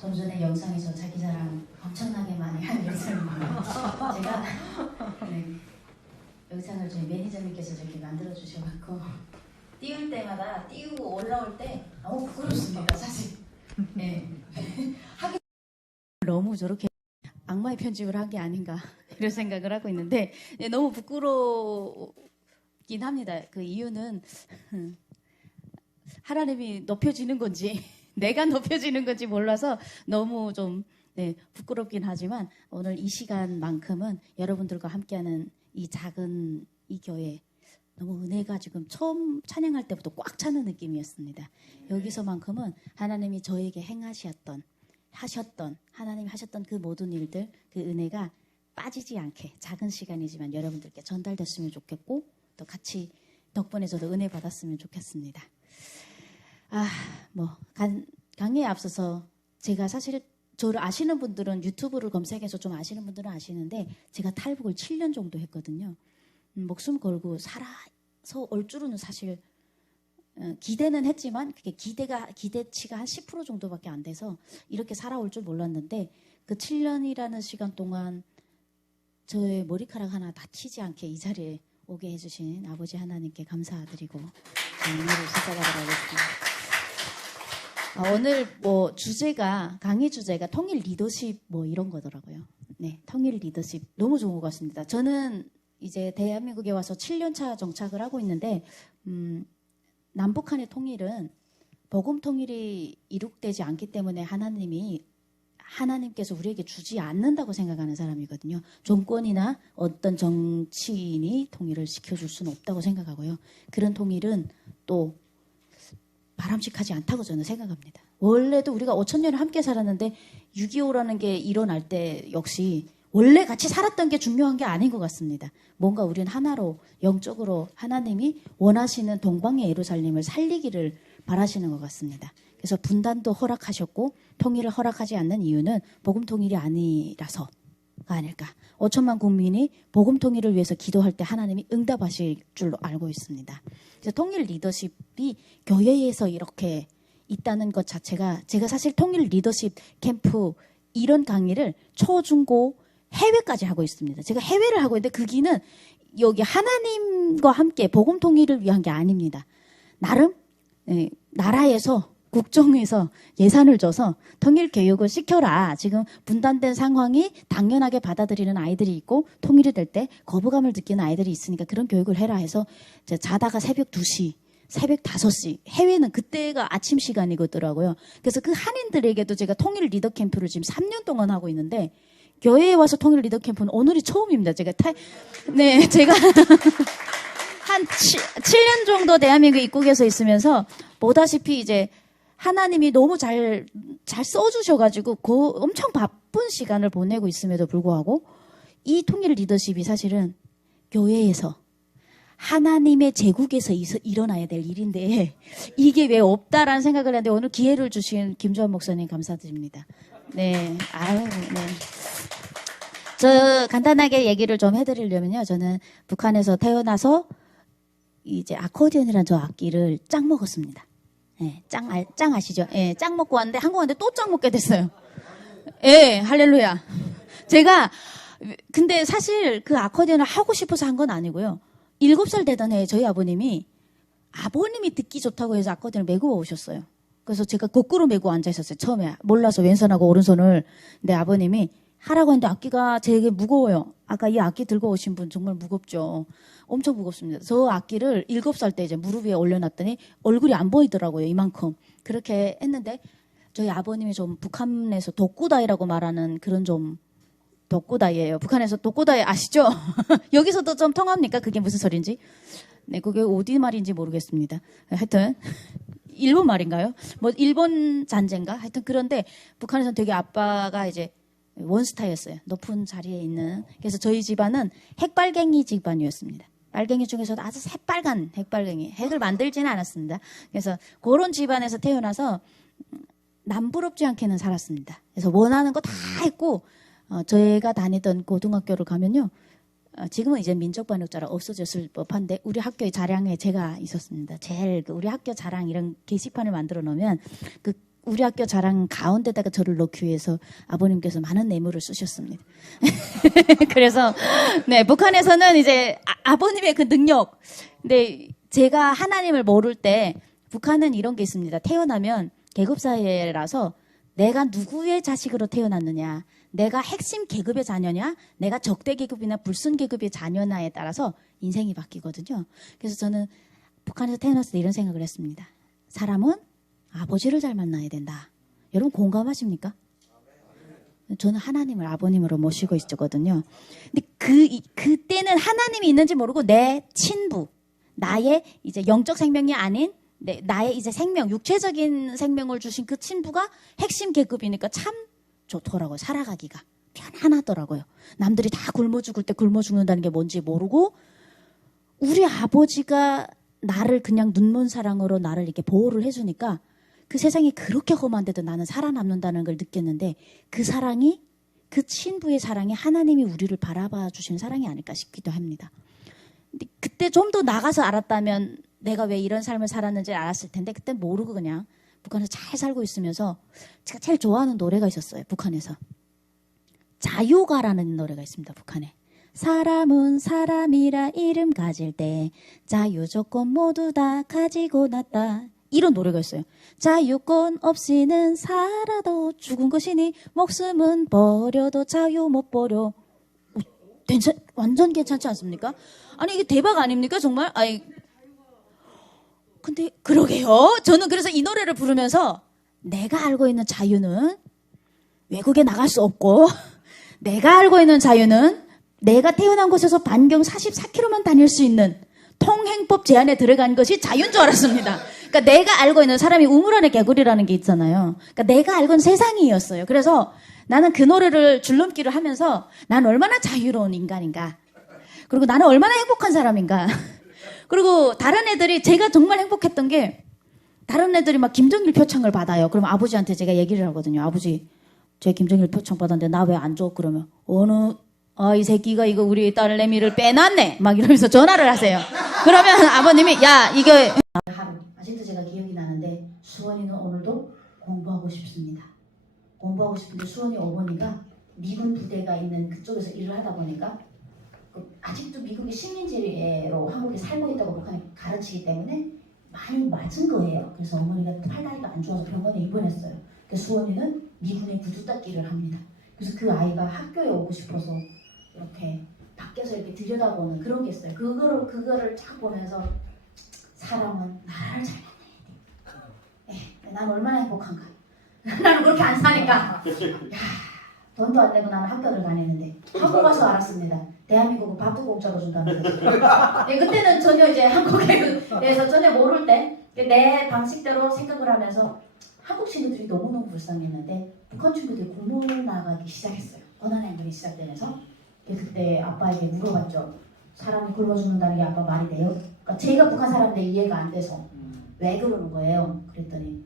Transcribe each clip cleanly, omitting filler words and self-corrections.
좀 전에 영상에서 자기 자랑 엄청나게 많이 한 영상입니다. 제가 네, 영상을 저희 매니저님께서 저렇게 만들어 주셔갖고 띄울 때마다 띄우고 올라올 때 너무 부끄럽습니다, 사실. 네. 하기 너무 저렇게 악마의 편집을 한 게 아닌가 이런 생각을 하고 있는데 네, 너무 부끄럽긴 합니다. 그 이유는 하나님이 높여지는 건지 내가 높여지는 건지 몰라서 너무 좀 네, 부끄럽긴 하지만 오늘 이 시간만큼은 여러분들과 함께하는 이 작은 이 교회 너무 은혜가 지금 처음 찬양할 때부터 꽉 차는 느낌이었습니다. 여기서만큼은 하나님이 저에게 하셨던 하나님이 하셨던 그 모든 일들 그 은혜가 빠지지 않게 작은 시간이지만 여러분들께 전달됐으면 좋겠고 또 같이 덕분에 저도 은혜 받았으면 좋겠습니다. 강의에 앞서서 제가 사실 저를 아시는 분들은 유튜브를 검색해서 좀 아시는 분들은 아시는데 제가 탈북을 7년 정도 했거든요. 목숨 걸고 살아서 올 줄은 사실 기대는 했지만 그게 기대치가 한 10% 정도밖에 안 돼서 이렇게 살아올 줄 몰랐는데 그 7년이라는 시간 동안 저의 머리카락 하나 다치지 않게 이 자리에 오게 해주신 아버지 하나님께 감사드리고 은혜를 시작하도록 하겠습니다. 오늘 강의 주제가 통일 리더십 이런 거더라고요. 네, 통일 리더십 너무 좋은 것 같습니다. 저는 이제 대한민국에 와서 7년차 정착을 하고 있는데 남북한의 통일은 복음 통일이 이룩되지 않기 때문에 하나님께서 우리에게 주지 않는다고 생각하는 사람이거든요. 정권이나 어떤 정치인이 통일을 시켜줄 수는 없다고 생각하고요. 그런 통일은 또 바람직하지 않다고 저는 생각합니다. 원래도 우리가 5,000년을 함께 살았는데 6.25라는 게 일어날 때 역시 원래 같이 살았던 게 중요한 게 아닌 것 같습니다. 뭔가 우리는 하나로 영적으로 하나님이 원하시는 동방의 예루살렘을 살리기를 바라시는 것 같습니다. 그래서 분단도 허락하셨고 통일을 허락하지 않는 이유는 복음 통일이 아니라서가 아닐까. 5천만 국민이 복음 통일을 위해서 기도할 때 하나님이 응답하실 줄로 알고 있습니다. 그래서 통일 리더십이 교회에서 이렇게 있다는 것 자체가 제가 사실 통일 리더십 캠프 이런 강의를 초, 중, 고 해외까지 하고 있습니다. 제가 해외를 하고 있는데 그 길은 여기 하나님과 함께 복음 통일을 위한 게 아닙니다. 나름 나라에서 국정에서 예산을 줘서 통일 교육을 시켜라. 지금 분단된 상황이 당연하게 받아들이는 아이들이 있고 통일이 될 때 거부감을 느끼는 아이들이 있으니까 그런 교육을 해라 해서 자다가 새벽 2시, 새벽 5시 해외는 그때가 아침 시간이거더라고요. 그래서 그 한인들에게도 제가 통일 리더 캠프를 지금 3년 동안 하고 있는데 교회에 와서 통일 리더 캠프는 오늘이 처음입니다. 제가 한 7년 정도 대한민국 입국에서 있으면서 보다시피 이제 하나님이 너무 잘 써주셔가지고 엄청 바쁜 시간을 보내고 있음에도 불구하고 이 통일 리더십이 사실은 교회에서 하나님의 제국에서 일어나야 될 일인데 이게 왜 없다라는 생각을 했는데 오늘 기회를 주신 김주환 목사님 감사드립니다. 네, 네. 저 간단하게 얘기를 좀 해드리려면요. 저는 북한에서 태어나서 이제 아코디언이라는 저 악기를 짱 먹었습니다. 예, 짱 아시죠? 예, 짱 먹고 왔는데 한국 왔는데 또 짱 먹게 됐어요. 예, 할렐루야. 근데 사실 그 아코디언을 하고 싶어서 한 건 아니고요. 7살 되던 해에 저희 아버님이 듣기 좋다고 해서 아코디언을 메고 오셨어요. 그래서 제가 거꾸로 메고 앉아 있었어요. 처음에 몰라서 왼손하고 오른손을. 근데 아버님이 하라고 했는데 악기가 되게 무거워요. 아까 이 악기 들고 오신 분 정말 무겁죠. 엄청 무겁습니다. 저 악기를 7살 때 이제 무릎 위에 올려놨더니 얼굴이 안 보이더라고요. 이만큼. 그렇게 했는데 저희 아버님이 좀 북한에서 독구다이라고 말하는 그런 좀 독구다이예요. 북한에서 독구다이 아시죠? 여기서도 좀 통합니까? 그게 무슨 소리인지? 네, 그게 어디 말인지 모르겠습니다. 하여튼 일본 말인가요? 일본 잔재인가? 하여튼 그런데 북한에서는 되게 아빠가 이제 원스타였어요. 높은 자리에 있는. 그래서 저희 집안은 핵빨갱이 집안이었습니다. 빨갱이 중에서도 아주 새빨간 핵빨갱이. 핵을 만들지는 않았습니다. 그래서 그런 집안에서 태어나서 남부럽지 않게는 살았습니다. 그래서 원하는 거 다 했고 저희가 다니던 고등학교를 가면요. 지금은 이제 민족반역자라 없어졌을 법한데 우리 학교의 자랑에 제가 있었습니다. 제일 우리 학교 자랑 이런 게시판을 만들어 놓으면 그 우리 학교 자랑 가운데다가 저를 넣기 위해서 아버님께서 많은 뇌물을 쓰셨습니다. 그래서 네, 북한에서는 이제 아버님의 그 능력. 근데 제가 하나님을 모를 때 북한은 이런 게 있습니다. 태어나면 계급 사회라서 내가 누구의 자식으로 태어났느냐, 내가 핵심 계급의 자녀냐, 내가 적대 계급이나 불순 계급의 자녀냐에 따라서 인생이 바뀌거든요. 그래서 저는 북한에서 태어났을 때 이런 생각을 했습니다. 사람은 아버지를 잘 만나야 된다. 여러분 공감하십니까? 저는 하나님을 아버님으로 모시고 있었거든요. 근데 그때는 하나님이 있는지 모르고 내 친부, 나의 이제 영적 생명이 아닌 나의 이제 생명, 육체적인 생명을 주신 그 친부가 핵심 계급이니까 참 좋더라고요. 살아가기가 편안하더라고요. 남들이 다 굶어 죽을 때 굶어 죽는다는 게 뭔지 모르고 우리 아버지가 나를 그냥 눈먼 사랑으로 나를 이렇게 보호를 해주니까 그 세상이 그렇게 험한데도 나는 살아남는다는 걸 느꼈는데 그 사랑이, 그 친부의 사랑이 하나님이 우리를 바라봐 주신 사랑이 아닐까 싶기도 합니다. 근데 그때 좀 더 나가서 알았다면 내가 왜 이런 삶을 살았는지 알았을 텐데 그때 모르고 그냥 북한에서 잘 살고 있으면서 제가 제일 좋아하는 노래가 있었어요. 북한에서 자유가라는 노래가 있습니다. 북한에 사람은 사람이라 이름 가질 때 자유 조건 모두 다 가지고 났다. 이런 노래가 있어요. 자유권 없이는 살아도 죽은 것이니 목숨은 버려도 자유 못 버려. 완전 괜찮지 않습니까? 아니 이게 대박 아닙니까 정말? 아이 근데 그러게요. 저는 그래서 이 노래를 부르면서 내가 알고 있는 자유는 외국에 나갈 수 없고 내가 알고 있는 자유는 내가 태어난 곳에서 반경 44km만 다닐 수 있는 통행법 제한에 들어간 것이 자유인 줄 알았습니다. 그러니까 내가 알고 있는 사람이 우물 안에 개구리라는 게 있잖아요. 그러니까 내가 알고 있는 세상이었어요. 그래서 나는 그 노래를 줄넘기를 하면서 난 얼마나 자유로운 인간인가. 그리고 나는 얼마나 행복한 사람인가. 그리고 다른 애들이 제가 정말 행복했던 게 다른 애들이 막 김정일 표창을 받아요. 그럼 아버지한테 제가 얘기를 하거든요. 아버지, 제 김정일 표창 받았는데 나 왜 안 줘? 그러면 이 새끼가 이거 우리 딸내미를 빼놨네. 막 이러면서 전화를 하세요. 그러면 아버님이 야 이거 하루 아직도 제가 기억이 나는데 수원이는 오늘도 공부하고 싶습니다. 공부하고 싶은데 수원이 어머니가 미군 부대가 있는 그쪽에서 일을 하다 보니까 아직도 미국의 식민지로 한국에 살고 있다고 북한에 가르치기 때문에 많이 맞은 거예요. 그래서 어머니가 팔다리가 안 좋아서 병원에 입원했어요. 그래서 수원이는 미군의 구두 닦기를 합니다. 그래서 그 아이가 학교에 오고 싶어서 이렇게 밖에서 이렇게 들여다보는 그런 게 있어요. 그거를 쫙 보면서 사람은 나를 잘 만나야 돼. 난 얼마나 행복한가. 나는 그렇게 안 사니까. 야, 돈도 안 내고 나는 학교를 다니는데 한국 가서 알았습니다. 대한민국은 밥도 공짜로 준다는 거. 그때는 전혀 이제 한국에 대해서 전혀 모를 때 내 방식대로 생각을 하면서 한국 친구들이 너무너무 불쌍했는데 북한 친구들이 공부 나가기 시작했어요. 권한행동이 시작되면서 그때 아빠에게 물어봤죠. 사람이 굶어 죽는다는 게 아빠 말이 돼요? 그러니까 제가 북한 사람인데 이해가 안 돼서 왜 그러는 거예요? 그랬더니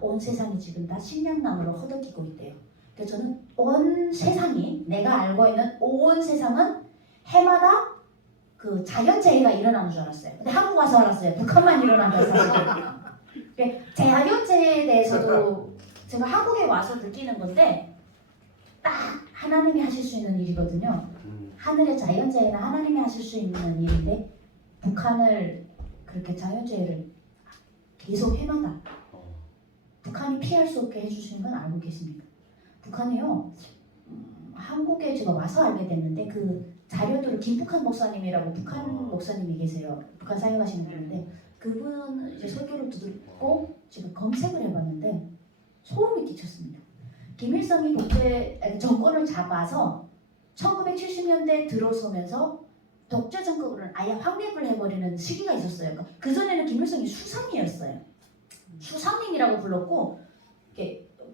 온 세상이 지금 다 식량난으로 허덕이고 있대요. 그래서 저는 온 세상이 내가 알고 있는 온 세상은 해마다 그 자연재해가 일어나는 줄 알았어요. 근데 한국 와서 알았어요. 북한만 일어난다고 사실. 자연재해에 대해서도 제가 한국에 와서 느끼는 건데 딱 하나님이 하실 수 있는 일이거든요. 하늘의 자연재해는 하나님이 하실 수 있는 일인데 북한을 그렇게 자연재해를 계속 해마다 북한이 피할 수 없게 해주시는 건 알고 계십니까? 북한이요. 한국에 제가 와서 알게 됐는데 그 자료들을 김북한 목사님이라고 북한 목사님이 계세요. 북한 사역하시는 분인데 그분 이제 설교를 듣고 제가 검색을 해봤는데 소름이 끼쳤습니다. 김일성이 정권을 잡아서 1970년대 들어서면서 독재 정권을 아예 확립을 해버리는 시기가 있었어요. 그 전에는 김일성이 수상이었어요. 수상님이라고 불렀고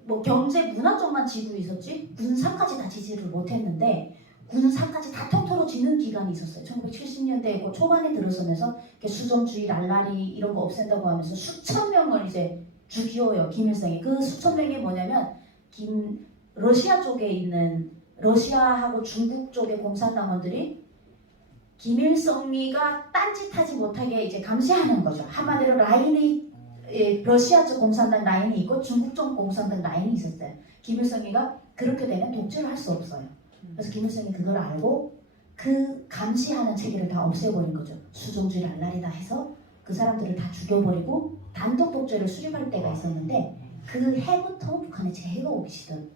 뭐 경제 문화 쪽만 지고 있었지 군사까지 다 지지를 못했는데 군사까지 다 통째로 지는 기간이 있었어요. 1970년대 그 초반에 들어서면서 수정주의, 랄라리 이런 거 없앤다고 하면서 수천 명을 이제 죽여요. 김일성이. 그 수천 명이 뭐냐면 러시아 쪽에 있는 러시아하고 중국 쪽의 공산당원들이 김일성이가 딴짓하지 못하게 이제 감시하는 거죠. 한마디로 러시아 쪽 공산당 라인이 있고 중국 쪽 공산당 라인이 있었어요. 김일성이가 그렇게 되면 독재를 할 수 없어요. 그래서 김일성이 그걸 알고 그 감시하는 체계를 다 없애버린 거죠. 수종주의 날라리다 해서 그 사람들을 다 죽여버리고 단독 독재를 수립할 때가 있었는데 그 해부터 북한에 재해가 오기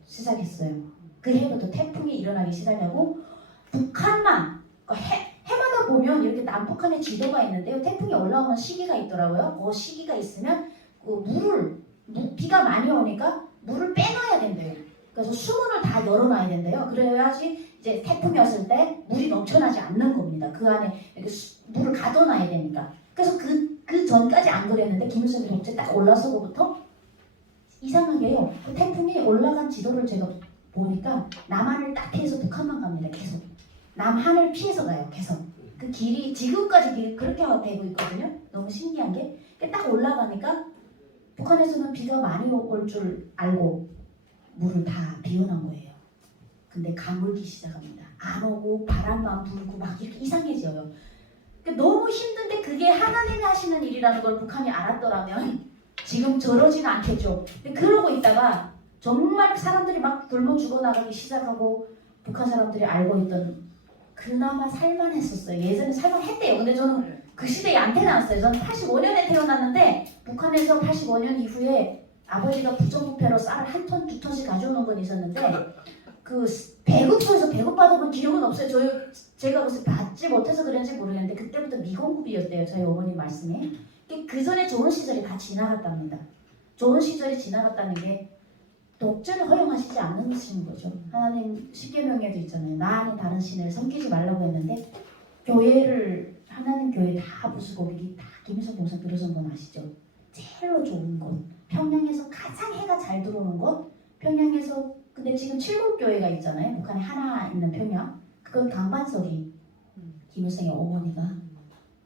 시작했어요. 그 해부터 태풍이 일어나기 시작하고 북한만 해마다 보면 이렇게 남북한의 지도가 있는데요. 태풍이 올라오는 시기가 있더라고요. 그 시기가 있으면 비가 많이 오니까 물을 빼놔야 된대요. 그래서 수문을 다 열어놔야 된대요. 그래야지 이제 태풍이 왔을 때 물이 넘쳐나지 않는 겁니다. 그 안에 이렇게 물을 가둬놔야 되니까. 그래서 그 전까지 안 그랬는데 김일성이 독재 딱 올라서고부터 이상하게요. 그 태풍이 올라간 지도를 제가 보니까 남한을 딱 피해서 북한만 갑니다. 계속. 남한을 피해서 가요. 계속. 그 길이 지금까지 그렇게 되고 있거든요. 너무 신기한 게 딱 올라가니까 북한에서는 비가 많이 올 줄 알고 물을 다 비워놓은 거예요. 근데 가물기 시작합니다. 안 오고 바람만 불고 막 이렇게 이상해져요. 너무 힘든데 그게 하나님이 하시는 일이라는 걸 북한이 알았더라면 지금 저러지는 않겠죠. 근데 그러고 있다가 정말 사람들이 막 굶어 죽어나가기 시작하고 북한 사람들이 알고 있던 그나마 살만했었어요. 예전에 살만했대요. 근데 저는 그 시대에 안 태어났어요. 저는 85년에 태어났는데 북한에서 85년 이후에 아버지가 부정부패로 쌀을 한 톤, 두 톤씩 가져오는 건 있었는데 그 배급소에서 배급받아본 기억은 없어요. 제가 무슨 받지 못해서 그런지 모르겠는데 그때부터 미공급이었대요. 저희 어머님 말씀에. 그 전에 좋은 시절이 다 지나갔답니다. 좋은 시절이 지나갔다는 게 독재를 허용하시지 않으신 거죠. 하나님 십계명에도 있잖아요. 나 아닌 다른 신을 섬기지 말라고 했는데 하나님 교회 다 부수고기 다 김일성 공사 들어선 건 아시죠? 제일로 좋은 곳, 평양에서 가장 해가 잘 들어오는 곳, 평양에서 근데 지금 칠곡교회가 있잖아요. 북한에 하나 있는 평양. 그건 강반석이 김일성의 어머니가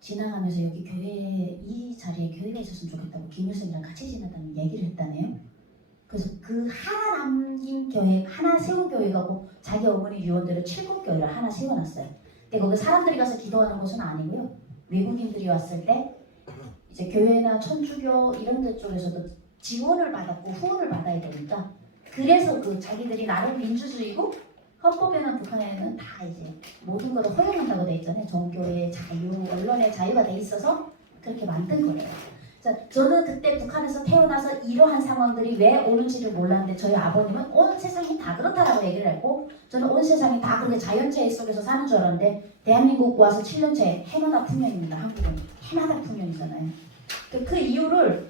지나가면서 여기 교회 이 자리에 교회가 있었으면 좋겠다고 김일성이랑 같이 지내다는 얘기를 했다네요. 그래서 그 하나 남긴 교회, 하나 세운 교회가 고 자기 어머니 유언대로 칠곡교회를 하나 세워놨어요. 근데 거기 사람들이 가서 기도하는 곳은 아니고요. 외국인들이 왔을 때 이제 교회나 천주교 이런 데 쪽에서도 지원을 받았고 후원을 받아야 되니까 그래서 그 자기들이 나름 민주주의고 헌법에는 북한에는 다 이제 모든 것을 허용한다고 돼 있잖아요. 종교의 자유, 언론의 자유가 돼 있어서 그렇게 만든 거예요. 저는 그때 북한에서 태어나서 이러한 상황들이 왜 오는지를 몰랐는데 저희 아버님은 온 세상이 다 그렇다라고 얘기를 했고 저는 온 세상이 다 그렇게 자연재해 속에서 사는 줄 알았는데 대한민국 와서 7년째 해마다 풍년입니다. 한국은 해마다 풍년이잖아요. 그 이유를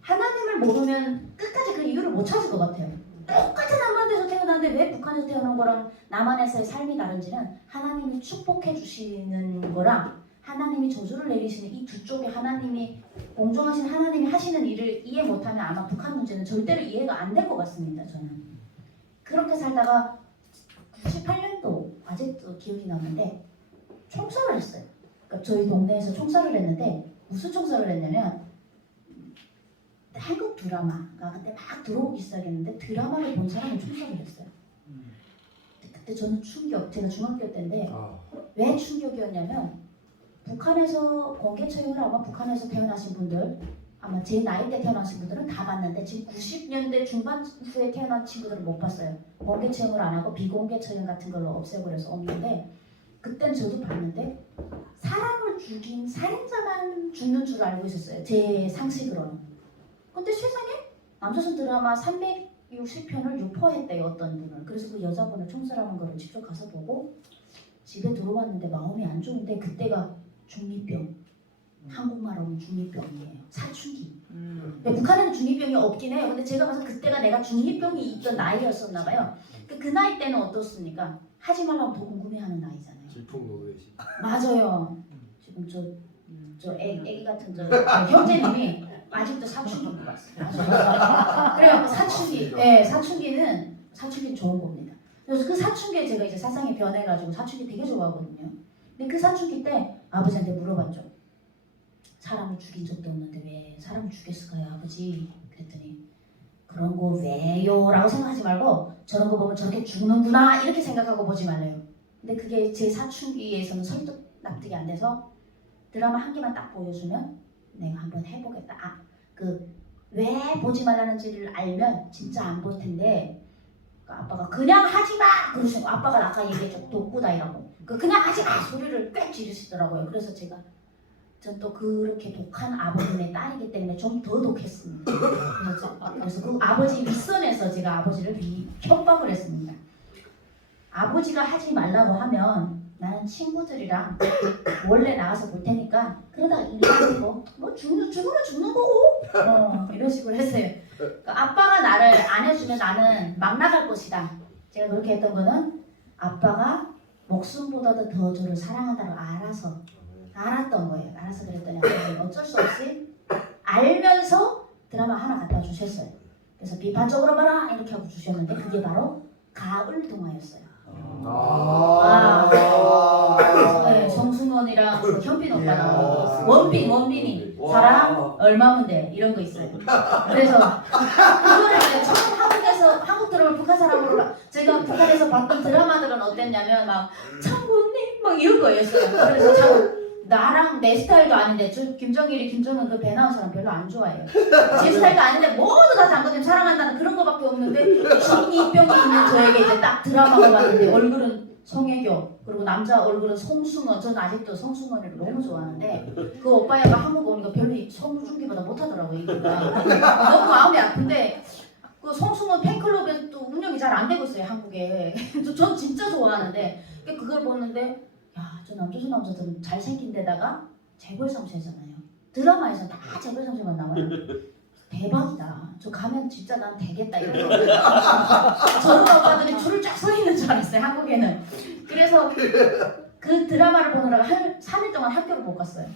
하나님을 모르면 끝까지 그 이유를 못 찾을 것 같아요. 똑같은 한반도에서 태어났는데 왜 북한에서 태어난 거랑 남한에서의 삶이 다른지는 하나님이 축복해 주시는 거랑 하나님이 저주를 내리시는 이 두 쪽에 하나님이 공정하신 하나님이 하시는 일을 이해 못하면 아마 북한 문제는 절대로 이해가 안 될 것 같습니다. 저는 그렇게 살다가 98년도 아직도 기억이 나는데 총살을 했어요. 그러니까 저희 동네에서 총살을 했는데 무슨 총살을 했냐면 한국 드라마가 그때 막 들어오기 시작했는데 드라마를 본 사람은 총살을 했어요. 그때 저는 제가 중학교 때인데 왜 충격이었냐면 북한에서 공개 처형을 아마 북한에서 태어나신 분들 아마 제 나이 때 태어나신 분들은 다 봤는데 지금 90년대 중반 후에 태어난 친구들은 못 봤어요. 공개 처형을 안 하고 비공개 처형 같은 걸로 없애버려서 없는데 그땐 저도 봤는데 사람을 죽인 살인자만 죽는 줄 알고 있었어요. 제 상식으로는. 근데 세상에 남조선 드라마 360편을 유포했대요. 어떤 분을. 그래서 그 여자분을 총살하는 거를 직접 가서 보고 집에 들어왔는데 마음이 안 좋은데 그때가 중이병, 한국말로는 중이병이에요. 사춘기. 북한에는 중이병이 없긴 해요. 근데 제가 봐서 그때가 내가 중이병이 있던 나이였었나 봐요. 그 나이 때는 어떻습니까? 하지 말라고 더 궁금해하는 나이잖아요. 질풍노도의 맞아요. 지금 저 애기 같은 저 형제님이 아직도 사춘기 못 봤어요. 그래요. 사춘기는 좋은 겁니다. 그래서 그 사춘기에 제가 이제 사상이 변해가지고 사춘기 되게 좋아하거든요. 근데 그 사춘기 때 아버지한테 물어봤죠. 사람을 죽인 적도 없는데 왜 사람을 죽였을까요, 아버지? 그랬더니 그런 거 왜요? 라고 생각하지 말고 저런 거 보면 저렇게 죽는구나 이렇게 생각하고 보지 말래요. 근데 그게 제 사춘기에서는 설득 납득이 안 돼서 드라마 한 개만 딱 보여주면 내가 한번 해보겠다. 그 왜 보지 말라는지를 알면 진짜 안 볼 텐데 아빠가 그냥 하지 마 그러시고 아빠가 아까 얘기했죠 독구다이라고 그냥 하지 마 소리를 꽤 지르시더라고요. 그래서 제가 전 또 그렇게 독한 아버님의 딸이기 때문에 좀 더 독했습니다. 그래서 그 아버지 윗선에서 제가 아버지를 협박을 했습니다. 아버지가 하지 말라고 하면 나는 친구들이랑 원래 나가서 볼 테니까 그러다가 일어나고 뭐 죽으면 죽는 거고 이런 식으로 했어요. 그러니까 아빠가 나를 안 해주면 나는 막 나갈 것이다. 제가 그렇게 했던 거는 아빠가 목숨보다도 더 저를 사랑한다고 알았던 거예요. 알아서 그랬더니 어쩔 수 없이 알면서 드라마 하나 갖다 주셨어요. 그래서 비판적으로 봐라 이렇게 하고 주셨는데 그게 바로 가을 동화였어요. 네, 정승원이랑 그 현빈 오빠 나오고 원빈이 사랑 얼마면 돼 이런 거 있어요. 그래서 그거를 이제 처음 한국 드라마 북한 사람으로 제가 북한에서 봤던 드라마들은 어땠냐면 막 장군님 막 이런 거였어요. 그래서 나랑 내 스타일도 아닌데 김정은 그 배 나온 사람 별로 안 좋아해요. 제 스타일도 아닌데 모두 다 장군님 사랑한다는 그런 거밖에 없는데 중2병이 있는 저에게 이제 딱 드라마가 봤는데 얼굴은 송혜교 그리고 남자 얼굴은 송승헌. 저는 아직도 송승헌을 너무 좋아하는데 그 오빠야가 한국 오니까 별로 송중기보다 못하더라고요. 너무 마음이 아픈데 그 송승헌 팬클럽에서 또 운영이 잘 안 되고 있어요 한국에. 전 진짜 좋아하는데 그걸 보는데 야, 저 남자들은 잘생긴 데다가 재벌 3세잖아요. 드라마에서 다 재벌 3세만 나와요. 대박이다. 저 가면 진짜 난 되겠다 이런 저런 오빠들이 줄을 쫙 서 있는 줄 알았어요 한국에는. 그래서 그 드라마를 보느라고 3일 동안 학교를 못 갔어요.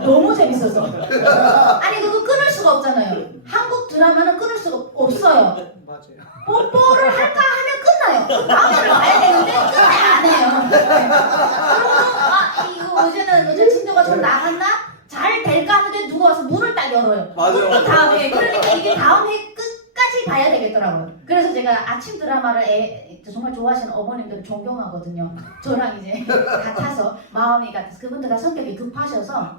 너무 재밌어서. 아니 그거 끊을 수가 없잖아요. 한국 드라마는 끊을 수가 없어요. 맞아요. 뽀뽀를 할까 하면 끝나요. 다음을 봐야 되는데 끝내 안 해요. 그러고 어제 친구가 좀 나갔나? 잘 될까 하는데 누가 와서 문을 딱 열어요. 맞아요. 다음에 그러니까 이게 다음 회 끝까지 봐야 되겠더라고요. 그래서 제가 아침 드라마를 정말 좋아하시는 어머님들을 존경하거든요. 저랑 이제 같아서 마음이 같아서 그분들 다 성격이 급하셔서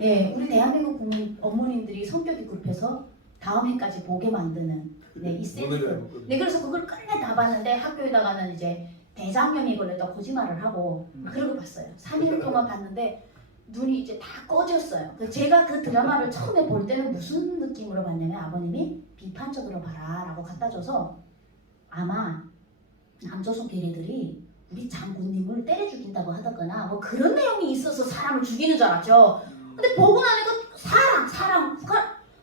예, 우리 대한민국 국민 어머님들이 성격이 급해서 다음 회까지 보게 만드는 이 센스. 네, 그래서 그걸 끝내 다 봤는데 학교에다가는 이제 대장염이 걸렸다 거짓말을 하고 그러고 봤어요. 3일 동안 봤는데 눈이 이제 다 꺼졌어요. 제가 그 드라마를 처음에 볼 때는 무슨 느낌으로 봤냐면 아버님이 비판적으로 봐라 라고 갖다 줘서 아마 남조선 걔네들이 우리 장군님을 때려 죽인다고 하더거나 뭐 그런 내용이 있어서 사람을 죽이는 줄 알았죠. 근데 보고 나니까 사랑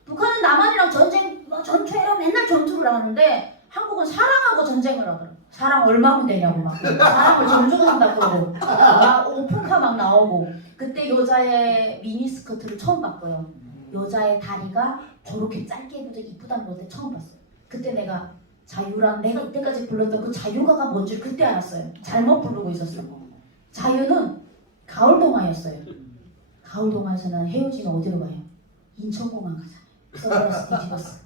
북한은 남한이랑 전투해라 맨날 전투를 하는데 한국은 사랑하고 전쟁을 하더라고요. 사랑 얼마면 되냐고 막 사랑을 존중한다고 그러고 막 오픈카 막 나오고 그때 여자의 미니스커트를 처음 봤고요. 여자의 다리가 저렇게 짧게 입어도 이쁘다는 걸 처음 봤어요. 그때 내가 내가 이때까지 불렀던 그 자유가가 뭔지 그때 알았어요. 잘못 부르고 있었어. 자유는 가을동화였어요. 가을동화에서는 헤어지면 어디로 가요? 인천공항 가잖아요. 서울에서 뒤집었어.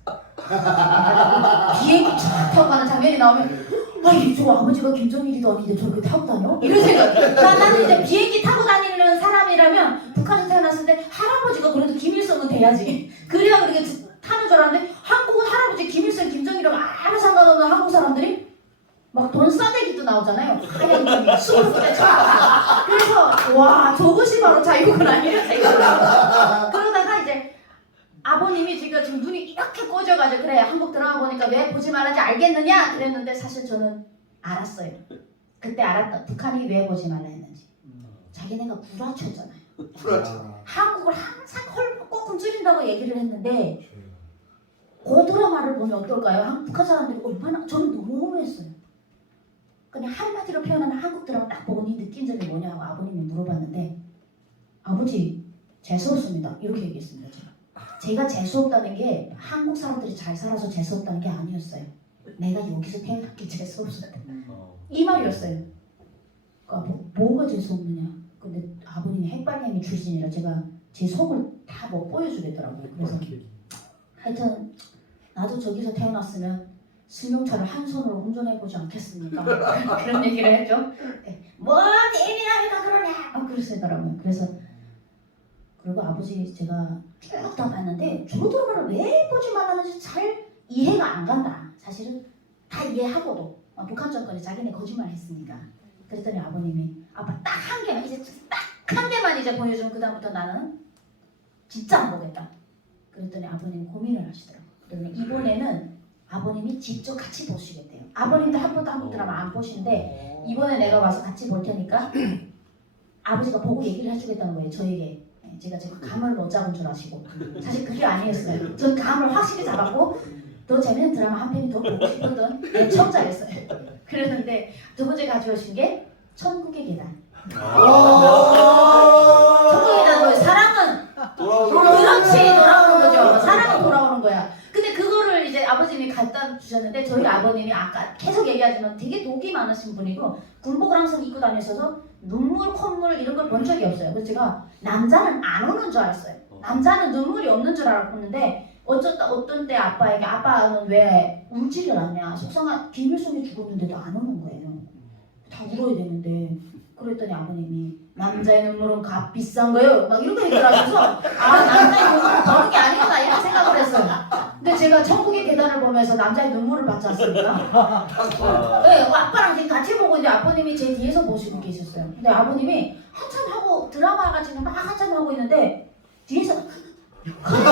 비행기 쫙 타고 가는 장면이 나오면 저 아버지가 김정일이도 아닌데 저렇게 타고 다녀? 이런 생각. 나는 이제 비행기 타고 다니는 사람이라면 북한에 태어났을 때 할아버지가 그래도 김일성은 돼야지. 그래야 그렇게 타는 줄 알았는데 한국은 할아버지 김일성, 김정일이랑 아무 상관없는 한국 사람들이 막 돈 싸대기도 나오잖아요. 하얀 돈이 20대처럼. 그래서 와 저것이 바로 자유구나 이런 생각. 그러다가 이제 아버님이 지금 눈이 이렇게 꺼져가지고 그래 한국 드라마 보니까 왜 보지 말아야지 알겠느냐 그랬는데 사실 저는 알았어요. 그때 알았다. 북한이 왜 보지 말라 했는지. 자기네가 구라쳤잖아요. 한국을 항상 헐벗고 굶주린다고 얘기를 했는데 그 드라마를 보면 어떨까요? 북한 사람들이 얼마나 저는 너무 했어요. 그냥 한마디로 표현하면 한국 드라마 딱 보고 네 느낀 점이 뭐냐고 아버님이 물어봤는데 아버지 재수없습니다. 이렇게 얘기했습니다. 제가 재수없다는 게 한국 사람들이 잘 살아서 재수없다는 게 아니었어요. 내가 여기서 태어난 게 재수없었다. 이 말이었어요. 그러니까 뭐가 재수없느냐. 근데 아버님이 핵발령이 출신이라 제가 제 속을 다 못 보여주겠더라고요. 그래서 하여튼 나도 저기서 태어났으면 승용차를 한 손으로 운전해보지 않겠습니까? 그런 얘기를 했죠. 뭐 예민하니까 그러냐. 그러시더라고요. 그래서 그리고 아버지 제가 쭉 다 봤는데 저 드라마를 왜 보지 말라는지 잘 이해가 안 간다. 사실은 다 이해하고도 북한 정권이 자기네 거짓말 했으니까. 그랬더니 아버님이 아빠 딱 한 개만 이제 딱 한 개만 이제 보여주면 그다음부터 나는 진짜 안 보겠다. 그랬더니 아버님이 고민을 하시더라고요. 그랬더니 이번에는 아버님이 직접 같이 보시겠대요. 아버님도 한 번도 한국 드라마 안 보시는데 이번에 내가 와서 같이 볼 테니까 아버지가 보고 얘기를 해주겠다는 거예요. 저에게. 제가 지금 감을 못 잡은 줄 아시고 사실 그게 아니었어요. 전 감을 확실히 잡았고 더 재밌는 드라마 한 편이 더 보고 싶었던 애청자였어요. 그랬는데 두 번째 가져오신 게 천국의 계단. 천국의 계단 뭐예요? 사랑은 그렇지 돌아오는 거죠. 사랑은 돌아오는 거야. 근데 그거를 이제 아버님이 갖다 주셨는데 저희 아버님이 아까 계속 얘기하지만 되게 독이 많으신 분이고 군복을 항상 입고 다니셔서 눈물, 콧물 이런 걸 본 적이 없어요. 그래서 제가 남자는 안 우는 줄 알았어요. 남자는 눈물이 없는 줄 알았는데 어떤 때 아빠에게 아빠는 왜 울지를 않냐. 속상한 김일성이 죽었는데도 안 우는 거예요. 다 울어야 되는데. 그랬더니 아버님이 남자의 눈물은 값 비싼 거요. 막 이렇게 얘기를 하셔서 남자의 눈물을 버는 게 아니구나 이렇게 생각을 했어요. 근데 제가 천국의 계단을 보면서 남자의 눈물을 받지 않습니까? 네, 아빠랑 지금 같이 보고 있는데 아버님이 제 뒤에서 보시고 계셨어요. 근데 아버님이 한참 하고 드라마가 지금 막 한참 하고 있는데 뒤에서 그래서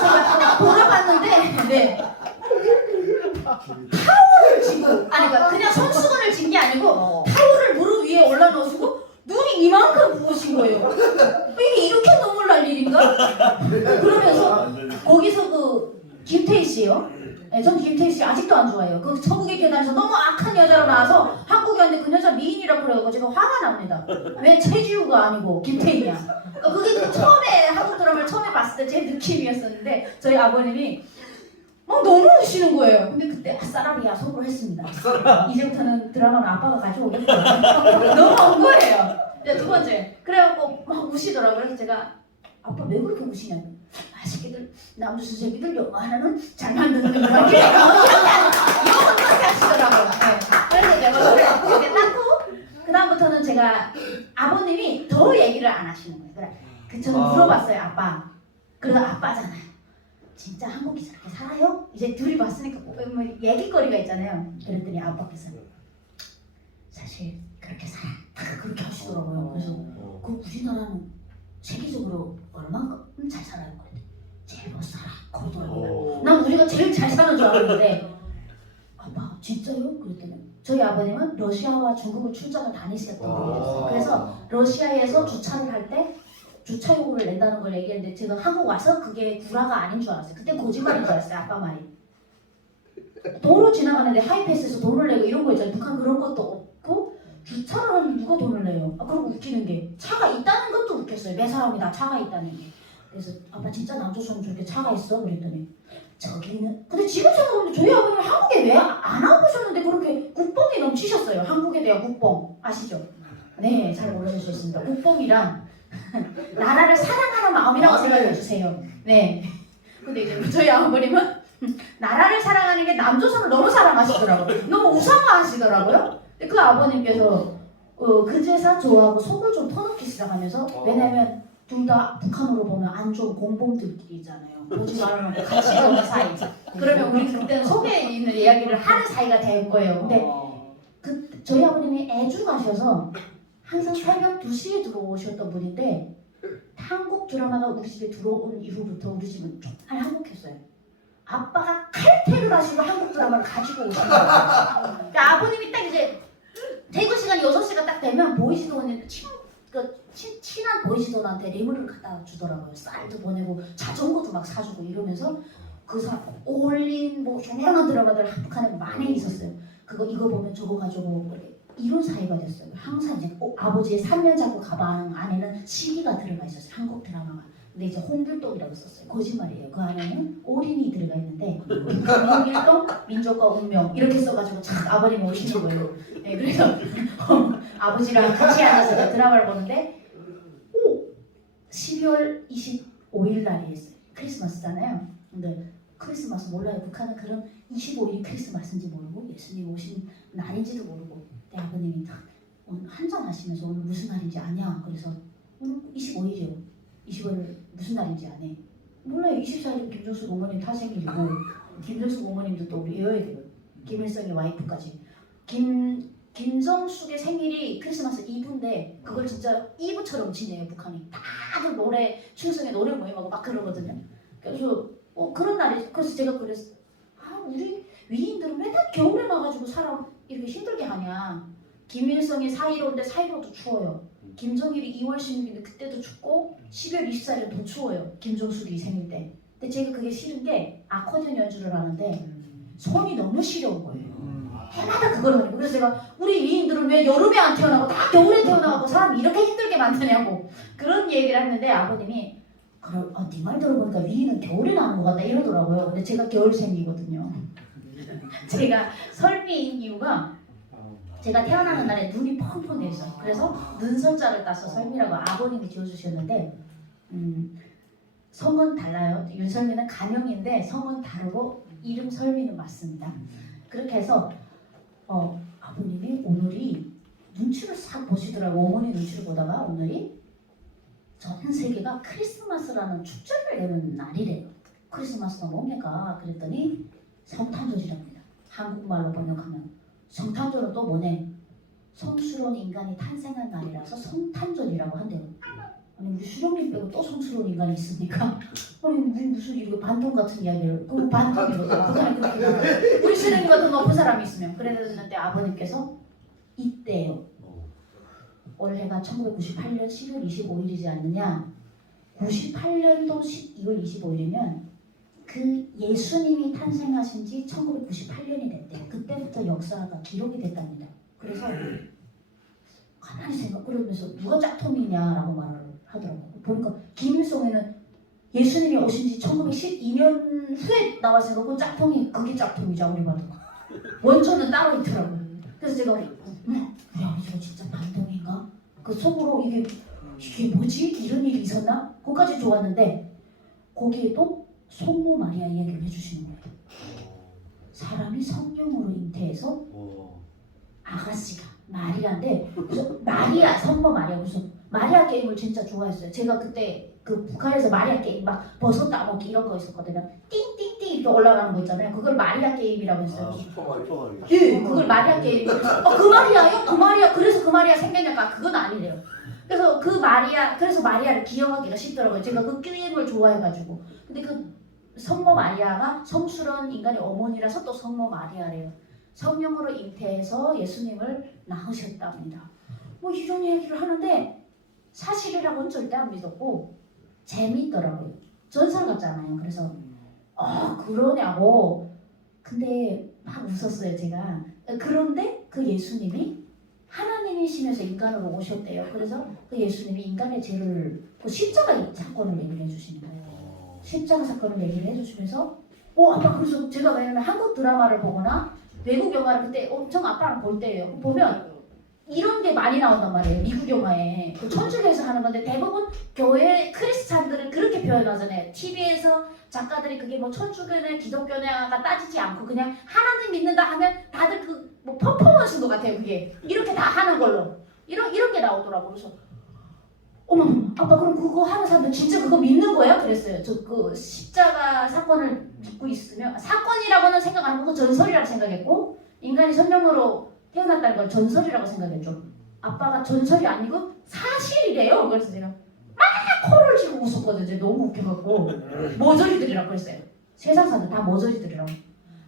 제가 돌아봤는데 네. 타올을 쥐고 아니 그러니까 그냥 손수건을 쥔 게 아니고 타올을 무릎 위에 올라놓으시고 눈이 이만큼 부으신 거예요. 이게 이렇게 눈물 날 일인가? 그러면서 거기서 그 김태희 씨요. 네, 전 김태희 씨 아직도 안 좋아해요. 그 천국의 계단에서 너무 악한 여자로 나와서 한국에 왔는데 그 여자 미인이라고 그래가지고 제가 화가 납니다. 왜 최지우가 아니고 김태희야. 그게 그 처음에 한국 드라마를 처음에 봤을 때 제 느낌이었었는데 저희 아버님이 너무 우시는 거예요. 근데 그때 아싸라비야 속으로 했습니다. 이제부터는 드라마는 아빠가 가져오겠다. 너무 온 거예요. 네, 두 번째. 그래갖고 막 우시더라고요. 그래서 제가 아빠 왜 그렇게 우시냐고. 새끼들 남주 선생님들 영화 하나는 잘 만드는 거야. 이렇게 하시더라고요. 네. 그래서 내가 그렇게 닦고 그 다음부터는 제가 아버님이 더 얘기를 안 하시는 거예요. 그래. 저는 물어봤어요. 아빠. 그래서 아빠잖아요. 진짜 한국이 저렇게 살아요? 이제 둘이 봤으니까 뭐 얘기거리가 있잖아요. 그랬더니 아빠께서 사실 그렇게 살아. 다 그렇게 하시더라고요. 그래서 그 우리나라는 세계적으로 얼만큼 잘 살아요? 그랬더니 제일 못 살아. 그러더라고요. 난 우리가 제일 잘 사는 줄 알았는데 아빠 진짜요? 그랬더니 저희 아버님은 러시아와 중국을 출장을 다니셨던 분이었어요. 그래서 러시아에서 주차를 할 때 주차 요금을 낸다는 걸 얘기했는데 제가 한국 와서 그게 구라가 아닌 줄 알았어요. 그때 거짓말인 줄 알았어요. 아빠 말이. 도로 지나가는데 하이패스에서 돈을 내고 이런 거 있잖아요. 북한 그런 것도 없고 주차를 하면 누가 돈을 내요? 그리고 웃기는 게 차가 있다는 것도 웃겼어요. 매 사람이 다 차가 있다는 게. 그래서 아빠 진짜 남조선 저렇게 차가 있어? 그랬더니 저기는 근데 지금 생각해보면 저희 아버님 한국에 왜 안 와보셨는데 그렇게 국뽕이 넘치셨어요. 한국에 대한 국뽕 아시죠? 네, 잘 모르실 수 있습니다. 국뽕이란 나라를 사랑하는 마음이라고 생각해 주세요. 네. 근데 이제 저희 아버님은 나라를 사랑하는 게 남조선을 너무 사랑하시더라고요. 너무 우상화하시더라고요. 근데 그 아버님께서 그 재산 좋아하고 속을 좀 터놓기 시작하면서 왜냐면 둘 다 북한으로 보면 안 좋은 공범들끼리 있잖아요. 보지 말아놓고 같이 있는 사이. 그러면 우리 그때는 속에 있는 이야기를 하는 사이가 될 거예요. 근데 저희 아버님이 애주가셔서 항상 새벽 2시에 들어오셨던 분인데 한국 드라마가 우리 집에 들어온 이후부터 우리 집은 정말 행복했어요. 아빠가 칼퇴를 하시고 한국 드라마를 가지고 오신 거예요. 그러니까 아버님이 딱 이제 퇴근 시간 6시가 딱 되면 보이시도는 친한 보이시도한테 레물을 갖다 주더라고요. 쌀도 보내고 자전거도 막 사주고 이러면서 그 사람 올린 뭐 유명한 드라마들 북한에 많이 있었어요. 이거 보면 저거 가지고 이런 사이가 됐어요. 항상 이제 아버지의 3년 잡고 가방 안에는 CD가 들어가 있었어요. 한국 드라마가. 근데 이제 홍길동이라고 썼어요. 거짓말이에요. 그 안에는 올인이 들어가 있는데 홍길동, 민족과 운명 이렇게 써가지고 착 아버님이 오시는 거예요. 네, 그래서 아버지랑 같이 앉아서 드라마를 보는데 12월 25일 날이었어요. 크리스마스잖아요. 근데 크리스마스 몰라요. 북한은 그런 25일이 크리스마스인지 모르고 예수님 오신 날인지도 모르고 내 아버님이 오늘 한잔 하시면서 오늘 무슨 날인지 아냐? 그래서 오늘 25일이요. 25일 무슨 날인지 안 해. 몰라요. 24일 김정숙 어머님 탄생일이고 김정숙 어머님도 또 우리 외워야 돼요. 김일성의 와이프까지. 김정숙의 생일이 크리스마스 이브인데 그걸 진짜 이브처럼 지내요. 북한이. 다들 노래 충성의 노래 모임하고 막 그러거든요. 그래서 그런 날이 그래서 제가 그랬어. 우리 위인들은 맨날 겨울에 나가지고 사람 이렇게 힘들게 하냐. 김일성이 4.15인데 4.15도 추워요. 김정일이 2월 16일인데 그때도 춥고 12월 24일은 더 추워요. 김정숙이 생일 때. 근데 제가 그게 싫은 게 아코디언 연주를 하는데 손이 너무 시려운 거예요. 해마다 그걸 하니까. 그래서 제가 우리 위인들은 왜 여름에 안 태어나고 다 겨울에 태어나고 사람 이렇게 힘들게 만드냐고 그런 얘기를 했는데 아버님이 네 말 들어보니까 위인은 겨울에 나는 것 같다 이러더라고요. 근데 제가 겨울생이거든요. 제가 설미인 이유가 제가 태어나는 날에 눈이 펑펑 있어요. 그래서 눈설자를 따서 설미라고 아버님이 지어주셨는데 성은 달라요. 윤설미는 가명인데 성은 다르고 이름 설미는 맞습니다. 그렇게 해서 아버님이 오늘이 눈치를 싹 보시더라고. 어머니 눈치를 보다가 오늘이 전 세계가 크리스마스라는 축제를 내는 날이래요. 크리스마스가 뭡니까? 그랬더니 성탄절이랍니다. 한국말로 번역하면 성탄절은 또 뭐네? 성스러운 인간이 탄생한 날이라서 성탄절이라고 한대요. 아니 우리 수령님 빼고 또 성스러운 인간이 있습니까? 아니 우리 무슨 이렇게 반통 같은 이야기를 그럼 반통이거든. 북한에 그렇게 나와요. 우리 수령님 같은 높은 사람이 있으면 그랬는데 아버님께서 이때요. 올해가 1998년 10월 25일이지 않느냐. 98년도 12월 25일이면 그 예수님이 탄생하신 지 1998년이 됐대요. 그때부터 역사가 기록이 됐답니다. 그래서 가만히 그러면서 누가 짝퉁이냐라고 말을 하더라고요. 보니까 김일성에는 예수님이 오신 지 1912년 후에 나왔으니까 그 짝퉁이 그게 짝퉁이죠. 우리 봐도. 원조는 따로 있더라고요. 그래서 제가 우리 아버지가 진짜 반동인가? 그 속으로 이게 뭐지? 이런 일이 있었나? 그거까지 좋았는데 거기에도 성모 마리아 이야기를 해주시는 거예요. 사람이 성령으로 잉태해서 아가씨가 마리아인데 그래서 마리아 성모 마리아 그래서 마리아 게임을 진짜 좋아했어요. 제가 그때 그 북한에서 마리아 게임 막 버섯 따먹기 이런 거 있었거든요. 띵띵띵 이렇게 올라가는 거 있잖아요. 그걸 마리아 게임이라고 했어요. 슈퍼마리오. 예, 그걸 마리아 게임. 그 마리아요? 그 마리아 그래서 그 마리아 생겼냐까 그건 아니래요. 그래서 그 마리아 그래서 마리아를 기억하기가 쉽더라고요. 제가 그 게임을 좋아해가지고. 근데 그 성모 마리아가 성스러운 인간의 어머니라서 또 성모 마리아래요. 성령으로 잉태해서 예수님을 낳으셨답니다. 뭐 이런 얘기를 하는데 사실이라고는 절대 안 믿었고 재미있더라고요. 전설 같잖아요. 그래서 그러냐고. 근데 막 웃었어요 제가. 그런데 그 예수님이 하나님이시면서 인간으로 오셨대요. 그래서 그 예수님이 인간의 죄를 그 십자가 사건을 얘기를 해주시는 거예요. 십자가 사건을 얘기를 해주시면서 아빠 그래서 제가 왜냐면 한국 드라마를 보거나 외국 영화를 그때 엄청 아빠랑 볼 때예요. 보면 이런 게 많이 나온단 말이에요. 미국 영화에 그 천주교에서 하는 건데 대부분 교회 크리스찬들은 그렇게 표현하잖아요. TV에서 작가들이 그게 뭐 천주교냐 기독교냐가 따지지 않고 그냥 하나님 믿는다 하면 다들 그 뭐 퍼포먼스인 것 같아요. 그게 이렇게 다 하는 걸로 이런 게 나오더라고. 그래서 어머 아빠 그럼 그거 하는 사람들 진짜 그거 믿는 거야? 그랬어요. 저 그 십자가 사건을 믿고 있으면 사건이라고는 생각 안 하고 전설이라고 생각했고 인간이 성령으로 태어났다는 걸 전설이라고 생각했죠. 아빠가 전설이 아니고 사실이래요. 그래서 제가 막 코를 쥐고 웃었거든요. 너무 웃겨갖고 머저리들이라고 그랬어요. 세상 사람들 다 머저리들이라고.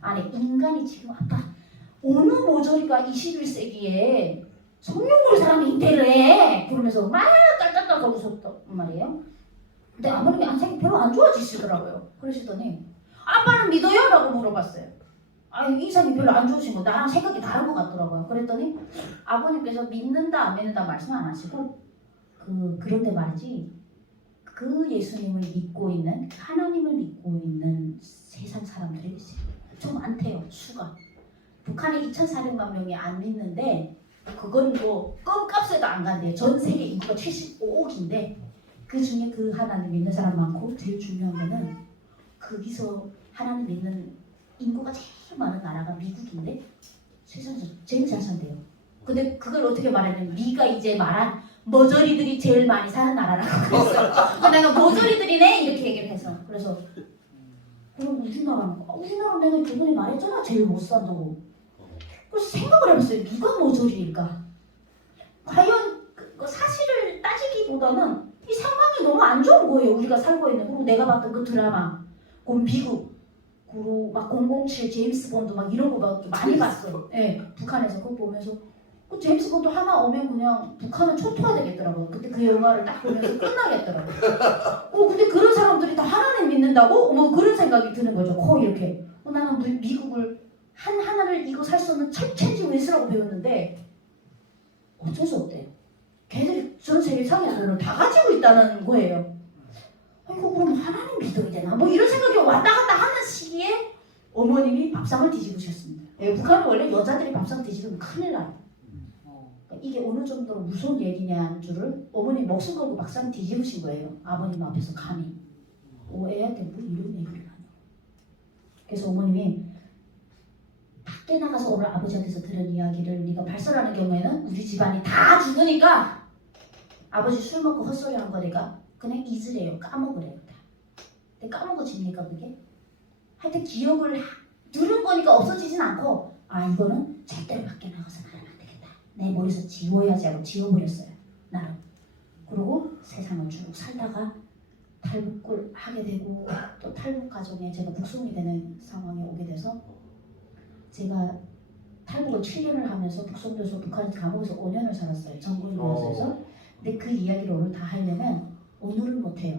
아니 인간이 지금 아빠 어느 머저리가 21세기에 성령으로 사람이 잉태를 해 그러면서 막 딸딸딸 웃었단 말이에요. 근데 아버님이 안색이 별로 안 좋아지시더라고요. 그러시더니 아빠는 믿어요? 라고 물어봤어요. 인상이 별로 안 좋으신 거 나랑 생각이 다른 것 같더라고요. 그랬더니 아버님께서 믿는다 안 믿는다 말씀 안 하시고 그런데 말이지 그 예수님을 믿고 있는 하나님을 믿고 있는 세상 사람들이 좀 많대요. 수가 북한에 2,400만 명이 안 믿는데 그건 뭐 껌값에도 안 간대요. 전 세계 인구가 75억인데 그 중에 그 하나님 믿는 사람 많고 제일 중요한 거는 거기서 하나님 믿는 인구가 제일 많은 나라가 미국인데 세상에서 제일 잘 산대요. 근데 그걸 어떻게 말하냐면 네가 이제 말한 머저리들이 제일 많이 사는 나라라고 그랬어. 내가 머저리들이네 이렇게 얘기를 해서 그래서 그럼 우리나라 내가 저번에 말했잖아 제일 못 산다고. 그래서 생각을 해봤어요. 누가 머저리일까? 과연 그 사실을 따지기보다는 이 상황이 너무 안 좋은 거예요. 우리가 살고 있는. 그리고 내가 봤던 그 드라마, 그 미국, 그리고 막 007, 제임스 본드 막 이런 거 막 많이 봤어. 예, 북한에서 그거 보면서 그 제임스 본드 하나 오면 그냥 북한은 초토화되겠더라고요. 그때 그 영화를 딱 보면서 끝나겠더라고요. 근데 그런 사람들이 다 하나님 믿는다고? 뭐 그런 생각이 드는 거죠. 이렇게. 나는 미국을 하나를 이거 살 수 없는 챔지 웨스라고 배웠는데 어쩔 수 없대요. 걔들이 전 세계 상의 돈을 다 가지고 있다는 거예요. 아이고 그럼 하나님 믿어야 되나? 뭐 이런 생각이 왔다 갔다 하는 시기에 어머님이 밥상을 뒤집으셨습니다. 예, 북한은 원래 여자들이 밥상 뒤집으면 큰일 나요. 그러니까 이게 어느 정도로 무서운 얘기냐는 줄을 어머니 목숨 걸고 밥상 뒤집으신 거예요. 아버님 앞에서 감히. 애한테 뭐 이런 얘기를 하냐. 그래서 어머님이 밖에 나가서 오늘 아버지한테서 들은 이야기를 네가 발설하는 경우에는 우리 집안이 다 죽으니까 아버지 술 먹고 헛소리 한 거니까 그냥 잊으래요. 까먹으래요. 다. 근데 까먹어집니까 그게? 하여튼 기억을 들은 거니까 없어지진 않고 이거는 절대로 밖에 나가서 말하면 안 되겠다. 내 머리에서 지워야지 하고 지워버렸어요. 나름. 그리고 세상을 쭉 살다가 탈북을 하게 되고 또 탈북 과정에 제가 북송이 되는 상황에 오게 돼서 제가 탈북을 7년을 하면서 북송돼서 북한 감옥에서 5년을 살았어요. 정부교도소에서. 근데 그 이야기를 오늘 다 하려면 오늘은 못해요.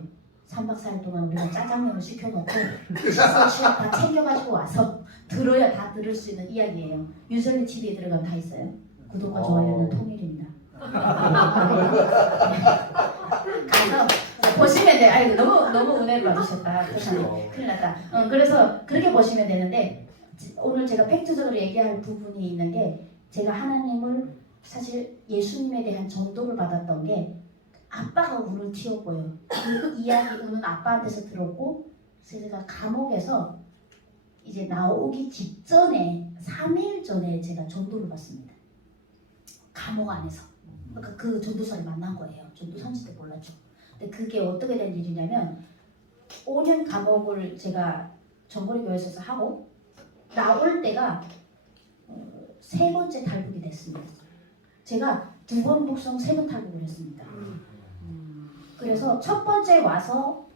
3박 4일 동안 우리가 짜장면을 시켜놓고 칫솔 취약 다 챙겨가지고 와서 들어야 다 들을 수 있는 이야기예요. 윤설미 TV에 들어가면 다 있어요. 구독과 좋아요는 통일입니다. 가서 보시면 돼요. 아이고 너무 은혜를 받으셨다. 큰일 났다. 그래서 그렇게 보시면 되는데 오늘 제가 팩트적으로 얘기할 부분이 있는 게 제가 하나님을 사실 예수님에 대한 전도를 받았던 게 아빠가 운을 틔웠고요. 그 이야기 우는 아빠한테서 들었고 제가 감옥에서 이제 나오기 직전에 3일 전에 제가 전도를 받습니다. 감옥 안에서. 그러니까 그 전도사를 만난 거예요. 전도사인지 때 몰랐죠. 근데 그게 어떻게 된 일이냐면 5년 감옥을 제가 정거리교회에서 하고 나올 때가 세 번째 탈북이 됐습니다. 제가 2번 북송 3번 탈북을 했습니다. 그래서 첫 번째 와서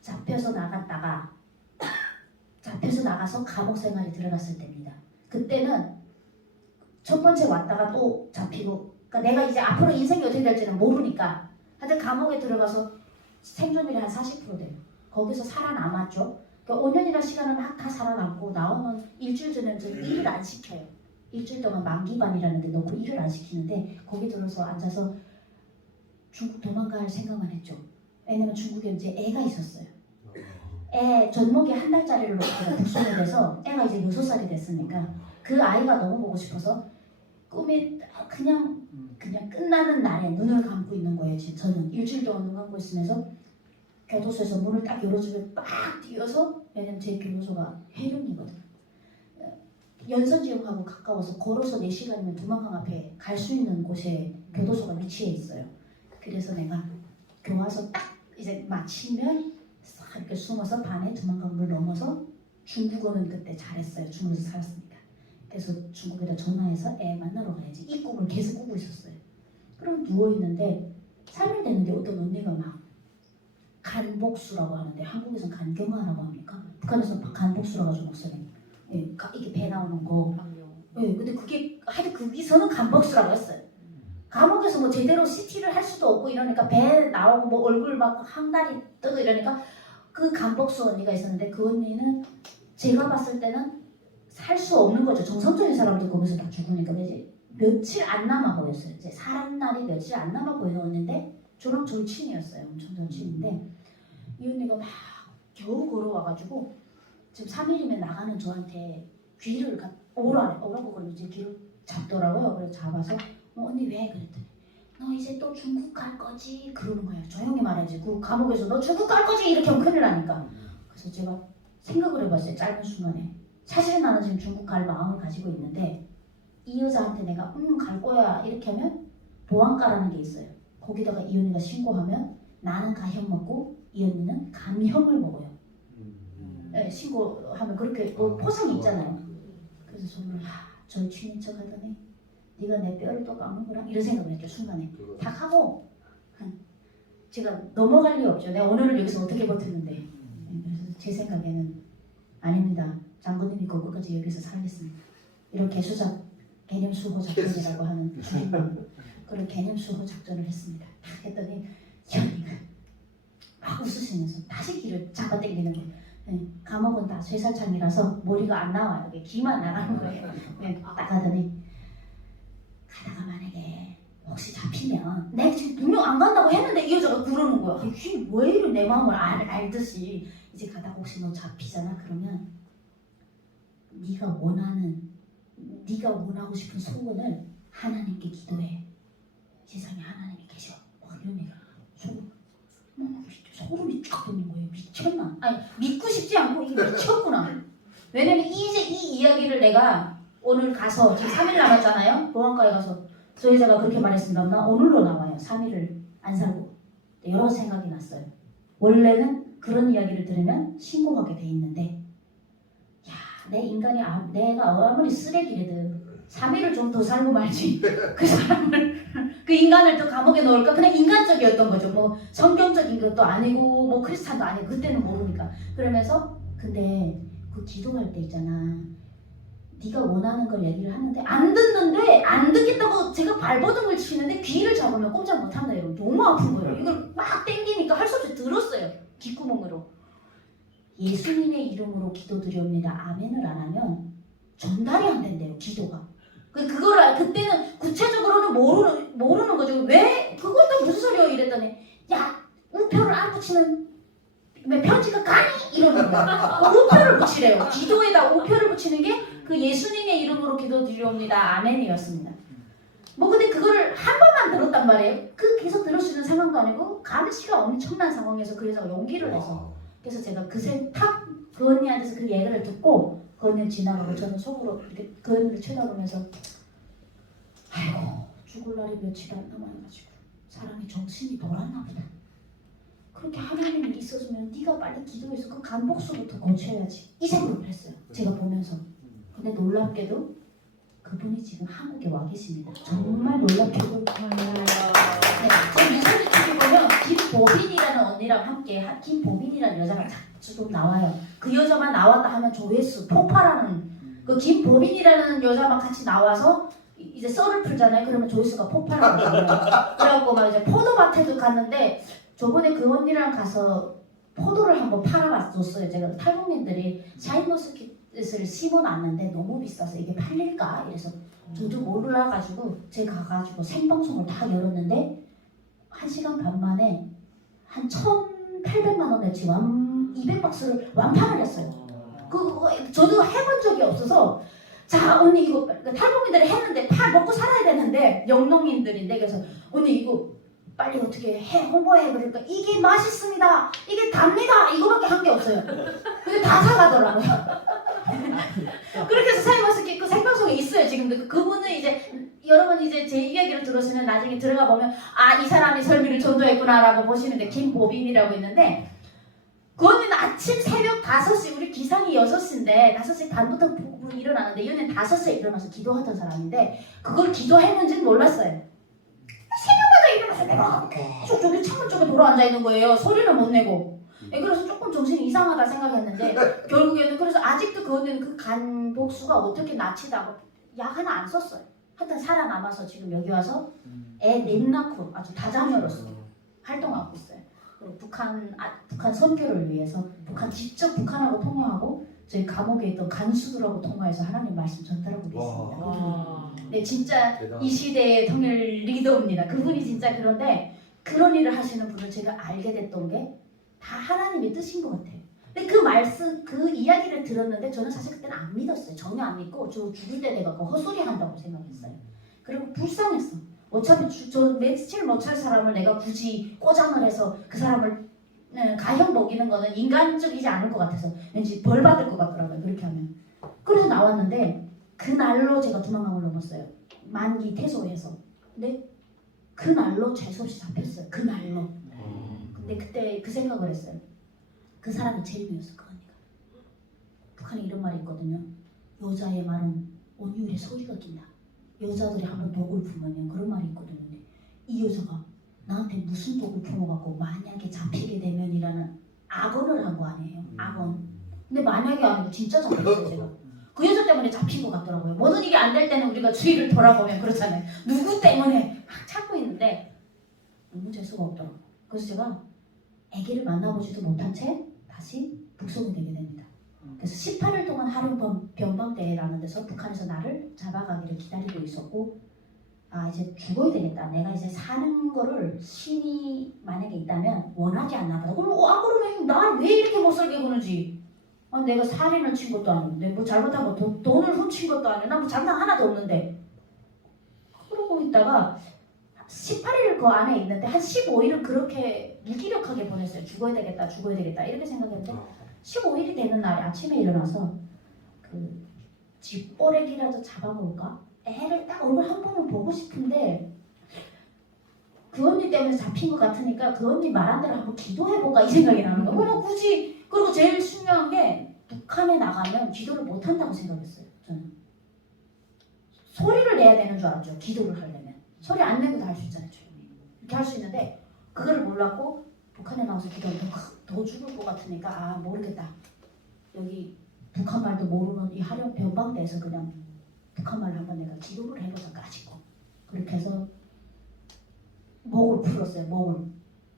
잡혀서 나가서 감옥 생활에 들어갔을 때입니다. 그때는 첫 번째 왔다가 또 잡히고 그러니까 내가 이제 앞으로 인생이 어떻게 될지는 모르니까 하여튼 감옥에 들어가서 생존율이 한 40% 돼요. 거기서 살아남았죠. 그러니까 5년이라는 시간을 막 다 살아남고 나오면 일주일 전에는 저는 일을 안 시켜요. 일주일 동안 만기반이라는 데 넣고 일을 안 시키는데 거기 들어서 앉아서 중국 도망갈 생각만 했죠. 왜냐면 중국에 이제 애가 있었어요. 애 젖먹이 1달짜리를 놓고 북송이 돼서 애가 이제 6살이 됐으니까 그 아이가 너무 보고 싶어서 꿈이 그냥 끝나는 날에 눈을 감고 있는 거예요. 저는 일주일 동안 눈 감고 있으면서 교도소에서 문을 딱 열어주면 막 뛰어서 왜냐면 제 교도소가 해륜이거든요. 연선지역하고 가까워서 걸어서 4시간이면 두만강 앞에 갈 수 있는 곳에 교도소가 위치해 있어요. 그래서 내가 교화소 딱 이제 마치면 싹 이렇게 숨어서 반에 두만강을 넘어서 중국어는 그때 잘했어요. 중국에서 살았으니까. 그래서 중국에다 전화해서 애 만나러 가야지. 이 꿈을 계속 꾸고 있었어요. 그럼 누워있는데 3일 됐는데 어떤 언니가 막 간복수라고 하는데 한국에서는 간경화라고 합니까? 북한에서는 간복수라고 하죠 목사님. 예, 이게 배 나오는 거. 예, 근데 그게 하여튼 거기서는 간복수라고 했어요. 감옥에서 뭐 제대로 CT를 할 수도 없고 이러니까 배 나오고 뭐 얼굴 막 항다리 뜨고 이러니까 그 간복수 언니가 있었는데 그 언니는 제가 봤을 때는 살 수 없는 거죠. 정상적인 사람도 거기서 다 죽으니까 이제 며칠 안 남아 보였어요. 이제 살한 날이 며칠 안 남아 보이는 언니인데 저랑 절친이었어요. 엄청 절친인데 이 언니가 막 겨우 걸어와가지고 지금 3일이면 나가는 저한테 귀를 오라고 그러면 이제 귀를 잡더라고요. 그래서 잡아서 언니 왜? 그랬더니 너 이제 또 중국 갈 거지? 그러는 거예요. 조용히 말해야지. 그 감옥에서 너 중국 갈 거지? 이렇게 하면 큰일 나니까. 그래서 제가 생각을 해봤어요. 짧은 순간에. 사실은 나는 지금 중국 갈 마음을 가지고 있는데 이 여자한테 내가 갈 거야 이렇게 하면 보안과라는 게 있어요. 거기다가 이 언니가 신고하면 나는 가형 먹고 이 언니는 감형을 먹어요. 네, 신고하면 그렇게 뭐 포상이 있잖아요. 그래서 정말 절 취인 척 하더니 네가 내 뼈를 또 까먹으라 이런 생각을 했죠. 순간에 딱 하고 제가 넘어갈 리 없죠. 내가 오늘을 여기서 어떻게 버텼는데. 그래서 제 생각에는 아닙니다. 장군님이 그것까지 여기서 살겠습니다. 이런 개수작 개념 수호 작전이라고 하는 그런 개념 수호 작전을 했습니다. 딱 했더니 현이가 막 웃으시면서 다시 길을 잡아 당기는 거예요. 네, 감옥은 다 쇠사창이라서 머리가 안 나와요. 귀만 나가는 거예요. 네, 딱 하더니 가다가 만약에 혹시 잡히면 내가 지금 분명 안 간다고 했는데 이 여자가 그러는 거야. 이게 왜 이래 내 마음을 알듯이 이제 가다가 혹시 너 잡히잖아 그러면 네가 원하고 싶은 소원을 하나님께 기도해. 세상에 하나님이 계셔. 이런 얘기가 소름이 쫙 돋는 거예요. 미쳤나? 아니 믿고 싶지 않고 이게 미쳤구나. 왜냐면 이제 이 이야기를 내가 오늘 가서 지금 3일 남았잖아요. 보안과에 가서 저 여자가 그렇게 말했습니다. 나 오늘로 나와요. 3일을 안 살고. 여러 생각이 났어요. 원래는 그런 이야기를 들으면 신고하게 돼 있는데 내 인간이 내가 아무리 쓰레기래도 3일을 좀 더 살고 말지 그 사람을 그 인간을 또 감옥에 넣을까? 그냥 인간적이었던 거죠. 뭐 성경적인 것도 아니고 뭐 크리스찬도 아니고 그때는 모르니까. 그러면서 근데 그 기도할 때 있잖아. 네가 원하는 걸 얘기를 하는데 안 듣는데 안 듣겠다고 제가 발버둥을 치는데 귀를 잡으면 꼼짝 못한다 여러분. 너무 아픈 거예요. 이걸 막 땡기니까 할 수 없이 들었어요. 귓구멍으로. 예수님의 이름으로 기도드리옵니다. 아멘을 안 하면 전달이 안 된대요. 기도가. 그거를 그때는 구체적으로는 모르는 거죠. 왜 그것도 무슨 소리야 이랬더니 야 우표를 안 붙이는 왜 편지가 가니 이러는 거야. 우표를 붙이래요. 기도에다 우표를 붙이는 게 그 예수님의 이름으로 기도드리옵니다. 아멘이었습니다. 뭐 근데 그거를 한 번만 들었단 말이에요. 그 계속 들을 수 있는 상황도 아니고 감시가 엄청난 상황에서 그 여자가 용기를 내서 그래서 제가 그 언니한테서 그 얘기를 듣고 그 언니는 지나가고 저는 속으로 이렇게 그 언니를 쳐다보면서 아이고 죽을 날이 며칠 안 남아가지고 사람이 정신이 돌았나 보다. 그렇게 하나님이 있어주면 네가 빨리 기도해서 그 간복수부터 고쳐야지 이 생각을 했어요. 제가 보면서. 근데 놀랍게도 그분이 지금 한국에 와 계십니다. 정말 놀랍게도. 네, 제 유튜브 쪽에 보면 김보빈이라는 언니랑 함께 김보빈이라는 여자가 자주 좀 나와요. 그 여자만 나왔다 하면 조회수 폭발하는 그 김보빈이라는 여자만 같이 나와서 이제 썰을 풀잖아요. 그러면 조회수가 폭발하는 거예요. 그래갖고 막 이제 포도밭에도 갔는데 저번에 그 언니랑 가서 포도를 한번 팔아봤었어요. 제가 탈북민들이 샤인머스켓을 심어놨는데 너무 비싸서 이게 팔릴까? 이래서 저도 몰라가지고 제가 가가지고 생방송을 다 열었는데 1시간 반 만에 한 1,800만 원어치 200박스를 완판을 했어요. 저도 해본 적이 없어서 자 언니 이거 탈북민들이 했는데 먹고 살아야 되는데 영농민들인데 그래서 언니 이거 빨리 어떻게 해 홍보해 그러니까 이게 맛있습니다 이게 답니다 이거밖에 한 게 없어요. 근데 다 사가더라고요. 그렇게 해서 사이버스키 그 생방송에 있어요 지금도. 그분은 이제 여러분 이제 제 이야기를 들으시면 나중에 들어가 보면 아 이 사람이 설비를 전도했구나라고 보시는데 김보빈이라고 있는데 그 언니는 아침 새벽 5시 우리 기상이 6시인데 5시 반부터 일어나는데 이 언니는 5시에 일어나서 기도하던 사람인데 그걸 기도했는지는 몰랐어요. 새벽마다 일어나서 내가 계속 저기 창문 쪽에 돌아앉아 있는 거예요. 소리를 못 내고. 그래서 조금 정신이 이상하다 생각했는데 결국에는 그래서 아직도 그 언니는 그 간복수가 어떻게 낫지다고 약 하나 안 썼어요. 하여튼 살아남아서 지금 여기 와서 애 넷 낳고 아주 다자녀로서 활동하고 있어요. 그리고 북한 선교를 위해서 직접 북한하고 통화하고 저희 감옥에 있던 간수들하고 통화해서 하나님 말씀 전달하고 있습니다. 네, 진짜 대단하다. 이 시대의 통일 리더입니다. 그분이 진짜 그런데 그런 일을 하시는 분을 제가 알게 됐던 게 다 하나님의 뜻인 것 같아요. 근데 그 말씀, 그 이야기를 들었는데 저는 사실 그때는 안 믿었어요. 전혀 안 믿고 저 죽을 때 내가 그 헛소리 한다고 생각했어요. 그리고 불쌍했어. 어차피 저 며칠 못 살 사람을 내가 굳이 꼬장을 해서 그 사람을 가형 먹이는 거는 인간적이지 않을 것 같아서 왠지 벌 받을 것 같더라고요. 그렇게 하면. 그래서 나왔는데 그날로 제가 두만강을 넘었어요. 만기 퇴소해서. 근데 그날로 재수없이 잡혔어요. 그날로. 근데 그때 그 생각을 했어요. 그 사람이 제일 미웠어, 그 언니가. 북한에 이런 말이 있거든요. 여자의 말은 온유의 소리가 긴다. 여자들이 한번 독을 품으면 그런 말이 있거든요. 근데 이 여자가 나한테 무슨 독을 품어갖고 만약에 잡히게 되면이라는 악언을 한 거 아니에요. 악언. 근데 만약에 아니고 진짜 잡혔어요, 제가. 그 여자 때문에 잡힌 것 같더라고요. 모든 일이 안 될 때는 우리가 주위를 돌아보면 그렇잖아요. 누구 때문에 막 찾고 있는데 너무 재수가 없더라고요. 그래서 제가 아기를 만나보지도 못한 채 다시 북송이 되게 됩니다. 그래서 18일 동안 하루 변방대회라는 데서 북한에서 나를 잡아가기를 기다리고 있었고, 아 이제 죽어야 되겠다. 내가 이제 사는 거를 신이 만약에 있다면 원하지 않나 보다. 그러면 날 왜 이렇게 못 살게 구는지. 아, 내가 살인을 친 것도 아닌데 뭐 잘못한 거 돈을 훔친 것도 아니고 나 뭐 잘못한 하나도 없는데. 그러고 있다가 18일 그 안에 있는데 한 15일은 그렇게 무기력하게 보냈어요. 죽어야 되겠다 죽어야 되겠다 이렇게 생각했는데 15일이 되는 날에 아침에 일어나서 그 쥐꼬레기라도 잡아볼까? 애를 딱 얼굴 한 번은 보고 싶은데 그 언니 때문에 잡힌 것 같으니까 그 언니 말한 대로 한번 기도해볼까 이 생각이 나는 거예요. 그럼 굳이. 그리고 제일 중요한 게 북한에 나가면 기도를 못한다고 생각했어요. 저는 소리를 내야 되는 줄 알았죠. 기도를 하려면 소리 안 내고 다 할 수 있잖아요. 이렇게 할 수 있는데 그거를 몰랐고 북한에 나와서 기도하면 더 죽을 것 같으니까 아 모르겠다. 여기 북한 말도 모르는 이 하령 변방대에서 그냥 북한 말로 한번 내가 기도를 해보자 까짓거. 그렇게 해서 목을 풀었어요. 목을.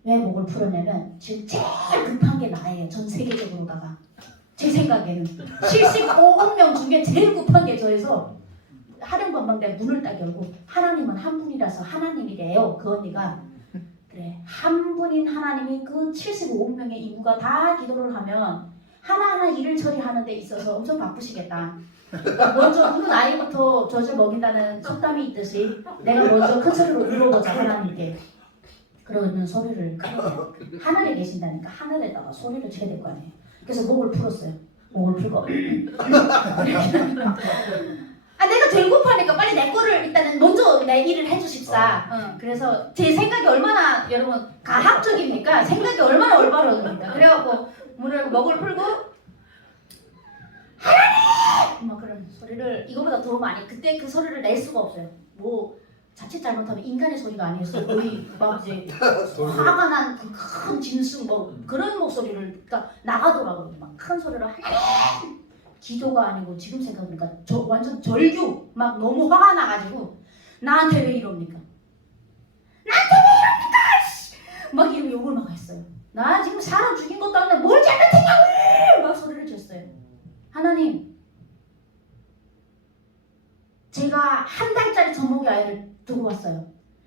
왜 목을 풀었냐면 지금 제일 급한 게 나예요. 전 세계적으로다가. 제 생각에는 75억 명 중에 제일 급한 게 저에서 하령 변방대 문을 딱 열고 하나님은 한 분이라서 하나님이래요. 그 언니가. 그래 한 분인 하나님이 그 75억 명의 인구가 다 기도를 하면 하나하나 일을 처리하는 데 있어서 엄청 바쁘시겠다. 그러니까 먼저 그 나이부터 젖을 먹인다는 속담이 있듯이 내가 먼저 큰 소리로 울어보자 하나님께. 그러면 소리를 크게 하늘에 계신다니까 하늘에다가 소리를 쳐야 될 거 아니에요. 그래서 목을 풀었어요. 목을 풀고 아 내가 제일 급하니까 빨리 내 거를 일단은 먼저 내 일을 해주십사. 그래서 제 생각이 얼마나 여러분 가학적입니까? 생각이 얼마나 올바릅니까? 그래갖고 목을 풀고 하나님! 막 그런 소리를 이거보다 더 많이 그때 그 소리를 낼 수가 없어요. 뭐 자칫 잘못하면 인간의 소리가 아니었어요. 거의 막 이제 화가 난 그 큰 짐승 뭐 그런 목소리를 그러니까 나가더라고요. 막 큰 소리로 하나님! 기도가 아니고 지금 생각해보니까 완전 절규 막 너무 화가 나가지고 나한테 왜 이럽니까? 나한테 왜 이럽니까? 막 이러면 욕을 막 했어요. 나 지금 사람 죽인 것도 아닌데 뭘 잘못했냐고! 막 소리를 쳤어요. 하나님 제가 한 달짜리 젖먹이 아이를 두고 왔어요.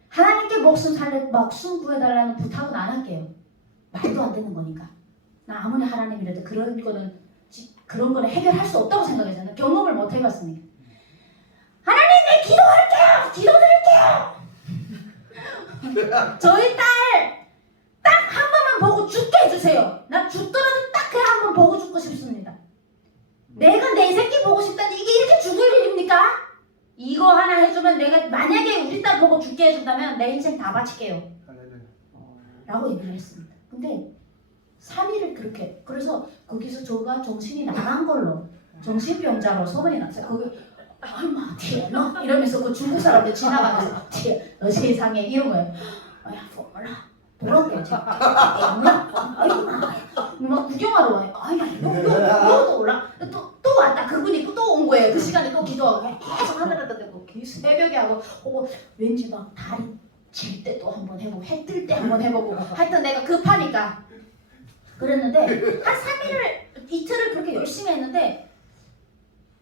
하나님께 목숨 구해달라는 부탁은 안 할게요. 말도 안 되는 거니까. 나 아무리 하나님이라도 그런 거는 해결할 수 없다고 생각했잖아요. 경험을 못 해봤으니까. 하나님 내 기도할게요. 기도드릴게요. 저희 딸 딱 한 번만 보고 죽게 해주세요. 나 죽더라도 딱 그냥 한 번 보고 죽고 싶습니다. 내가 내 새끼 보고 싶다니 이게 이렇게 죽을 일입니까? 이거 하나 해주면 내가 만약에 우리 딸 보고 죽게 해준다면 내 인생 다 바칠게요. 라고 얘기를 했습니다. 근데 3일을 그렇게 그래서 거기서 저가 정신이 나간 걸로 정신병자로 소문이 났어요. 거기 얼마 뒤에 너 이러면서 그 중국 사람들 지나가면서 뒤에 세상에 이런 거예요. 야 몰라 뭐라고 막 구경하러 와요. 너도 올라 또 왔다. 그분이 또 온 거예요. 그 시간에 또 기도하고 계속 하늘에다 대고 새벽에 하고 왠지 막 다리 질 때 또 한번 해보고 해 뜰 때 한번 해보고 하여튼 내가 급하니까 그랬는데 한 3일을 이틀을 그렇게 열심히 했는데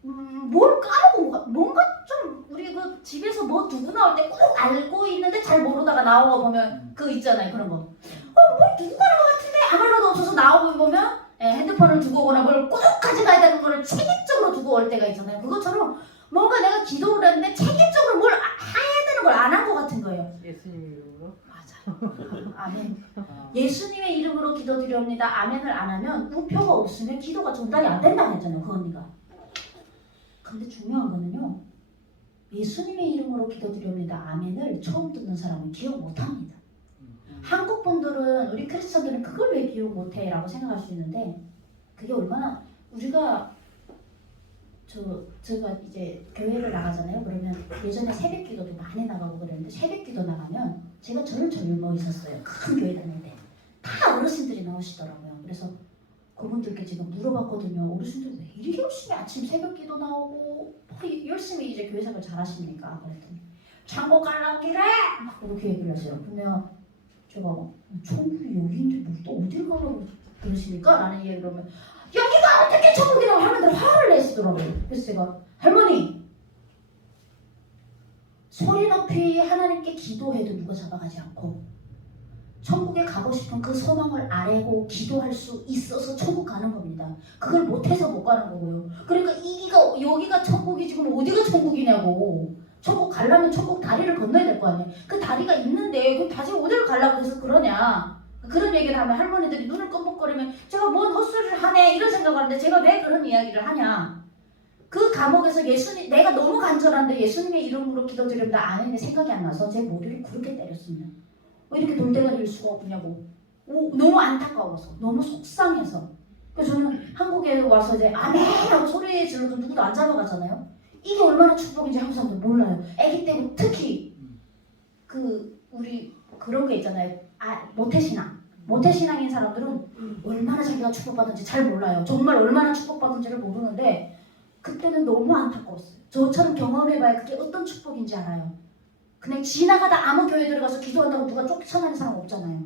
뭘 까먹은 뭔가 좀 우리 그 집에서 뭐 두고 나올 때 꼭 알고 있는데 잘 모르다가 나온 거 보면 그거 있잖아요. 그런 거 뭘 두고 가는 것 같은데 아무 말도 없어서 나오고 보면 핸드폰을 두고 오거나 뭘 꼭 가져가야 되는 거를 책임적으로 두고 올 때가 있잖아요. 그것처럼 뭔가 내가 기도를 했는데 책임적으로 뭘 해야 되는 걸 안 한 것 같은 거예요. 예수님 이름으로? 맞아요. 아멘. 예수님의 이름으로 기도드립니다. 아멘을 안 하면 우표가 없으면 기도가 전달이 안 된다고 했잖아요. 그 언니가. 근데 중요한 거는요. 예수님의 이름으로 기도드립니다. 아멘을 처음 듣는 사람은 기억 못합니다. 한국 분들은 우리 크리스천들은 그걸 왜 기억 못해? 라고 생각할 수 있는데 그게 얼마나 우리가 제가 이제 교회를 나가잖아요. 그러면 예전에 새벽 기도도 많이 나가고 그랬는데 새벽 기도 나가면 제가 젊어 있었어요. 큰 교회 다닐 때. 다 어르신들이 나오시더라고요. 그래서 그분들께 제가 물어봤거든요. 어르신들 왜 이렇게 열심히 아침 새벽 기도 나오고 열심히 이제 교회 생활 잘하십니까? 그랬더니 창고 갈란 길에 막 그렇게 얘기를 하세요. 그러면 제가 천국이 여기인데 뭐 또 어딜 가라고 그러십니까? 라는 얘기를 하면 여기가 어떻게 천국이라고 하는데 화를 내시더라고요. 그래서 제가 할머니 소리 높이 하나님께 기도해도 누가 잡아가지 않고 천국에 가고 싶은 그 소망을 아뢰고 기도할 수 있어서 천국 가는 겁니다. 그걸 못해서 못 가는 거고요. 그러니까 여기가 천국이 지금 어디가 천국이냐고. 천국 가려면 천국 다리를 건너야 될 거 아니에요. 그 다리가 있는데 그럼 다시 어디를 가려고 해서 그러냐. 그런 얘기를 하면 할머니들이 눈을 껌뻑거리면 제가 뭔 헛소리를 하네 이런 생각을 하는데 제가 왜 그런 이야기를 하냐. 그 감옥에서 내가 너무 간절한데 예수님의 이름으로 기도드립니다. 아멘이 생각이 안 나서 제 머리를 그렇게 때렸습니다. 왜 이렇게 돌대가리일 수가 없냐고. 너무 안타까워서 너무 속상해서. 그래서 저는 한국에 와서 이제 아멘하고 소리 질러도 누구도 안 잡아가잖아요. 이게 얼마나 축복인지 한국 사람들 몰라요. 아기 때부터 특히 우리 그런 게 있잖아요. 모태신앙인 사람들은 얼마나 자기가 축복받은지 잘 몰라요. 정말 얼마나 축복받은지를 모르는데 그때는 너무 안타까웠어요. 저처럼 경험해봐야 그게 어떤 축복인지 알아요. 그냥 지나가다 아무 교회 들어가서 기도한다고 누가 쫓아내는 사람 없잖아요.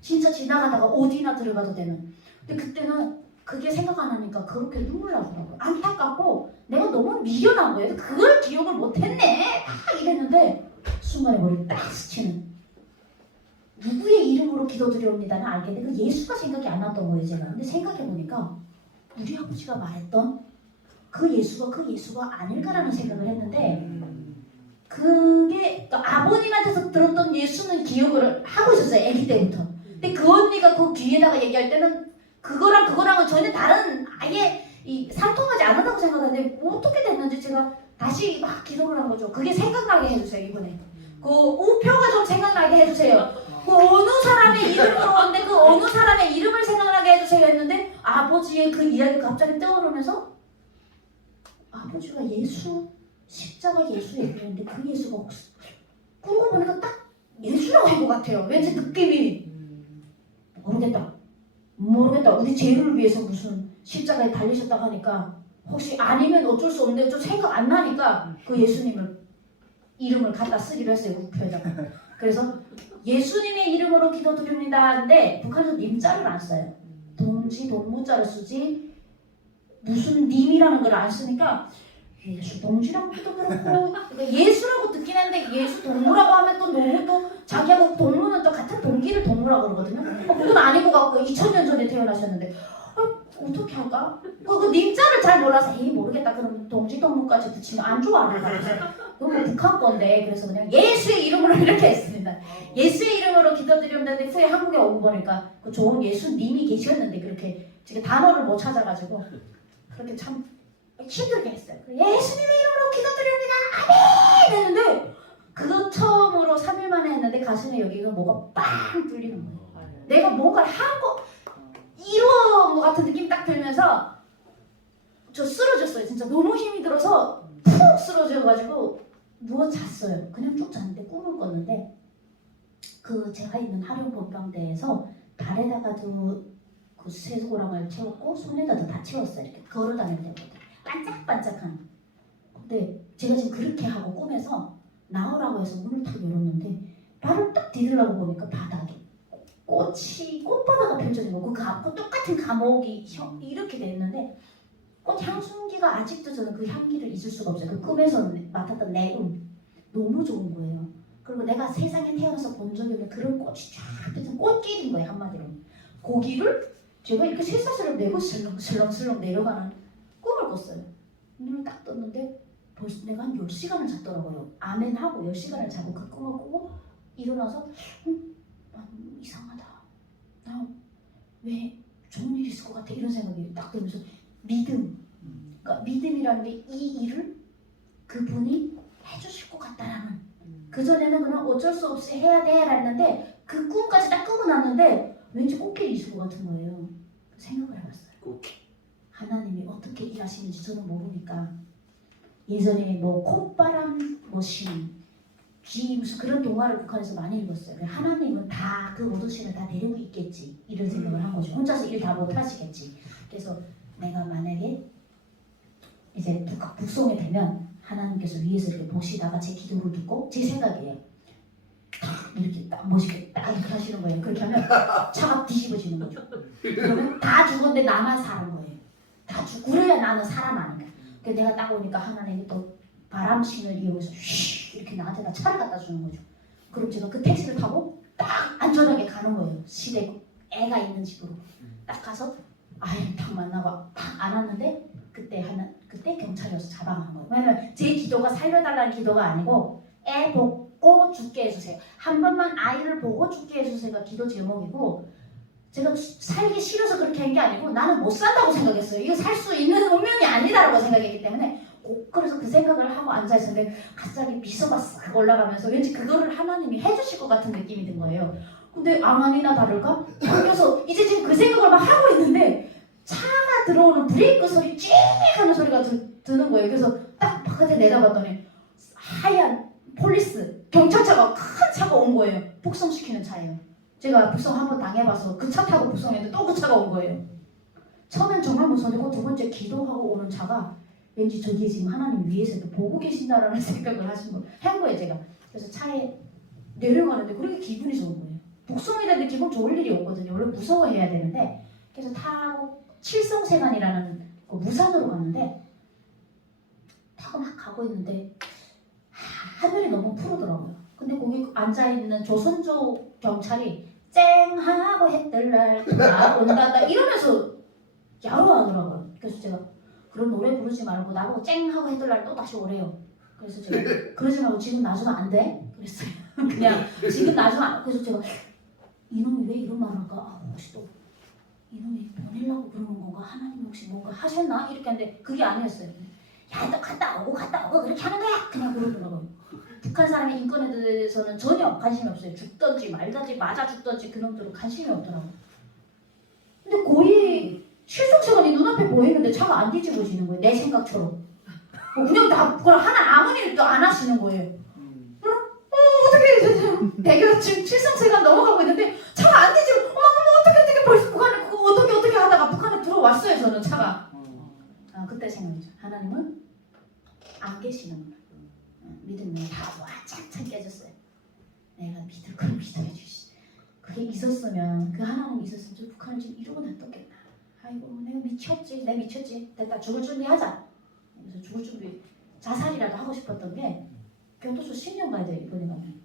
진짜 지나가다가 어디나 들어가도 되는. 근데 그때는 그게 생각 안 하니까 그렇게 눈물 나더라고요. 안타깝고 내가 너무 미련한 거예요. 그걸 기억을 못했네. 딱 이랬는데 순간에 머리 딱 스치는. 누구의 이름으로 기도드려옵니다는 알겠는데 그 예수가 생각이 안 났던 거예요. 제가. 근데 생각해보니까 우리 아버지가 말했던 그 예수가 아닐까라는 생각을 했는데 그게 그러니까 아버님한테서 들었던 예수는 기억을 하고 있었어요. 아기 때부터. 근데 그 언니가 그 뒤에다가 얘기할 때는 그거랑은 전혀 다른 아예 상통하지 않았다고 생각하는데 어떻게 됐는지 제가 다시 막 기도를 한 거죠. 그게 생각나게 해주세요. 이번에 그 우표가 좀 생각나게 해주세요. 그 어느 사람의 이름으로 왔는데 그 어느 사람의 이름을 생각나게 해주세요 했는데 아버지의 그 이야기가 갑자기 떠오르면서 아버지가 십자가 예수 얘기했는데 그 예수가 혹시 그러고 보니까 딱 예수라고 한 것 같아요. 왠지 느낌이 모르겠다. 우리 죄를 위해서 무슨 십자가에 달리셨다고 하니까 혹시 아니면 어쩔 수 없는데 좀 생각 안 나니까 그 예수님을 이름을 갖다 쓰기로 했어요. 우표에다가. 그래서 예수님의 이름으로 기도드립니다 하는데 북한에서 님자를 안 써요. 동지 동무자를 쓰지 무슨 님이라는 걸 안 쓰니까 예수 동지라고 해도 그렇고 그러니까 예수라고 듣긴 했는데 예수 동무라고 하면 또 너무 또 자기하고 동무는 또 같은 동기를 동무라고 그러거든요. 그건 아닌 것 같고 2000년 전에 태어나셨는데 어떻게 할까? 그 님자를 잘 몰라서 모르겠다. 그럼 동지 동무까지 붙이면 안 좋아. 그래서 너무 북한 건데 그래서 그냥 예수의 이름으로 이렇게 했습니다. 예수의 이름으로 기도드렸는데 후에 한국에 오고 보니까 그 좋은 예수님이 계셨는데 그렇게 제가 단어를 못 찾아가지고 그렇게 참 힘들게 했어요. 예수님의 이름으로 기도드립니다. 아멘! 했는데 그거 처음으로 3일 만에 했는데 가슴에 여기가 뭐가 빵 뚫리는 거예요. 내가 뭔가를 이루어온 것 같은 느낌이 딱 들면서 저 쓰러졌어요. 진짜 너무 힘이 들어서 푹 쓰러져가지고 누워 잤어요. 그냥 쭉 잤는데 꿈을 꿨는데 그 제가 있는 하룡본방대에서 발에다가도 그 쇠고랑을 채웠고 손에다도 다 채웠어요. 이렇게 걸어다닐 때마다 반짝반짝한. 근데 제가 지금 그렇게 하고 꿈에서 나오라고 해서 문을 탁 열었는데 발을 딱 디디려고 보니까 바닥에 꽃바다가 펼쳐진 거. 그 똑같은 감옥이 이렇게 돼 있는데 꽃 향수기가 아직도 저는 그 향기를 잊을 수가 없어요. 그 꿈에서 맡았던 내음 너무 좋은 거예요. 그리고 내가 세상에 태어나서 본 적이 없는 그런 꽃이 쫙 펴진 꽃길인 거예요. 한마디로. 고기를 제가 이렇게 쇠사슬을 메고 슬렁슬렁 내려가는 꿈을 꿨어요. 눈을 딱 떴는데 벌써 내가 한 10시간을 잤더라고요. 아멘하고 10시간을 자고 그 꿈을 꾸고 일어나서 이상하다. 나 왜 좋은 일이 있을 것 같아 이런 생각이 딱 들면서 믿음. 그러니까 믿음이라는 게 이 일을 그분이 해줄 같다라는. 그전에는 그냥 어쩔 수 없이 해야 돼 했는데 그 꿈까지 딱 끄고 났는데 왠지 꽃길이 있을 것 같은 거예요. 생각을 해봤어요. 하나님이 어떻게 일하시는지 저는 모르니까 예전에 뭐 콧바람 머신 귀 무슨 그런 동화를 북한에서 많이 읽었어요. 하나님은 다 그 모든 신을 다 데리고 있겠지 이런 생각을 한 거죠. 혼자서 일 다 못하시겠지. 그래서 내가 만약에 이제 북송이 되면 하나님께서 위에서 이렇게 보시다가 제 기도를 듣고 제 생각이에요. 딱 이렇게 딱 멋있게 딱 이렇게 하시는 거예요. 그렇게 하면 차가 뒤집어지는 거죠. 그러면 다 죽었는데 나만 사는 거예요. 다 그래야 나는 살아나니까. 그래서 내가 딱 오니까 하나님이 또 바람신을 이용해서 휘 이렇게 나한테 다 차를 갖다 주는 거죠. 그럼 제가 그 택시를 타고 딱 안전하게 가는 거예요. 시댁 애가 있는 집으로 딱 가서 아이를 딱 만나고 딱 안았는데 그때 경찰이 와서 잡아가는 거예요. 왜냐면 제 기도가 살려달라는 기도가 아니고 애 보고 죽게 해주세요. 한 번만 아이를 보고 죽게 해주세요가 기도 제목이고 제가 살기 싫어서 그렇게 한 게 아니고 나는 못 산다고 생각했어요. 이거 살 수 있는 운명이 아니다라고 생각했기 때문에 그래서 그 생각을 하고 앉아있었는데 갑자기 미소가 싹 올라가면서 왠지 그거를 하나님이 해주실 것 같은 느낌이 든 거예요. 근데 아니나 다를까? 바뀌어서 이제 지금 그 생각을 막 하고 있는데 차가 들어오는 브레이크 소리 찡 하는 소리가 드는 거예요. 그래서 딱 바깥에 내다봤더니 하얀 폴리스 경찰차가 큰 차가 온 거예요. 북송시키는 차예요. 제가 북송 한번 당해봐서 그 차 타고 북송했는데 또 그 차가 온 거예요. 처음엔 정말 무서웠고 두 번째 기도하고 오는 차가 왠지 저기에 지금 하나님 위에서 보고 계신다라는 생각을 한 거예요 제가. 그래서 차에 내려가는데 그렇게 기분이 좋은 거예요. 북송이 되는데 기분 좋을 일이 없거든요. 원래 무서워해야 되는데. 그래서 타고 칠성세관이라는 그 무산으로 갔는데 타고 막 가고 있는데 하늘이 너무 푸르더라고요. 근데 거기 앉아있는 조선조 경찰이 쨍하고 해뜰 날 온다 이러면서 야호하더라고요. 그래서 제가 그런 노래 부르지 말고 나보고 쨍하고 해뜰 날 또 다시 오래요. 그래서 제가 그러지 말고 지금 놔주면 안 돼? 그랬어요. 그냥 지금 놔주면 안 돼. 그래서 제가 이놈이 왜 이런 말을 할까? 혹시 또 이놈이 보내려고 그러는 건가? 하나님 혹시 뭔가 하셨나? 이렇게 하는데 그게 아니었어요. 야, 너 갔다 오고 그렇게 하는 거야? 그냥 그러더라고요. 북한 사람의 인권에 대해서는 전혀 관심이 없어요. 죽든지 말든지 맞아 죽든지 그놈들은 관심이 없더라고요. 근데 거의 실속시간이 눈앞에 보이는데 차가 안 뒤집어지는 거예요. 내 생각처럼. 그냥 다 그걸 아무 일도 안 하시는 거예요. 어떻게 대교 지금 칠성세관 넘어가고 있는데 차가 안 뒤집어. 어떻게 벌써 북한에 그거 어떻게 하다가 북한에 들어왔어요. 저는 차가. 그때 생각이죠. 하나님은 안 계시는구나. 믿음이 다 와장창 깨졌어요. 내가 믿을 걸 믿어해 주시. 그게 있었으면 그 하나님이 있었으면 저 북한을 지금 이러고 놔뒀겠나. 아이고 내가 미쳤지. 됐다 죽을 준비하자. 그래서 죽을 준비 자살이라도 하고 싶었던 게 교도소 10년 가야 돼요. 이번에 가면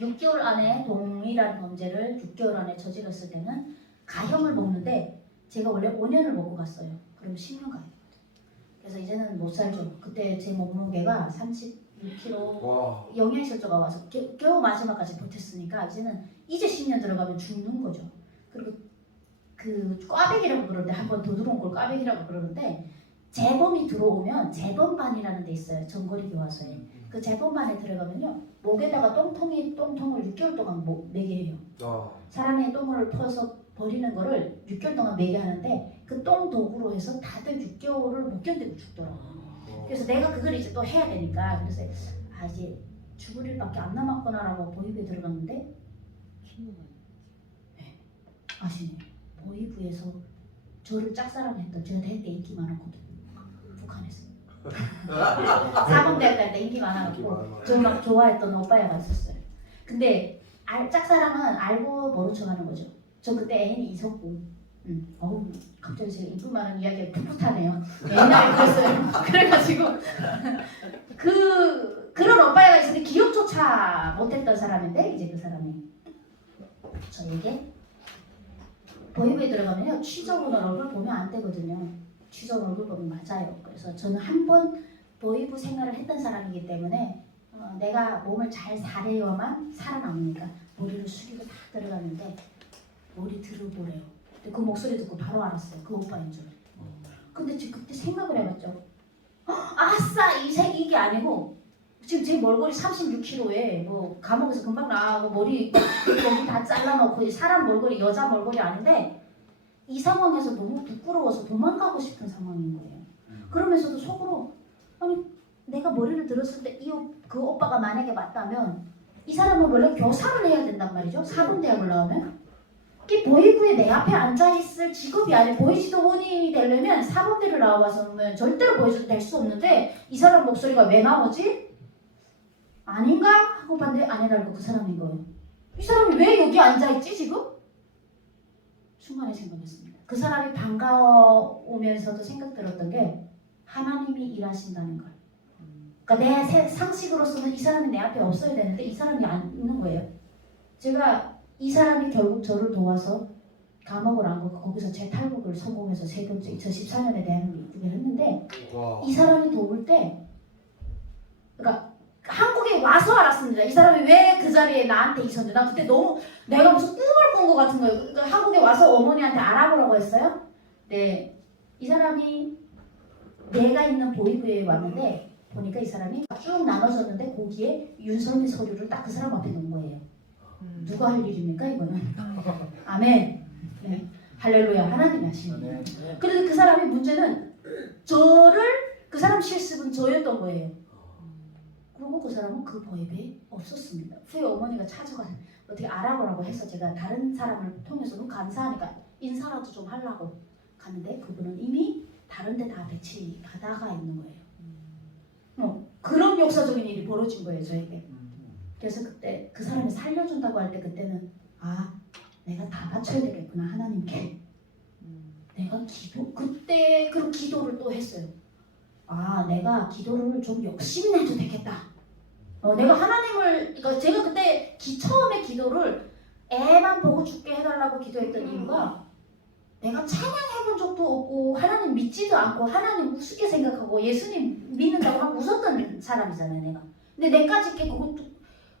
6개월 안에 동일한 범죄를 6개월 안에 저질렀을 때는 가형을 먹는데 제가 원래 5년을 먹고 갔어요. 그럼 10년 가야 돼요. 그래서 이제는 못 살죠. 그때 제 몸무게가 36kg 영양실조가 와서 겨우 마지막까지 버텼으니까 이제 10년 들어가면 죽는 거죠. 그리고 그 꽈배기라고 그러는데 한 번 더 들어온 걸 꽈배기라고 그러는데 재범이 들어오면 재범반이라는 데 있어요. 전거리 교화소에. 그 재범반에 들어가면요 목에다가 똥통을 6개월 동안 매게 해요. 사람의 똥을 퍼서 버리는 거를 6개월 동안 매게 하는데 그 똥 도구로 해서 다들 6개월을 못 견디고 죽더라고요. 그래서 내가 그걸 이제 또 해야 되니까 그래서 이제 죽을 일밖에 안 남았구나라고 보이부에 들어갔는데 네, 아시네. 보이부에서 저를 짝사랑했던 제가 대학 때 인기 많았거든요. 북한에서. 사범대학 갈 때 인기 많아갖고 저 막 좋아했던 오빠야가 있었어요. 근데 짝사랑은 알고 모른 척하는 거죠. 저 그때 애인이 있었고 어우 갑자기 제가 인기 많은 이야기가 풋풋하네요. 옛날에 그랬어요. 그래가지고 그런 오빠야가 있었는데 기억조차 못했던 사람인데 이제 그 사람이 저에게 보이부에 들어가면요 취정 얼굴 보면 안 되거든요. 취정 얼굴 보면 맞아요. 그래서 저는 한 번 보이부 생활을 했던 사람이기 때문에 내가 몸을 잘 사려야만 살아남으니까 머리를 숙이고 딱 들어갔는데 머리 들어보래요. 근데 그 목소리 듣고 바로 알았어요. 그 오빠인 줄. 근데 그때 생각을 해봤죠. 아싸 이게 아니고 지금 제 몰골이 36kg에 뭐 감옥에서 금방 나가고 머리 다 잘라놓고 사람 몰골이 여자 몰골이 아닌데 이 상황에서 너무 부끄러워서 도망가고 싶은 상황인 거예요. 그러면서도 속으로 아니 내가 머리를 들었을 때 그 오빠가 만약에 맞다면 이 사람은 원래 교사를 해야 된단 말이죠. 사범대학을 나오면 이 보이부에 내 앞에 앉아있을 직업이 아닌 보이지도원이 되려면 사범대를 나와서는 절대로 보이지도 될 수 없는데 이 사람 목소리가 왜 나오지? 아닌가? 하고 봤는데 아니라고 그 사람인 거예요. 이 사람이 왜 여기 앉아있지 지금? 순간에 생각했습니다. 그 사람이 반가우면서도 생각 들었던 게 하나님이 일하신다는 걸. 그러니까 내 상식으로서는 이 사람이 내 앞에 없어야 되는데 이 사람이 안 있는 거예요. 제가 이 사람이 결국 저를 도와서 감옥을 안 가고 거기서 재탈북을 성공해서 세 번째 2014년에 대한민국에 입국을 했는데 이 사람이 도울 때 그러니까 한국에 와서 알았습니다. 이 사람이 왜 그 자리에 나한테 있었는지. 나 그때 너무 내가 무슨 꿈을 꾼 것 같은 거예요. 그러니까 한국에 와서 어머니한테 알아보라고 했어요. 네, 이 사람이 내가 있는 보이부에 왔는데 보니까 이 사람이 쭉 나눠졌는데 거기에 윤석열 서류를 딱 그 사람 앞에 놓은 거예요. 누가 할 일입니까 이거는? 아멘. 네. 할렐루야. 하나님이 하시는 거예요. 그래서 그 사람의 문제는 그 사람 실습은 저였던 거예요. 그리고 그 사람은 그 보이부에 없었습니다. 후에 어머니가 찾아가서 어떻게 알아보라고 해서 제가 다른 사람을 통해서 너무 감사하니까 인사라도 좀 하려고 갔는데 그분은 이미 다른 데 다 배치 받아가 있는 거예요. 그런 역사적인 일이 벌어진 거예요 저에게. 그래서 그때 그 사람이 살려준다고 할 때 그때는 내가 다 바쳐야 되겠구나 하나님께. 내가 그때 그 기도를 또 했어요. 내가 기도를 좀 욕심내도 되겠다. 내가 하나님을 그러니까 제가 그때 처음에 기도를 애만 보고 죽게 해달라고 기도했던 이유가 내가 찬양해본 적도 없고 하나님 믿지도 않고 하나님 우습게 생각하고 예수님 믿는다고 막 웃었던 사람이잖아요 내가. 근데 내까지 그것도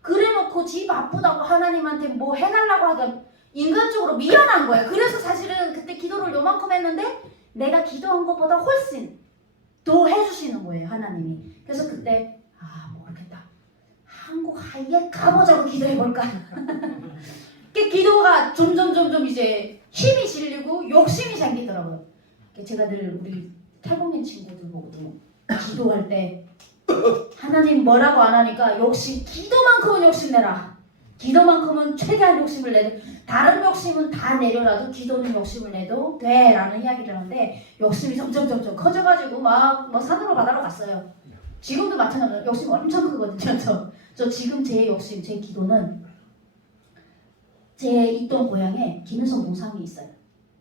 그래놓고 집 아프다고 하나님한테 뭐 해달라고 하던 인간적으로 미안한 거예요. 그래서 사실은 그때 기도를 요만큼 했는데 내가 기도한 것보다 훨씬 더 해주시는 거예요 하나님이. 그래서 그때 모르겠다. 한국 하이에 가보자고 기도해볼까. 기도가 점점 이제 힘이 실리고 욕심이 생기더라고요. 제가 늘 우리 탈북민 친구들 보고도 기도할 때 하나님 뭐라고 안 하니까 기도만큼은 욕심내라. 기도만큼은 최대한 욕심을 내도 다른 욕심은 다 내려놔도 기도는 욕심을 내도 돼 라는 이야기를 하는데 욕심이 점점 커져가지고 막 산으로 바다로 갔어요. 지금도 마찬가지로 욕심 엄청 크거든요. 저 지금 제 욕심, 제 기도는 제 있던 고향에 김일성 동상이 있어요.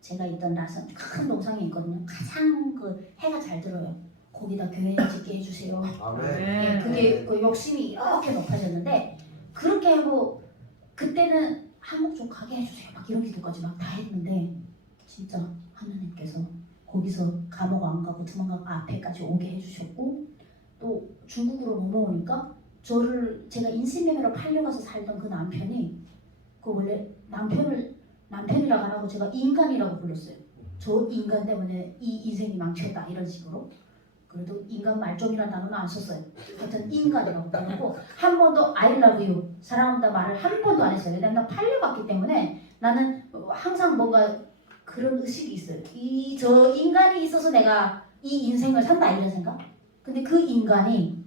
제가 있던 라선 큰 동상이 있거든요. 가장 해가 잘 들어요. 거기다 교회 짓게 해주세요. 네, 그게 욕심이 이렇게 높아졌는데 그렇게 하고 그때는 한국 좀 가게 해주세요. 막 이런 기도까지 막 다 했는데 진짜 하나님께서 거기서 감옥 안 가고 도망가고 앞에까지 오게 해주셨고 또 중국으로 넘어오니까 제가 인신매매로 팔려가서 살던 그 남편이 원래 남편이라고 안 하고 제가 인간이라고 불렀어요. 저 인간 때문에 이 인생이 망쳤다 이런 식으로. 그래도 인간 말종이라는 단어는 안 썼어요. 하여튼 인간이라고 부르고 한 번도 I love you 사랑한다 말을 한 번도 안 했어요. 왜냐면 나 팔려갔기 때문에 나는 항상 뭔가 그런 의식이 있어요. 저 인간이 있어서 내가 이 인생을 산다 이런 생각. 근데 그 인간이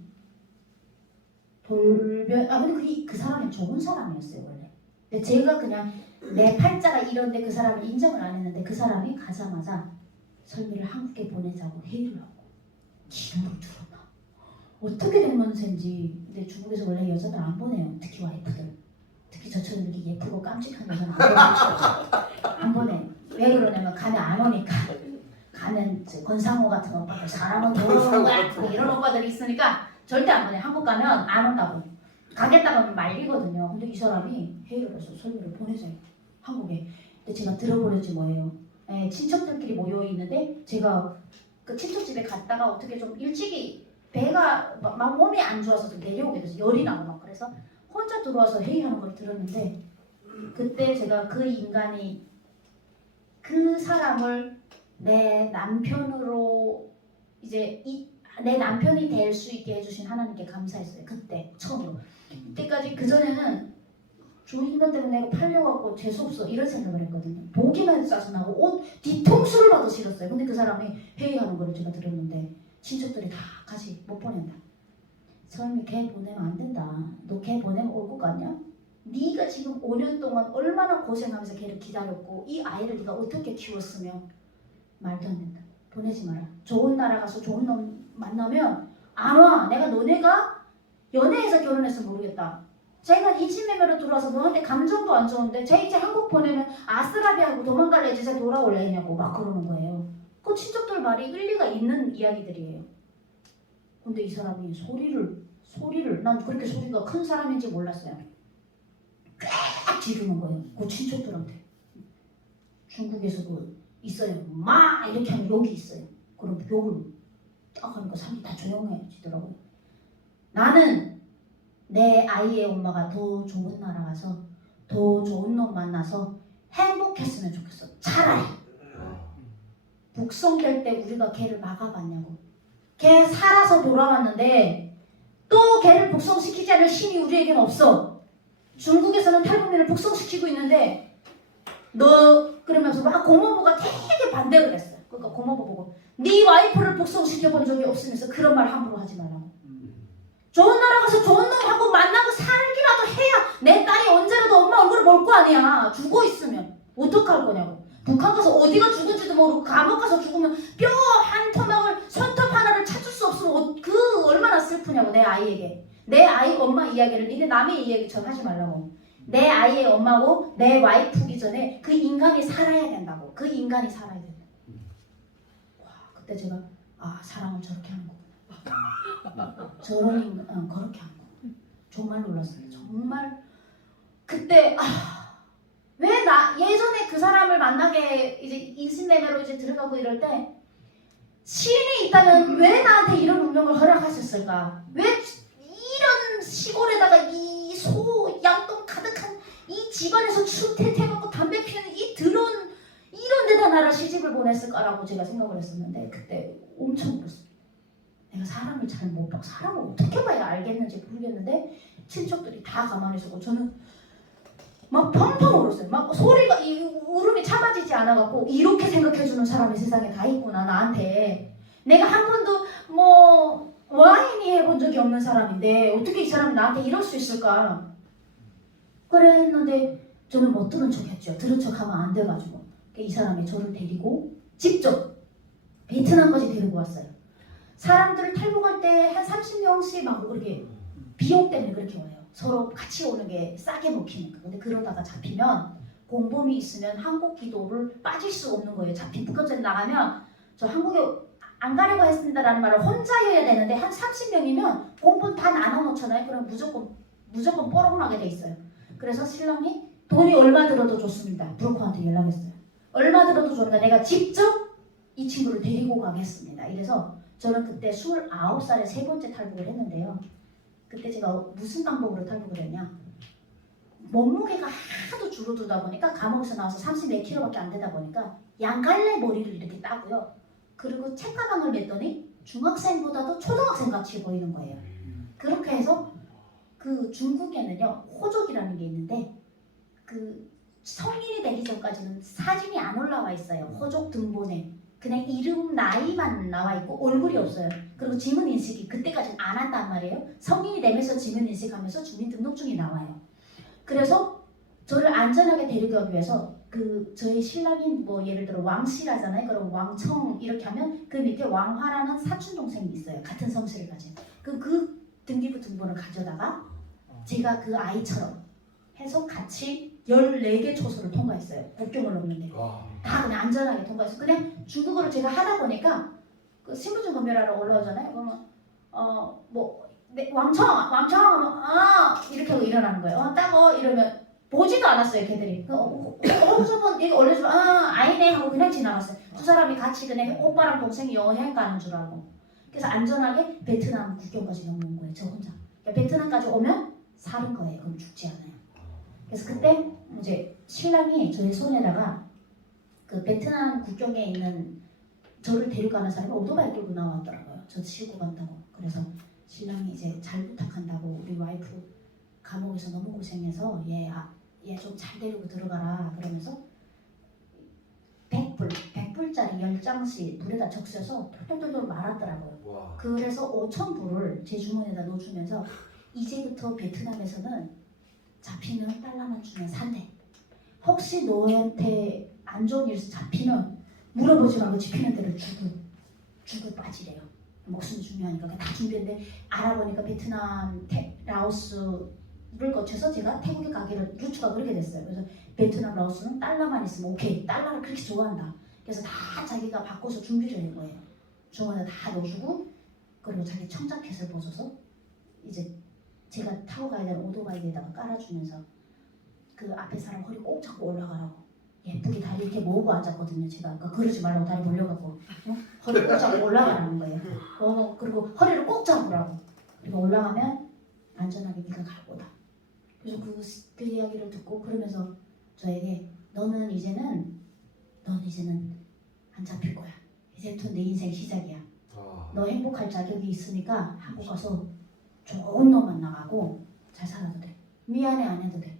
근데 그 사람이 좋은 사람이었어요 원래. 근데 제가 그냥 내 팔자가 이런데 그 사람을 인정을 안 했는데 그 사람이 가자마자 설미를 한국에 보내자고 회의를 하고 기도를 들었나? 어떻게 된 건지. 근데 중국에서 원래 여자들 안 보내요. 특히 와이프들. 특히 저처럼 이렇게 예쁘고 깜찍한 여자는 안 보내. 왜 그러냐면 가면 안 오니까. 가면 권상우 같은 오빠들 사람은 더러운 거야 뭐 이런 오빠들이 있으니까 절대 안 보내. 한국 가면 안 온다고. 가겠다고 하면 말리거든요. 근데 이 사람이 회의를 해서 설미를 보내세요. 한국에. 근데 제가 들어버렸지 뭐예요. 친척들끼리 모여 있는데 제가 그 친척집에 갔다가 어떻게 좀 일찍이 배가 막 몸이 안 좋아서 좀 내려오게 돼서 열이 나고 막 그래서 혼자 들어와서 회의하는 걸 들었는데 그때 제가 그 인간이 그 사람을 내 남편으로 이제 내 남편이 될 수 있게 해주신 하나님께 감사했어요. 그때 그전에는 조인건 때문에 내가 팔려갖고 재수없어 이런 생각을 했거든요. 보기만 해도 짜증나고 옷 뒤통수를 봐도 싫었어요. 근데 그 사람이 회의하는 거를 제가 들었는데 친척들이 다 같이 못 보낸다. 서임이 걔 보내면 안 된다. 너 걔 보내면 올 것 같냐? 네가 지금 5년 동안 얼마나 고생하면서 걔를 기다렸고 이 아이를 네가 어떻게 키웠으며 말도 안 된다. 보내지 마라. 좋은 나라 가서 좋은 놈 만나면 안 와. 내가 너네가 연애해서 결혼해서 모르겠다. 제가 이친매매로 들어와서 너한테 감정도 안 좋은데 쟤 이제 한국 보내면 아스라비하고 도망갈래 이제 돌아올래 했냐고 막 그러는 거예요. 그 친척들 말이 일리가 있는 이야기들이에요. 근데 이 사람이 소리를 난 그렇게 소리가 큰 사람인지 몰랐어요. 꽉 지르는 거예요. 그 친척들한테. 중국에서도 있어요. 마 이렇게 하면 욕이 있어요. 그럼 욕을 딱 하니까 사람이 다 조용해지더라고요. 나는 내 아이의 엄마가 더 좋은 나라 가서 더 좋은 놈 만나서 행복했으면 좋겠어. 차라리 북송될 때 우리가 걔를 막아봤냐고. 걔 살아서 돌아왔는데 또 걔를 북송시키지 않을 힘이 우리에겐 없어. 중국에서는 탈북민을 북송시키고 있는데 너 그러면서 막 고모부가 되게 반대를 했어요. 그러니까 고모부 보고 네 와이프를 북송시켜본 적이 없으면서 그런 말 함부로 하지 말라고. 좋은 나라 가서 좋은 놈하고 만나고 살기라도 해야 내 딸이 언제라도 엄마 얼굴을 볼 거 아니야. 죽어 있으면 어떡할 거냐고. 북한 가서 어디가 죽은지도 모르고 감옥 가서 죽으면 뼈 한 토막을 손톱 하나를 찾을 수 없으면 그 얼마나 슬프냐고. 내 아이에게 내 아이 엄마 이야기를 니네 남의 이야기처럼 하지 말라고. 내 아이의 엄마고 내 와이프기 전에 그 인간이 살아야 된다고. 그 인간이 살아야 된다. 와, 그때 제가 사랑을 저렇게 하는 거구나. 저런 인간 그렇게 한 거. 정말 놀랐어요. 정말 그때 왜 나 예전에 그 사람을 만나게 이제 인신매매로 이제 들어가고 이럴 때 시인이 있다면 왜 나한테 이런 운명을 허락하셨을까? 왜 이런 시골에다가 이 소 양똥 가득한 이 집안에서 출퇴퇴하고 담배 피우는 이 더러운 이런 데다 나를 시집을 보냈을까라고 제가 생각을 했었는데 그때 엄청 울었어요. 내가 사람을 잘 못 봐. 사람을 어떻게 봐야 알겠는지 모르겠는데 친척들이 다 가만히 있었고 저는 막 펑펑 울었어요. 막 소리가 이 울음이 참아지지 않아갖고 이렇게 생각해주는 사람이 세상에 다 있구나 나한테. 내가 한 번도 뭐 와인이 해본 적이 없는 사람인데 어떻게 이 사람이 나한테 이럴 수 있을까? 그랬는데 저는 못 들은 척했죠. 들은 척하면 안 돼가지고 이 사람이 저를 데리고 직접 베트남까지 데리고 왔어요. 사람들을 탈북할 때 한 30명씩 막 그렇게 비용 때문에 그렇게 와요. 서로 같이 오는 게 싸게 먹히니까. 근데 그러다가 잡히면 공범이 있으면 한국 기도를 빠질 수 없는 거예요. 잡힌 북한전에 나가면 저 한국에 안 가려고 했습니다라는 말을 혼자여야 되는데 한 30명이면 공범 다 나눠놓잖아요. 그럼 무조건 뽀록나게 돼 있어요. 그래서 신랑이 돈이 얼마 들어도 좋습니다. 브로커한테 연락했어요. 얼마 들어도 좋으니까 내가 직접 이 친구를 데리고 가겠습니다. 이래서 저는 그때 29살에 세 번째 탈북을 했는데요. 그때 제가 무슨 방법으로 탈북을 했냐. 몸무게가 하도 줄어들다 보니까 감옥에서 나와서 34kg밖에 안 되다 보니까 양갈래 머리를 이렇게 따고요. 그리고 책가방을 맸더니 중학생보다도 초등학생 같이 보이는 거예요. 그렇게 해서 그 중국에는요 호족이라는 게 있는데 그 성인이 되기 전까지는 사진이 안 올라와 있어요. 호족 등본에 그냥 이름 나이만 나와 있고 얼굴이 없어요. 그리고 지문 인식이 그때까지는 안 한단 말이에요. 성인이 되면서 지문 인식하면서 주민등록증이 나와요. 그래서 저를 안전하게 데려가기 위해서 저희 신랑이 뭐 예를 들어 왕씨라잖아요. 그럼 왕청 이렇게 하면 그 밑에 왕화라는 사촌 동생이 있어요. 같은 성씨를 가진. 그 등기부 등본을 가져다가 제가 그 아이처럼 해서 같이 14개 초소를 통과했어요. 국경을 넘는데 다 그냥 안전하게 통과해서 그냥 중국어를 제가 하다 보니까 그 신분증 검열하러 올라오잖아요. 그러면 왕청 이렇게 하고 일어나는 거예요. 따고 이러면 보지도 않았어요. 걔들이 저분 이거 올려주면 아니네 하고 그냥 지나갔어요. 두 사람이 같이 그냥 오빠랑 동생이 여행 가는 줄 알고. 그래서 안전하게 베트남 국경까지 넘는 거예요. 저 혼자. 그러니까 베트남까지 오면 사는 거예요. 그럼 죽지 않아요. 그래서 그때 이제 신랑이 저의 손에다가 그 베트남 국경에 있는 저를 데려가는 사람이 오토바이 끌고 나왔더라고요. 저 싣고 간다고. 그래서 신랑이 이제 잘 부탁한다고 우리 와이프 감옥에서 고생해서 얘 좀 잘 데리고 들어가라 그러면서 100불짜리 10장씩 물에다 적셔서 똘똘똘 말았더라고요. 와. 그래서 5,000불을 제 주머니에다 넣어주면서 이제부터 베트남에서는 잡히면 달러만 주면 산대. 혹시 너한테 안 좋은 일 잡히면 물어보지 말고 집히는 대로 죽을 빠지래요. 목숨이 중요하니까 다 준비했는데 알아보니까 베트남, 라오스를 거쳐서 제가 태국에 가기로 루트가 그렇게 됐어요. 그래서 베트남, 라오스는 달러만 있으면 오케이. 달러를 그렇게 좋아한다. 그래서 다 자기가 바꿔서 준비를 한 거예요. 주머니에 다 넣어주고 그리고 자기 청자켓을 벗어서 이제 제가 타고 가야 되는 오토바이에다가 깔아주면서 그 앞에 사람 허리 꼭 잡고 올라가라고 예쁘게 다리 이렇게 모으고 앉았거든요. 제가 그러니까 그러지 말라고 다리 벌려갖고 허리 꼭 잡고 올라가라는 거예요. 그리고 허리를 꼭 잡으라고. 그리고 올라가면 안전하게 네가 갈 거다. 그래서 그 이야기를 듣고 그러면서 저에게 너는 이제는 안 잡힐 거야. 이제부터 내 인생 시작이야. 너 행복할 자격이 있으니까 한국 가서 좋은 놈 만나가고 잘 살아도 돼. 미안해 안 해도 돼.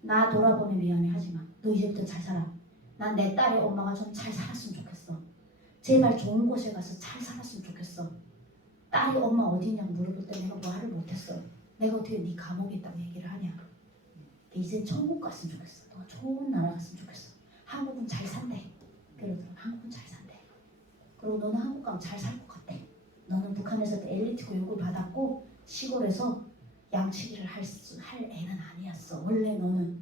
나 돌아보면 미안해 하지 마. 너 이제부터 잘 살아. 난 내 딸의 엄마가 좀 잘 살았으면 좋겠어. 제발 좋은 곳에 가서 잘 살았으면 좋겠어. 딸이 엄마 어디 있냐고 물어볼 때 내가 말을 못했어. 내가 어떻게 네 감옥에 있다고 얘기를 하냐. 이제 천국 갔으면 좋겠어. 너가 좋은 나라 갔으면 좋겠어. 한국은 잘 산대. 그러더라고. 한국은 잘 산대. 그리고 너는 한국 가면 잘 살 것 같아. 너는 북한에서 엘리트 교육을 받았고 시골에서 양치기를 할 애는 아니었어. 원래 너는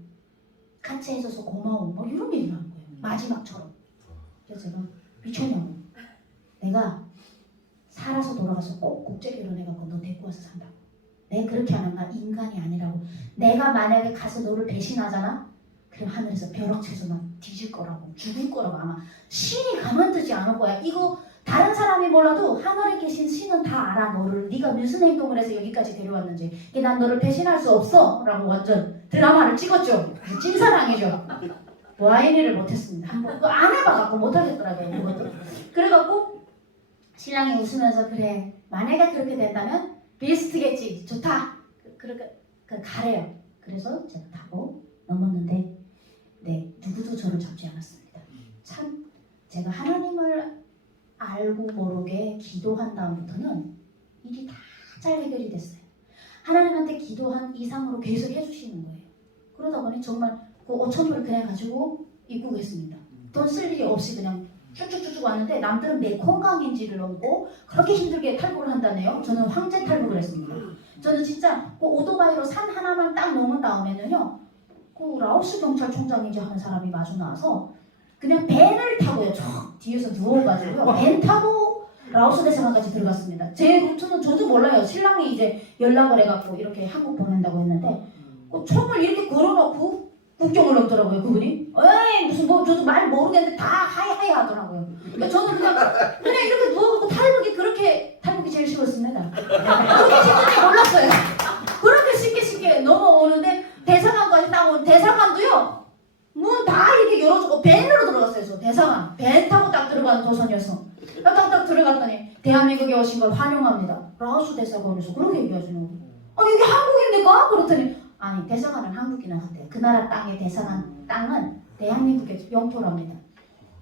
같이 해줘서 고마워. 뭐 이런 얘기를 하는 거예요. 마지막처럼. 그래서 제가 미쳤냐고. 내가 살아서 돌아가서 꼭 국제결혼해갖고 너 데리고 와서 산다고. 내가 그렇게 안 하면 나 인간이 아니라고. 내가 만약에 가서 너를 배신하잖아? 그럼 하늘에서 벼락 쳐서 난 뒤질 거라고. 죽을 거라고. 아마 신이 가만두지 않을 거야. 이거 다른 사람이 몰라도 하늘에 계신 신은 다 알아. 너를 네가 무슨 행동을 해서 여기까지 데려왔는지. 난 너를 배신할 수 없어 라고 완전 드라마를 찍었죠. 찐사랑이죠. 와인을 못했습니다. 한번 그거 안 해봐갖고 못하겠더라고요. 그것도. 그래갖고 신랑이 웃으면서 그래 만약에 그렇게 된다면 베스트겠지. 좋다. 그렇게 가래요. 그래서 제가 타고 넘었는데 네 누구도 저를 잡지 않았습니다. 참 제가 하나님을 알고 모르게 기도한 다음부터는 일이 다 잘 해결이 됐어요. 하나님한테 기도한 이상으로 계속 해주시는 거예요. 그러다 보니 정말 그 5,000불 그냥 가지고 입국했습니다. 돈 쓸 일이 없이 그냥 쭉쭉쭉쭉 왔는데 남들은 메콩강인지를 넘고 그렇게 힘들게 탈북을 한다네요. 저는 황제 탈북을 했습니다. 저는 진짜 그 오토바이로 산 하나만 딱 넘은 다음에는요. 그 라오스 경찰총장인지 하는 사람이 마주 나와서 그냥 밴을 타고요. 저 뒤에서 누워가지고요. 밴 타고 라오스 대사관까지 들어갔습니다. 제 루트는 저도 몰라요. 신랑이 이제 연락을 해갖고 이렇게 한국 보낸다고 했는데 그 총을 이렇게 걸어놓고 국경을 넘더라고요. 그분이. 에이 무슨 뭐 저도 말 모르겠는데 다 하이하이 하더라고요. 그러니까 저는 그냥 이렇게 누워갖고 탈북이 제일 쉬웠습니다. 그렇게 쉽게 몰랐어요. 그렇게 쉽게 넘어오는데 대사관까지 딱 온 대사관도요. 문 다 이렇게 열어주고 밴으로 들어갔어요. 저 대사관 밴 타고 딱 들어가는 도선이었어. 딱 들어갔더니 대한민국에 오신 걸 환영합니다. 라오스 대사관에서 그렇게 얘기하시는 거예요. 아니 이게 한국입니까? 그렇더니 아니 대사관은 한국이나 한대요. 그 나라 땅의 대사관 땅은 대한민국의 영토랍니다.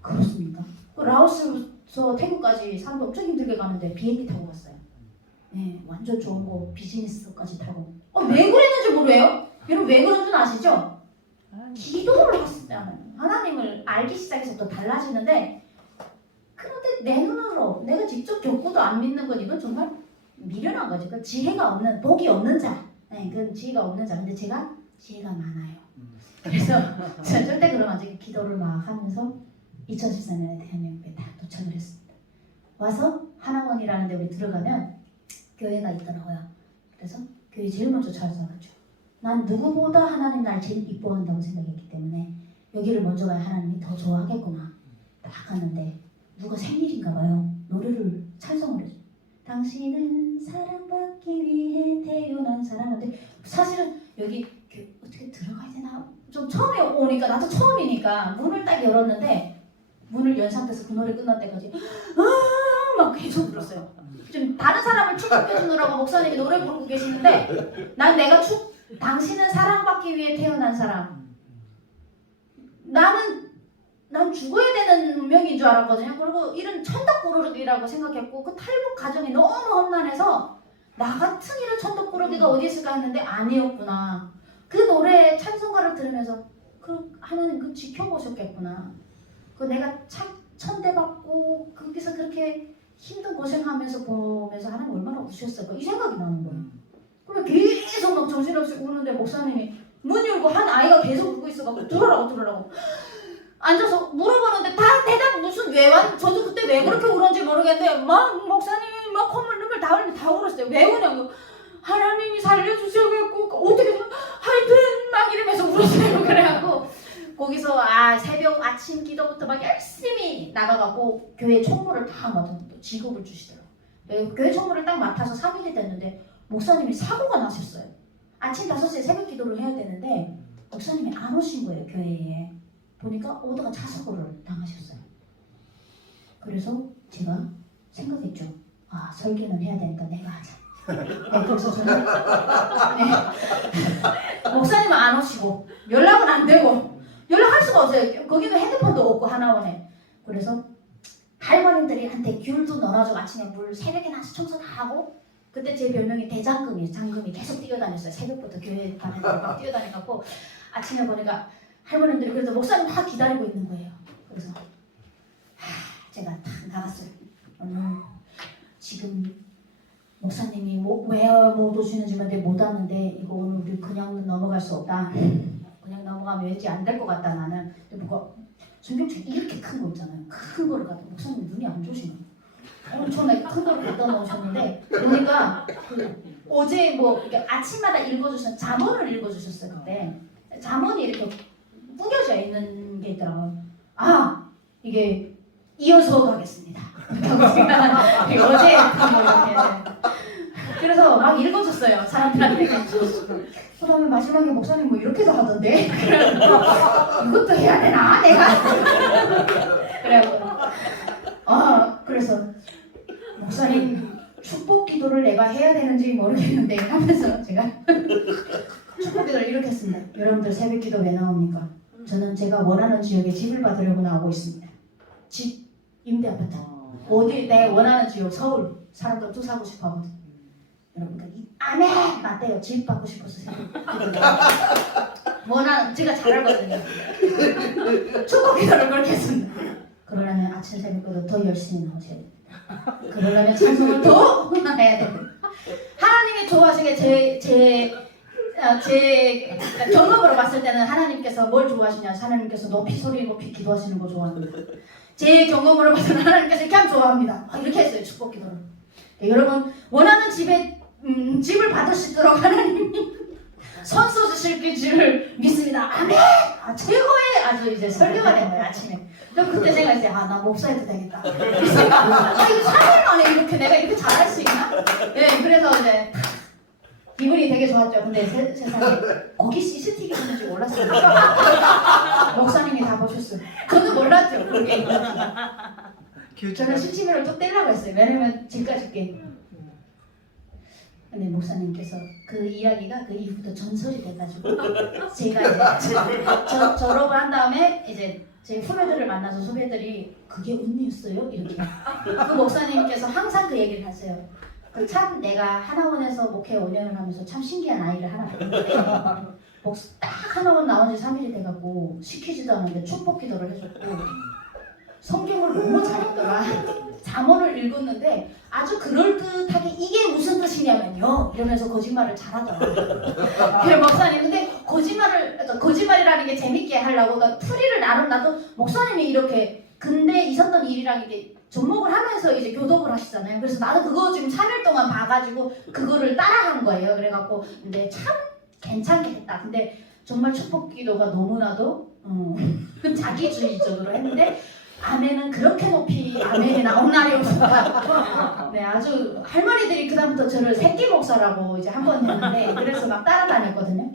그렇습니까? 그 라오스에서 태국까지 사람도 엄청 힘들게 가는데 비행기 타고 갔어요. 네, 완전 좋은 거 비즈니스까지 타고. 왜 그랬는지 모르요? 여러분 왜 그런 줄 아시죠? 기도를 했다는 하나님을 알기 시작해서부터 달라지는데 그런데 내 눈으로 내가 직접 겪고도 안 믿는 건 이건 정말 미련한 거지. 그 지혜가 없는 복이 없는 자. 네, 그건 지혜가 없는 자. 근데 제가 지혜가 많아요. 그래서 전 절대 그러면 안 되고 기도를 막 하면서 2014년에 대한민국에 딱 도착을 했습니다. 와서 하나원이라는 데 우리 들어가면 교회가 있더라고요. 그래서 교회 제일 먼저 찾아가죠. 난 누구보다 하나님 날 제일 이뻐한다고 생각했기 때문에 여기를 먼저 가야 하나님이 더 좋아하겠구나. 딱 갔는데 누가 생일인가 봐요. 노래를 찬송을 해줘. 당신은 사랑받기 위해 태어난 사람인데 사실은 여기 어떻게 들어가야 되나 좀 처음에 오니까 나도 처음이니까 문을 딱 열었는데 문을 연 상태에서 그 노래 끝날 때까지 막 계속 불렀어요. 좀 다른 사람을 축복해 주느라고 목사님이 노래 부르고 계시는데 난 내가 당신은 사랑받기 위해 태어난 사람. 난 죽어야 되는 운명인 줄 알았거든요. 그리고 이런 천덕꾸러기라고 생각했고 그 탈북 과정이 너무 험난해서 나 같은 이런 천덕꾸러기가 어디 있을까 했는데 아니었구나. 그 노래 찬송가를 들으면서 하나님 그 지켜보셨겠구나. 그 내가 천대받고 거기서 그렇게 힘든 고생하면서 보면서 하나님 얼마나 우셨을까 이 생각이 나는 거예요. 그러면 계속 막 정신없이 우는데 목사님이 문 열고 한 아이가 계속 울고 있어가지고 들으라고 앉아서 물어보는데 다 대답 무슨 왜 저도 그때 왜 그렇게 울었는지 모르겠는데 막 목사님이 막 콧물 눈물 다 흘리면 다 울었어요. 왜 우냐고. 하나님이 살려주셔갖고 어떻게 하여튼 막 이러면서 울었어요. 그래갖고 거기서 새벽 아침 기도부터 막 열심히 나가갖고 교회 총무를 다 맡아서 또 직업을 주시더라고요. 교회 총무를 딱 맡아서 3일이 됐는데 목사님이 사고가 나셨어요. 아침 5시에 새벽 기도를 해야 되는데 목사님이 안 오신 거예요. 교회에. 보니까 오다가 자사고를 당하셨어요. 그래서 제가 생각했죠. 설교는 해야 되니까 내가 하자. 그래서 저는 목사님은 안 오시고 연락은 안 되고 연락할 수가 없어요. 거기는 핸드폰도 없고 하나원에. 그래서 할머님들한테 귤도 넣어가지고 아침에 물 새벽에 나서 청소 다 하고 그때 제 별명이 대장금이에요. 장금이 계속 뛰어다녔어요. 새벽부터 교회 가면서 막 뛰어다녀갖고 아침에 보니까 할머님들이 그래도 목사님 막 기다리고 있는 거예요. 그래서 제가 딱 나갔어요. 오늘 지금 목사님이 왜 못 오시는지 못 왔는데 이거 오늘 우리 그냥 넘어갈 수 없다. 그냥 넘어가면 왠지 안 될 것 같다 나는. 뭐가 성경책 이렇게 큰 거 있잖아요. 큰 거를 갖다 목사님 눈이 안 좋으시나? 엄청나게 큰 거를 갖다 놓으셨는데 보니까 어제 아침마다 읽어주신 잠언을 읽어주셨어요. 그때 잠언이 이렇게 꾸겨져 있는 게 있더라고요. 이게 이어서 가겠습니다. 어제 그래서 막 읽어줬어요. 사람들한테. 그다음에 마지막에 목사님 이렇게도 하던데 이것도 해야 되나 내가. 그래서 목사님 축복 기도를 내가 해야 되는지 모르겠는데 하면서 제가 축복 기도를 이렇게 했습니다. 여러분들 새벽 기도 왜 나옵니까? 저는 제가 원하는 지역에 집을 받으려고 나오고 있습니다. 집, 임대 아파트. 어디 내가 원하는 지역, 서울. 사람들 또 사고 싶어 하거든. 여러분, 아멘! 맞대요. 집 받고 싶어서 새벽 기도. 원하는, 제가 잘 알거든요. 축복 기도를 그렇게 했습니다. 그러려면 아침 새벽 기도 더 열심히 나오셔야 됩니다. 그러려면 찬송을 더 해야 됩니다. 하나님이 좋아하시게 제 경험으로 봤을 때는 하나님께서 뭘 좋아하시냐? 하나님께서 높이 소리 높이 기도하시는 거 좋아합니다. 제 경험으로 봐서는 하나님께서 그냥 좋아합니다. 이렇게 했어요. 축복 기도를. 여러분 원하는 집을 받을 수 있도록 하나님이 선서 주실 줄을 믿습니다. 아멘! 최고의 아주 이제 설교가 된 거예요. 아침에. 그때 생각했어요. 나 목사해도 되겠다. 이거 3일 만에 이렇게 내가 이렇게 잘할 수 있나? 네, 그래서 이제 기분이 되게 좋았죠. 근데 세상에 거기 CCTV 있는지 몰랐어요. 목사님이 다 보셨어요. 저는 몰랐죠. 거기. 저는 CCTV를 또 떼려고 했어요. 왜냐면 집까지 게. 근데 목사님께서 그 이야기가 그 이후부터 전설이 돼가지고 제가 이제 졸업을 한 다음에 이제 제 후배들을 만나서 후배들이 그게 은혜였어요? 이렇게. 그 목사님께서 항상 그 얘기를 하세요. 참 내가 하나원에서 목회 5년을 하면서 참 신기한 아이를 하나 봤는데 딱 하나원 나온 지 3일이 돼갖고 시키지도 않았는데 축복 기도를 해줬고 성경을 너무 잘 읽더라. 잠언을 읽었는데 아주 그럴듯하게 이게 무슨 뜻이냐면요 이러면서 거짓말을 잘하더라. 그래 목사님 근데 거짓말이라는 게 재밌게 하려고 풀이를 나도 목사님이 이렇게 근데 있었던 일이랑 이게 접목을 하면서 이제 교독을 하시잖아요. 그래서 나도 그거 지금 3일 동안 봐가지고 그거를 따라한 거예요. 그래갖고 근데 참 괜찮게 했다. 근데 정말 축복 기도가 너무나도 자기주의적으로 했는데 아멘은 그렇게 높이 아멘이 나온 날이 없었다. 네, 아주 할머니들이 그다음부터 저를 새끼 목사라고 이제 한 번 했는데 그래서 막 따라다녔거든요.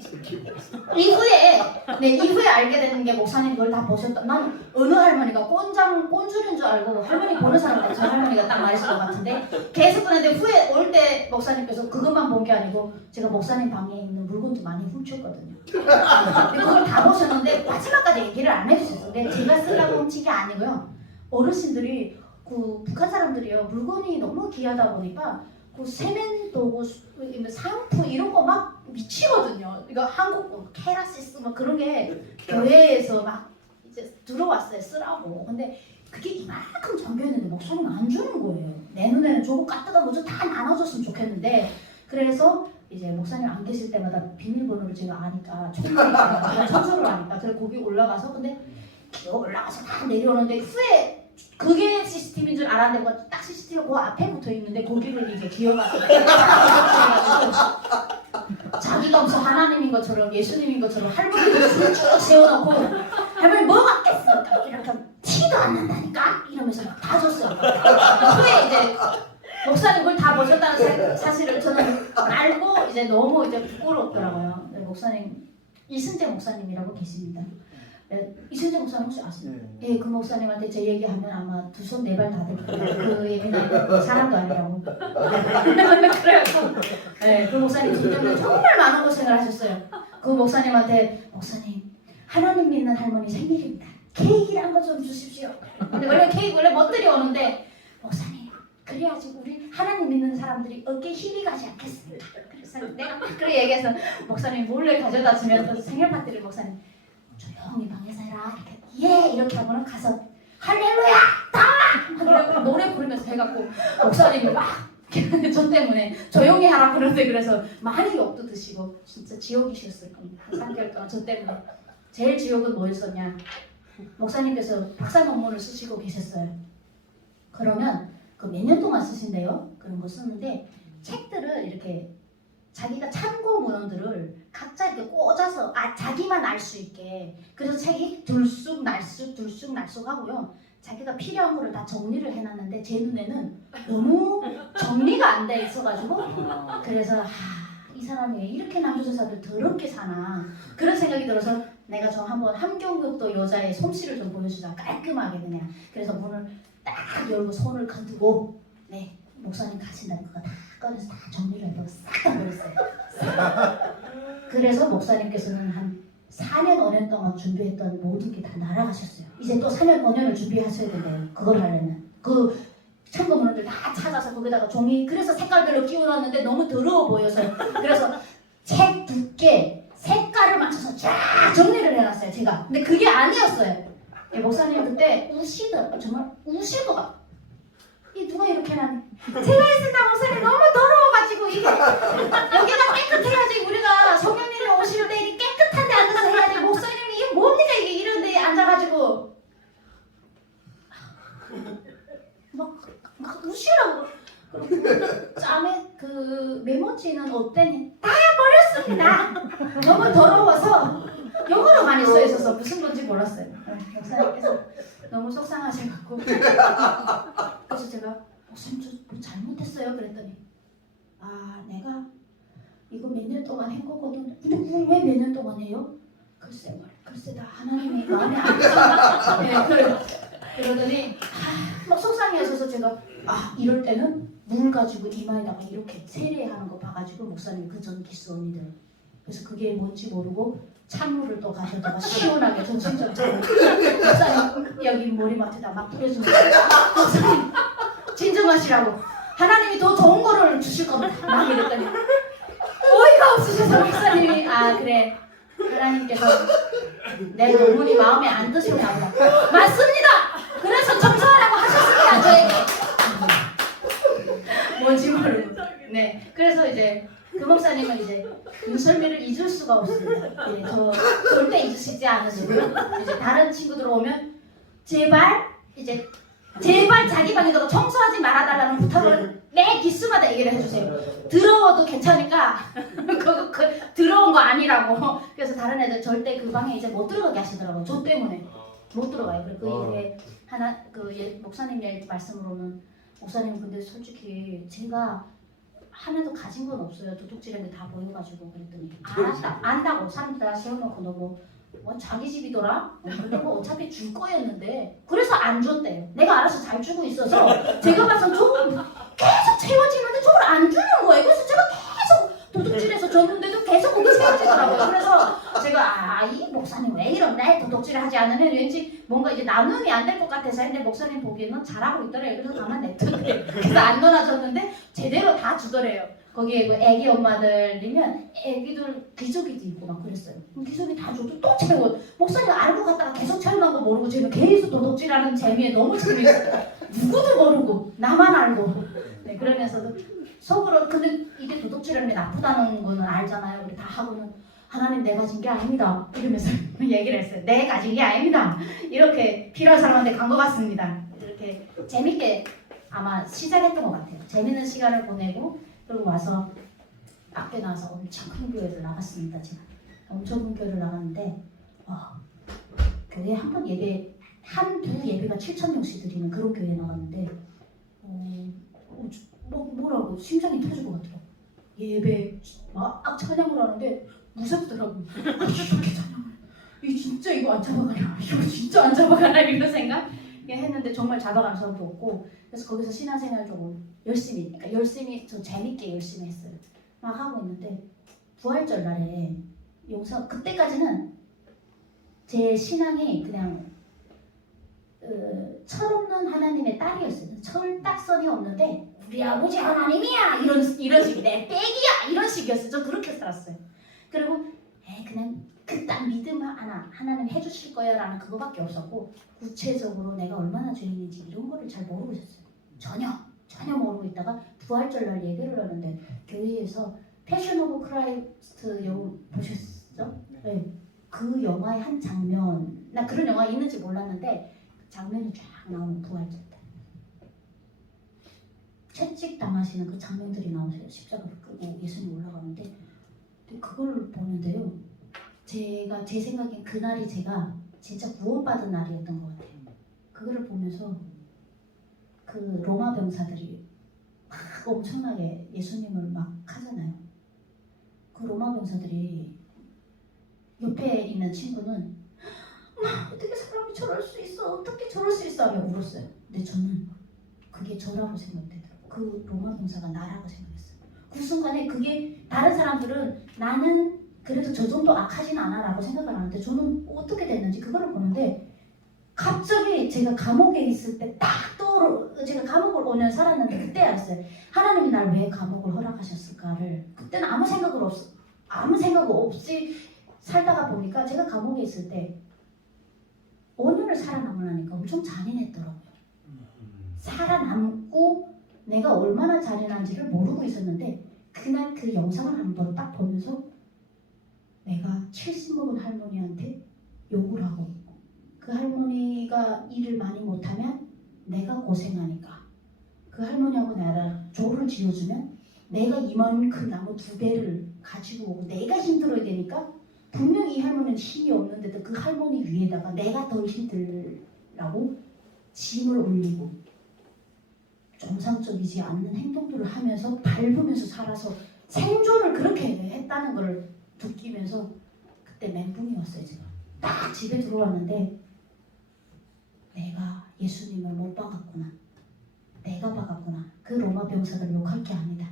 이후에 알게 되는 게 목사님 그걸 다 보셨다. 난 어느 할머니가 꼰줄인 줄 알고 할머니 보는 사람한테 저 할머니가 딱 말했을 것 같은데 계속 그런데 후에 올 때 목사님께서 그것만 본 게 아니고 제가 목사님 방에 있는 물건도 많이 훔쳤거든요. 그걸 다 보셨는데 마지막까지 얘기를 안 해주셨어요. 근데 제가 쓰려고 훔친 게 아니고요. 어르신들이 그 북한 사람들이요 물건이 너무 귀하다 보니까 그 세면 도구, 상품 이런 거 막 미치거든요. 이거 한국 케라시스 막 그런 게 교회에서 막 이제 들어왔어요 쓰라고. 근데 그게 이만큼 잠겨있는데 목사님 안 주는 거예요. 내 눈에는 조금 까뜩한 거죠. 다 나눠줬으면 좋겠는데 그래서 이제 목사님 안 계실 때마다 비밀번호를 제가 아니까 제가 청소를 하니까 그래서 거기 올라가서 근데 올라가서 다 내려오는데 후에 그게 CCTV인 줄 알았는데 뭐 딱 CCTV가 그 앞에 붙어 있는데 거기를 이제 기어가서 자기가 무슨 하나님인 것처럼 예수님인 것처럼 할머니를 쭉 세워놓고 할머니 뭐 같겠어? 이렇게 티도 안 난다니까? 이러면서 막 다 줬어요. 후에 이제 목사님 그걸 다 보셨다는 사실을 저는 알고 이제 너무 이제 부끄럽더라고요. 네, 목사님 이순재 목사님이라고 계십니다. 네, 이순재 목사님 혹시 아시나요? 네, 그 목사님한테 제 얘기하면 아마 두 손 네 발 다 될 거예요. 그 예민한 사람도 아니라고. 그래갖고 네, 그 목사님 저 때문에 정말 많은 고생을 하셨어요. 그 목사님한테 목사님 하나님 믿는 할머니 생일입니다. 케이크를 한 거 좀 주십시오. 근데 원래 케이크 원래 멋들이 오는데 목사님 그래야지 우리 하나님 믿는 사람들이 어깨에 힘이 가지 않겠습니까? 그래서 내가 막 그렇게 얘기해서 목사님 몰래 가져다 주면 생일 파티를 목사님 조용히 방에서 해라 이렇게 하고는 가서 할렐루야 다 하고 노래 부르면서 해갖고 목사님이 막 저 때문에 조용히 하라 그러는데 그래서 많이 욕도 드시고 진짜 지옥이셨을 겁니다. 한 3개월 동안 저 때문에. 제일 지옥은 뭐였었냐, 목사님께서 박사 논문을 쓰시고 계셨어요. 그러면 그 몇 년 동안 쓰신대요. 그런 거 쓰는데 책들을 이렇게 자기가 참고 문헌들을 각자 이렇게 꽂아서 자기만 알 수 있게, 그래서 책이 들쑥날쑥 하고요. 자기가 필요한 거를 다 정리를 해놨는데 제 눈에는 너무 정리가 안 돼 있어가지고 그래서 이 사람이 왜 이렇게 남조선사들 더럽게 사나 그런 생각이 들어서 내가 저 한번 함경북도 여자의 솜씨를 좀 보여주자, 깔끔하게 그냥. 그래서 문을 딱 열고 손을 거두고 네 목사님 가신다는 그거 다 꺼내서 다 정리를 해서 싹 다 버렸어요. 그래서 목사님께서는 한 4년 5년 동안 준비했던 모든 게 다 날아가셨어요. 이제 또 4년 5년을 준비하셔야 된대요. 그걸 하려면 그 참고문헌들 다 찾아서 거기다가 종이 그래서 색깔별로 끼워놨는데 너무 더러워 보여서 그래서 책 두께 색깔을 맞춰서 쫙 정리를 해놨어요 제가. 근데 그게 아니었어요. 목사님 그때 우시더라고요. 정말 우실 것 같아요. 이 누가 이렇게 해놨니? 제가 있을 때 목사님 너무 더러워가지고 이게 여기가 깨끗해야지 우리가 성령님이 오실 때 이렇게 깨끗한 데 앉아서 해야지. 목사님이 이게 뭡니까 이게 이런 데 앉아가지고 막 우시라고. 그리고 짬에 그 메모지는 어땠니? 다 버렸습니다. 너무 더러워서 영어로 많이 써 있어서 무슨 건지 몰랐어요. 목사님께서 너무 속상하셔갖고 그래서 제가 목사님 저 뭐 잘못했어요 그랬더니 내가 이거 몇 년 동안 한 거거든. 근데 왜 몇 년 동안 해요? 글쎄 나 하나님이 마음에 안 들어. 네, 그러더니 막 속상해하셔서 제가 이럴 때는 물 가지고 이마에다가 이렇게 세례하는 거 봐가지고 목사님 그 전 기스 언니들 그래서 그게 뭔지 모르고 찬물을 또 가져다가 시원하게 정신적으로 목사님 여기 머리맡에다 막 뿌려주면서 목사님 진정하시라고 하나님이 더 좋은 거를 주실 겁니다. 막 이랬더니 어이가 없으셔서 목사님이 그래 하나님께서 내 논문이 마음에 안 드셨나 보다. 맞습니다. 그래서 청소하라고 하셨습니다 저에게. 뭔지 모르고. 네, 그래서 이제 그 목사님은 이제 윤설미를 잊을 수가 없습니다. 예, 저 절대 잊으시지 않으시고요. 이제 다른 친구들 오면 제발 자기 방에다가 청소하지 말아달라는 부탁을 매 기수마다 얘기를 해주세요. 더러워도 괜찮으니까 그 더러운 거 아니라고. 그래서 다른 애들 절대 그 방에 이제 못 들어가게 하시더라고요. 저 때문에 못 들어가요. 그리고 그 이후에 목사님 말씀으로는 목사님 근데 솔직히 제가 하나도 가진 건 없어요. 도둑질했는데 다 보여가지고 그랬더니 알았다 안다고 사람들 다 세워놓고 너무 뭐 자기 집이더라? 그리고 어차피 줄 거였는데 그래서 안 줬대요. 내가 알아서 잘 주고 있어서 제가 봐서 조금 계속 채워지는데 저걸 안 주는 거예요. 그래서 제가 계속 도둑질해서 줬는데도 계속 그게 채워지더라고요. 그래서 제가 이 목사님 왜 이런데 도둑질을 하지 않으면 왠지 뭔가 이제 나눔이 안 될 것 같아서 했는데 목사님 보기에는 잘하고 있더래요. 그래서 가만 냈더래요. 그래서 안 넣어줬는데 제대로 다 주더래요. 거기에 뭐 애기 엄마들이면 애기들 기저귀도 있고 막 그랬어요. 기저귀 다 줘도 또 채워. 목사님 알고 갔다가 계속 채워난 거 모르고 제가 계속 도둑질하는 재미에 너무 재미있어요. 누구도 모르고 나만 알고. 네, 그러면서도 속으로 근데 이게 도둑질하는 게 나쁘다는 거는 알잖아요. 우리 다 하고는 하나님 내 가진 게 아닙니다. 이러면서 얘기를 했어요. 내 가진 게 아닙니다. 이렇게 필요한 사람한테 간 것 같습니다. 이렇게 재밌게 아마 시작했던 것 같아요. 재밌는 시간을 보내고 그리고 와서 앞에 나와서 엄청 큰 교회를 나갔습니다. 제가 엄청 큰 교회를 나갔는데 교회 한 번 예배 한두 예배가 7,000명씩 드리는 그런 교회에 나갔는데 뭐라고 심장이 터질 것 같더라고. 예배 막 찬양을 하는데 무섭더라고. 이렇게 찬양을 이 진짜 이거 안 잡아가냐 이거 진짜 안 잡아가나 이런 생각 했는데 정말 잡아가는 사람도 없고 그래서 거기서 신앙생활 조금 열심히 좀 재밌게 열심히 했어요. 막 하고 있는데 부활절 날에 용서 그때까지는 제 신앙이 그냥 철없는 하나님의 딸이었어요. 철딱선이 없는데 우리 아버지 하나님이야 이런 식이 내 빽이야 이런 식이었어요. 저 그렇게 살았어요. 그리고 그냥 그딱 믿음 하나님 해주실 거야 라는 그거밖에 없었고 구체적으로 내가 얼마나 죄인인지 이런 거를 잘 모르고 있었어요. 전혀 모르고 있다가 부활절 날 예배를 하는데 교회에서 패션 오브 크라이스트 영화 보셨죠? 네. 그 영화의 한 장면 나 그런 영화 있는지 몰랐는데 장면이 쫙 나오는 부활절 때 채찍 당하시는 그 장면들이 나오세요. 십자가를 끄고 예수님 올라가는데 그걸 보는데요. 제 생각엔 그날이 제가 진짜 구원받은 날이었던 것 같아요. 그거를 보면서 그 로마 병사들이 막 엄청나게 예수님을 막 하잖아요. 그 로마 병사들이 옆에 있는 친구는 어떻게 사람이 저럴 수 있어? 어떻게 저럴 수 있어? 하며 울었어요. 근데 저는 그게 저라고 생각되더라고요. 그 로마 병사가 나라고 생각했어요. 그 순간에 그게 다른 사람들은 나는 그래도 저 정도 악하진 않아 라고 생각을 하는데 저는 어떻게 됐는지 그거를 보는데 갑자기 제가 감옥에 있을 때 딱 제가 감옥을 5년 살았는데 그때 알았어요. 하나님이 날 왜 감옥을 허락하셨을까를 그때는 아무 생각 없이 살다가 보니까 제가 감옥에 있을 때 5년을 살아남으려니까 엄청 잔인했더라고요. 살아남고 내가 얼마나 잔인한지를 모르고 있었는데 그날 그 영상을 한번 딱 보면서 내가 70 먹은 할머니한테 욕을 하고 그 할머니가 일을 많이 못하면 내가 고생하니까 그 할머니하고 나랑 조를 지어주면 내가 이만큼 나무 2배를 가지고 오고 내가 힘들어야 되니까 분명히 이 할머니는 힘이 없는데도 그 할머니 위에다가 내가 덜 힘들라고 짐을 올리고 정상적이지 않는 행동들을 하면서 밟으면서 살아서 생존을 그렇게 했다는 걸 느끼면서 그때 멘붕이 왔어요. 제가 딱 집에 들어왔는데 내가 예수님을 못 박았구나. 내가 박았구나. 그 로마 병사들 욕할 게 아니다.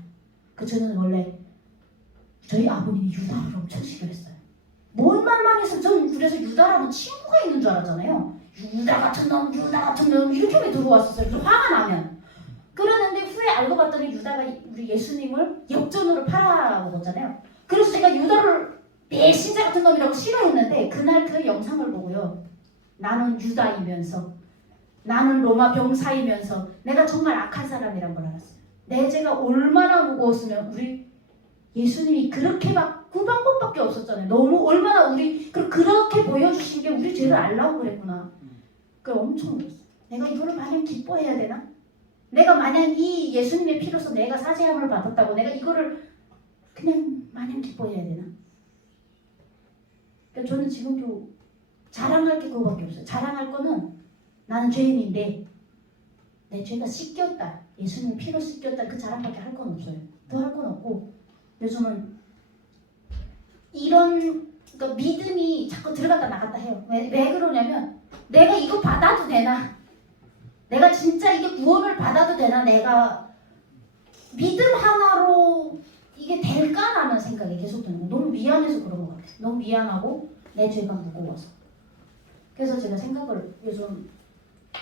저는 원래 저희 아버님이 유다를 엄청 싫어했어요. 뭔 말만 해서 저는 그래서 유다라는 친구가 있는 줄 알았잖아요. 유다 같은 놈 이렇게 들어왔었어요. 그래서 화가 나면. 그러는데 후에 알고 봤더니 유다가 우리 예수님을 역전으로 팔아먹었잖아요. 그래서 제가 유다를 배신자 같은 놈이라고 싫어했는데 그날 그 영상을 보고요. 나는 유다이면서 나는 로마 병사이면서 내가 정말 악한 사람이란 걸 알았어요. 내 죄가 얼마나 무거웠으면 우리 예수님이 그렇게 막 그 방법밖에 없었잖아요. 너무 얼마나 우리 그렇게 보여주신 게 우리 죄를 알라고 그랬구나. 그 엄청 울었어요. 내가 이거를 마냥 기뻐해야 되나? 내가 마냥 이 예수님의 피로서 내가 사죄함을 받았다고 내가 이거를 그냥 마냥 기뻐해야 되나? 그러니까 저는 지금도 자랑할 게 그거밖에 없어요. 자랑할 거는 나는 죄인인데 내 죄가 씻겼다. 예수님 피로 씻겼다. 그 자랑밖에 할 건 없어요. 더 할 건 없고 요즘은 이런 그러니까 믿음이 자꾸 들어갔다 나갔다 해요. 왜 그러냐면 내가 이거 받아도 되나? 내가 진짜 이게 구원을 받아도 되나? 내가 믿음 하나로 이게 될까라는 생각이 계속 드는 거예요. 너무 미안해서 그런 것 같아요. 너무 미안하고 내 죄가 무거워서. 그래서 제가 생각을 요즘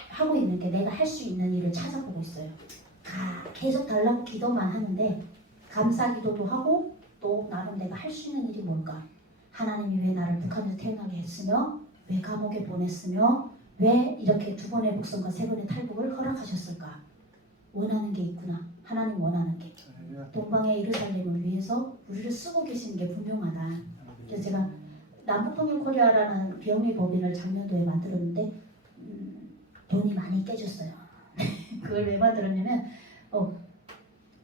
하고 있는 게 내가 할 수 있는 일을 찾아보고 있어요. 계속 달라고 기도만 하는데 감사 기도도 하고 또 나름 내가 할 수 있는 일이 뭘까? 하나님이 왜 나를 북한에서 태어나게 했으며 왜 감옥에 보냈으며 왜 이렇게 2번의 북선과 3번의 탈북을 허락하셨을까? 원하는 게 있구나. 하나님 원하는 게. 동방의 예루살렘을 위해서 우리를 쓰고 계시는 게 분명하다. 그래서 제가 남북통일 코리아라는 비영리 법인을 작년도에 만들었는데 돈이 많이 깨졌어요. 그걸 왜 만들었냐면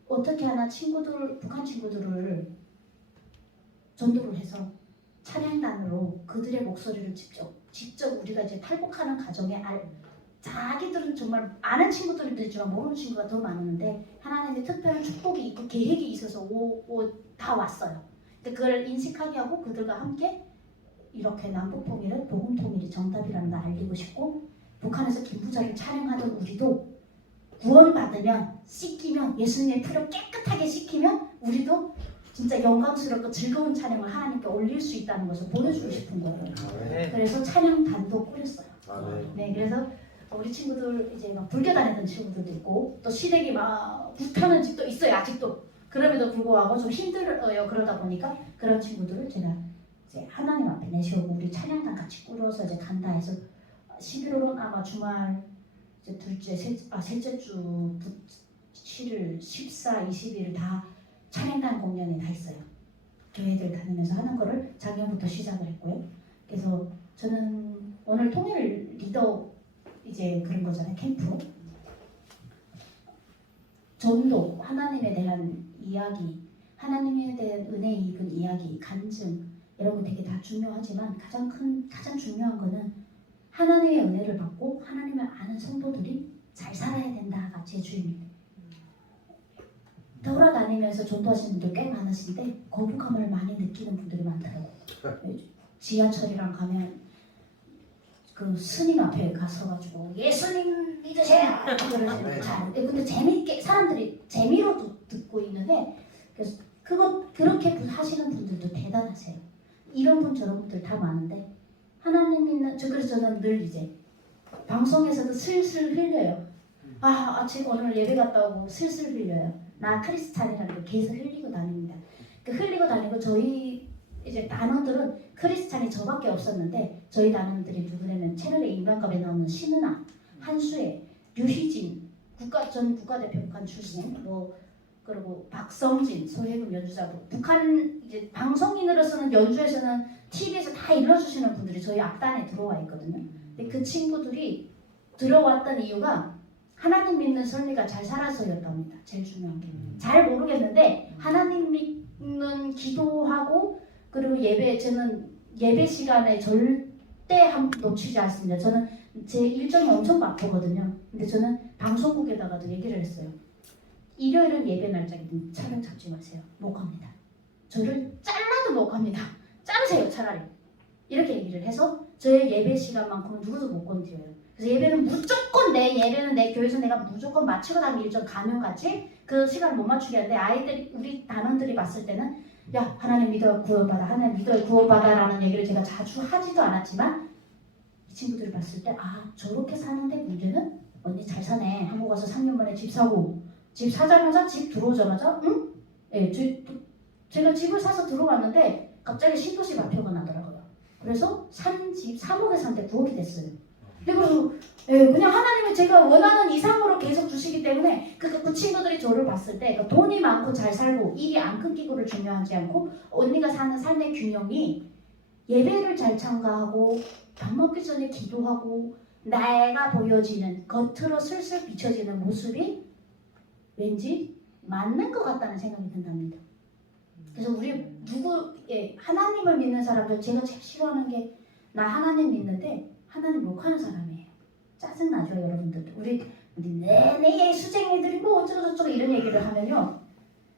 어떻게 하나 북한 친구들을 전도를 해서 찬양단으로 그들의 목소리를 직접 우리가 이제 탈북하는 가정에 자기들은 정말 아는 친구들도 있지만 모르는 친구가 더 많은데 하나님의 특별한 축복이 있고 계획이 있어서 다 왔어요. 근데 그걸 인식하게 하고 그들과 함께 이렇게 남북통일은 복음통일이 정답이라는 걸 알리고 싶고 북한에서 김부자를 촬영하던 우리도 구원받으면 씻기면 예수님의 피로 깨끗하게 씻기면 우리도 진짜 영광스럽고 즐거운 찬양을 하나님께 올릴 수 있다는 것을 보여주고 싶은 거예요. 그래서 찬양단도 꾸렸어요. 네, 그래서 우리 친구들 이제 막 불교 다니던 친구들도 있고 또 시댁이 막 불타는 집도 있어요. 아직도. 그럼에도 불구하고 좀 힘들어요. 그러다 보니까 그런 친구들을 제가 이제 하나님 앞에 내세우고 우리 찬양단 같이 꾸려서 이제 간다 해서 11월은 아마 주말 이제 셋째 주 7일, 14, 20일 다 찬양단 공연이 다 있어요. 교회들 다니면서 하는 거를 작년부터 시작을 했고요. 그래서 저는 오늘 통일 리더 이제 그런 거잖아요. 캠프. 전도, 하나님에 대한 이야기, 하나님에 대한 은혜 입은 이야기, 간증 이런 거 되게 다 중요하지만 가장 중요한 거는 하나님의 은혜를 받고 하나님을 아는 성도들이 잘 살아야 된다가 제 주입니다. 돌아다니면서 전도하시는 분들 꽤 많으신데 거부감을 많이 느끼는 분들이 많더라고요. 지하철이랑 가면 그 스님 앞에 가서가지고 예수님 믿으세요 그러시는 근데 재밌게 사람들이 재미로 듣고 있는데 그래서 그렇게 하시는 분들도 대단하세요. 이런 분 저런 분들 다 많은데 하나님 믿는 그래서 저는 늘 이제 방송에서도 슬슬 흘려요. 아침 오늘 예배 갔다 오고 슬슬 흘려요. 나 크리스찬이라는 걸 계속 흘리고 다닙니다. 흘리고 다니고 저희 이제 단원들은 크리스찬이 저밖에 없었는데 저희 단원들이 누구냐면 채널A 인간갑에 나오는 신은아, 한수혜, 류희진, 전 국가대표 북한 출신, 그리고 박성진, 소해금 연주자부, 북한 이제 방송인으로서는 연주에서는 TV에서 다 일러주시는 분들이 저희 악단에 들어와 있거든요. 근데 그 친구들이 들어왔던 이유가 하나님 믿는 설리가 잘 살아서였답니다. 제일 중요한 게. 잘 모르겠는데 하나님 믿는 기도하고 그리고 저는 예배 시간에 절대 놓치지 않습니다. 저는 제 일정이 엄청 바쁘거든요. 근데 저는 방송국에다가도 얘기를 했어요. 일요일은 예배 날짜이든 촬영 잡지 마세요. 녹화합니다. 저를 잘라도 녹화합니다. 자르세요 차라리. 이렇게 얘기를 해서 저의 예배 시간만큼은 누구도 못 건드려요. 그래서 예배는 무조건 내 교회에서 내가 무조건 마치고 나면 일정 가면같이 그 시간을 못 맞추게 하는데 우리 단원들이 봤을 때는 야 하나님 믿어야 구원받아 하나님 믿어야 구원받아라는 얘기를 제가 자주 하지도 않았지만 이 친구들이 봤을 때 저렇게 사는데 문제는 언니 잘 사네. 한국 와서 3년 만에 집 사고 집 사자마자 집 들어오자마자 응? 예, 제가 집을 사서 들어왔는데 갑자기 신도시 발표가 나더라고요. 그래서 산 집 3억에 산 데 9억이 됐어요. 그래서 그냥 하나님이 제가 원하는 이상으로 계속 주시기 때문에 그 친구들이 저를 봤을 때 돈이 많고 잘 살고 일이 안 끊기고를 중요하지 않고 언니가 사는 삶의 균형이 예배를 잘 참가하고 밥 먹기 전에 기도하고 내가 보여지는 겉으로 슬슬 비춰지는 모습이 왠지 맞는 것 같다는 생각이 든답니다. 그래서 우리 하나님을 믿는 사람들 제가 제일 싫어하는 게 나 하나님 믿는데 하나님 욕하는 사람이에요. 짜증나죠, 여러분들. 우리 내내 수쟁이들이 뭐 어쩌고저쩌고 이런 얘기를 하면요.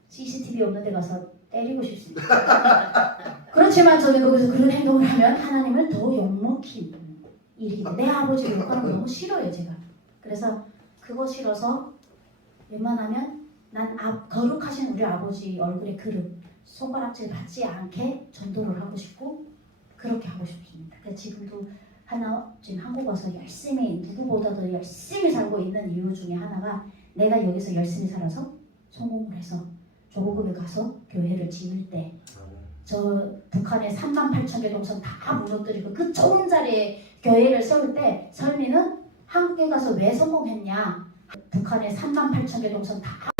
CCTV 없는 데 가서 때리고 싶습니다. 그렇지만 저는 거기서 그런 행동을 하면 하나님을 더 욕먹힌 일이기 때문에 내 아버지를 욕하는 거 너무 싫어요, 제가. 그래서 그거 싫어서 웬만하면 난 거룩하신 우리 아버지 얼굴에 그릇, 손가락질 받지 않게 전도를 하고 싶고 그렇게 하고 싶습니다. 그래서 지금도 지금 한국 와서 열심히 누구보다도 열심히 살고 있는 이유 중에 하나가 내가 여기서 열심히 살아서 성공을 해서 조국을 가서 교회를 지을 때 저 북한의 38,000개 동선 다 무너뜨리고 그 좁은 자리에 교회를 세울 때 설미는 한국에 가서 왜 성공했냐? 북한의 38,000개 동선 다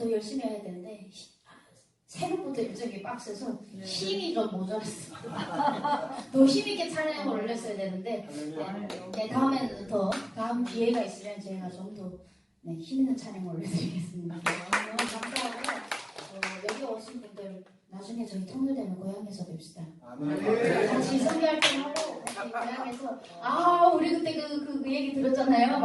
더 열심히 해야 되는데 새벽부터 일정이 빡세서 힘이 좀 모자랐습니다. 더 힘있게 찬양을 올렸어야 되는데 다음에는 다음 기회가 있으면 제가 좀 더 힘있는 찬양을 올려드리겠습니다. 너무 감사하고 여기 오신 분들 나중에 저희 통일되는 고향에서 뵙시다. 같이 성교활동하고 고향에서 우리 그때 그 얘기 들었잖아요.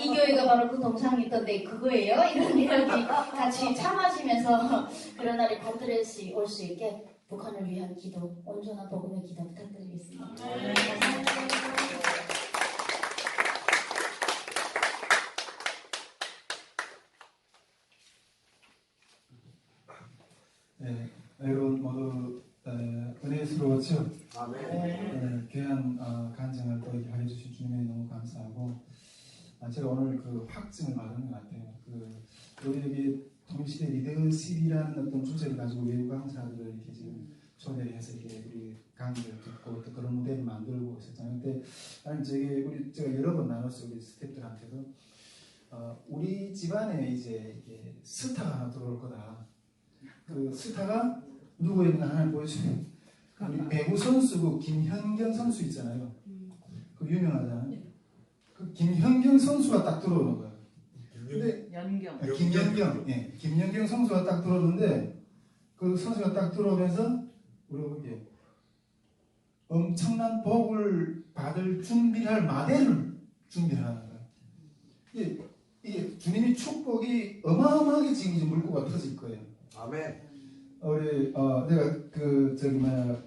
이 교회가 바로 그 동상이 있던데 그거예요? 이런 이야기 같이 참아주면서 그런 날이 반드시 올 수 있게 북한을 위한 기도, 온전한 복음의 기도 부탁드리겠습니다. 네, 여러분 모두 은혜스러웠죠? 아멘. 귀한 간증을 또 이렇게 해주신 주님에 너무 감사하고 제가 오늘 그 확증을 받은 것 같아요. 우리 여기 동시대 리더십이라는 어떤 주제를 가지고 외부 강사들을 이렇게 지금 초대를 해서 이렇게 우리 강의를 듣고 또 그런 무대를 만들고 있었잖아요. 근데 나는 제가 여러 번 나눴어요. 우리 스태프들한테도 우리 집안에 이제 이게 스타가 하나 들어올 거다. 그 스타가 누구였나 하나 보여주세요. 우리 배구 선수 김현경 선수 있잖아요. 그 유명하잖아요. 그 김현경 선수가 딱 들어오는 거예요. 근데 김연경, 김연경 선수가 딱 들어오는데 그 선수가 딱 들어오면서 우리 엄청난 복을 받을 준비할 마대를 준비를 하는 거예요. 이게 주님이 축복이 어마어마하게 지금 이제 물고가 터질 거예요. 아멘. 내가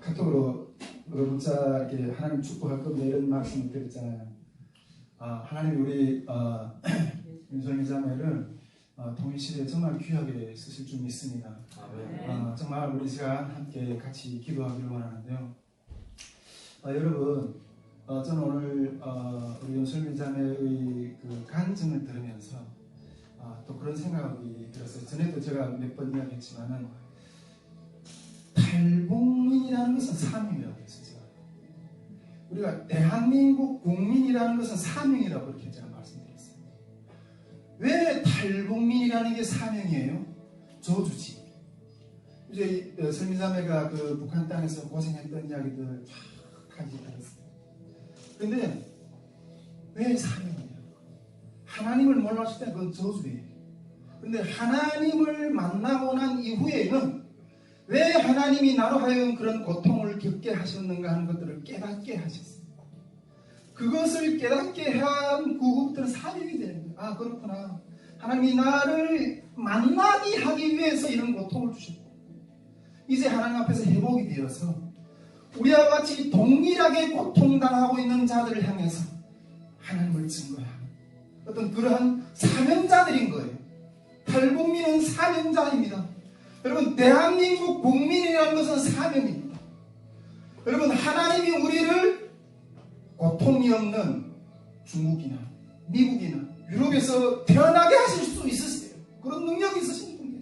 카톡으로 문자 이렇게 하나님 축복할 겁니다 이런 말씀을 드렸잖아요. 하나님 우리 윤설미 자매를 통일시대에 정말 귀하게 쓰실 줄 믿습니다. 정말 우리 시간 함께 같이 기도하기를 원하는데요. 여러분, 저는 오늘 우리 윤설미 자매의 그 간증을 들으면서 또 그런 생각이 들었어요. 전에도 제가 몇 번 이야기했지만은 탈북민이라는 것은 사명이라고 했어요. 제가. 우리가 대한민국 국민이라는 것은 사명이라고 그렇게 제가 말씀드렸어요. 왜 탈북민이라는 게 사명이에요? 저주지. 이제 설미자매가 그 북한 땅에서 고생했던 이야기들 쫙 들었어요. 근데 왜 사명이에요? 하나님을 몰랐을 때 그건 저주예요. 근데 하나님을 만나고 난 이후에는 왜 하나님이 나로 하여금 그런 고통을 겪게 하셨는가 하는 것들을 깨닫게 하셨어요. 그것을 깨닫게 한 그것들은 사명이 되는 거예요. 그렇구나. 하나님이 나를 만나게 하기 위해서 이런 고통을 주셨고 이제 하나님 앞에서 회복이 되어서 우리와 같이 동일하게 고통당하고 있는 자들을 향해서 하나님을 증거하는 어떤 그러한 사명자들인 거예요. 탈북민은 사명자입니다. 여러분, 대한민국 국민이라는 것은 사명입니다. 여러분, 하나님이 우리를 고통이 없는 중국이나 미국이나 유럽에서 태어나게 하실 수 있으세요. 그런 능력이 있으신 분이에요.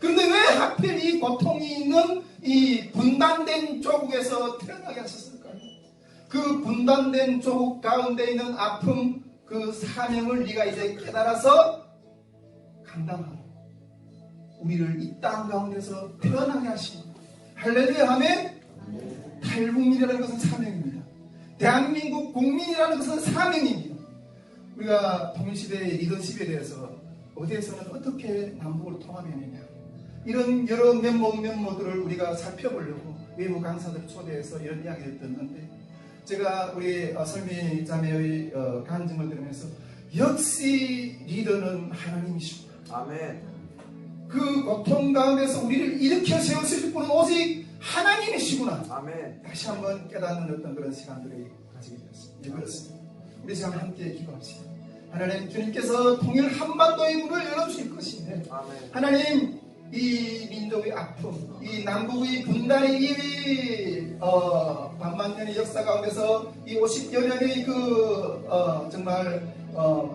그런데 왜 하필 이 고통이 있는 이 분단된 조국에서 태어나게 하셨을까요? 그 분단된 조국 가운데 있는 아픔, 그 사명을 네가 이제 깨달아서 감당하고 우리를 이 땅 가운데서 태어나게 하신 할렐루야 하면 탈북민이라는 것은 사명입니다. 대한민국 국민이라는 것은 사명입니다. 우리가 통일시대의 리더십에 대해서 어디에서는 어떻게 남북을 통합해내냐 이런 여러 면모들을 우리가 살펴보려고 외부 강사들 초대해서 이런 이야기를 듣는데 제가 우리 설미 자매의 간증을 들으면서 역시 리더는 하나님이시구나. 아멘. 그 고통 가운데서 우리를 일으켜 세우실 분은 오직 하나님이시구나. 아멘. 다시 한번 깨닫는 어떤 그런 시간들이 가지게 되었습니다. 그렇습니다. 우리 지금 함께 기도합시다. 하나님, 주님께서 통일 한반도의 문을 열어주실 것인데 아멘. 하나님, 이 민족의 아픔, 이 남북의 분단의 이 반만년의 역사 가운데서 이 50여 년의 정말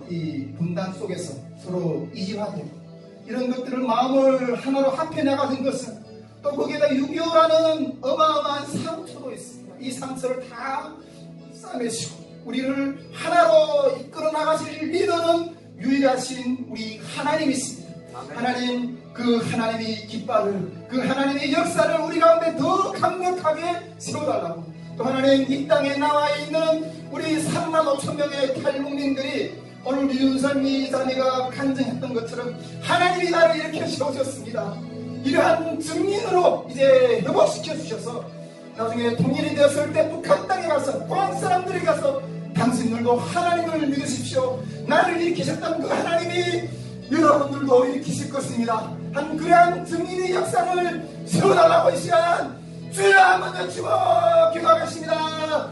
이 분단 속에서 서로 이질화되고 이런 것들을 마음을 하나로 합해 나가는 것은 또 거기에다 6.25라는 어마어마한 상처도 있습니다. 이 상처를 다 싸매시고 우리를 하나로 이끌어 나가실 리더는 유일하신 우리 하나님이십니다. 아멘. 하나님, 그 하나님의 깃발을, 그 하나님의 역사를 우리 가운데 더 강력하게 세워달라고. 또 하나님, 이 땅에 나와 있는 우리 3만 5천 명의 탈북민들이 오늘 윤설미 자매가 간증했던 것처럼 하나님이 나를 이렇게 세우셨습니다. 이러한 증인으로 이제 회복시켜 주셔서 나중에 통일이 되었을 때 북한 땅에 가서 포항 사람들이 가서 당신들도 하나님을 믿으십시오. 나를 일으키셨던 그 하나님이 여러분들도 일으키실 것입니다. 한 그러한 증인의 역사를 세워달라고 이 시간 주여 한번 외치고 기도하겠습니다.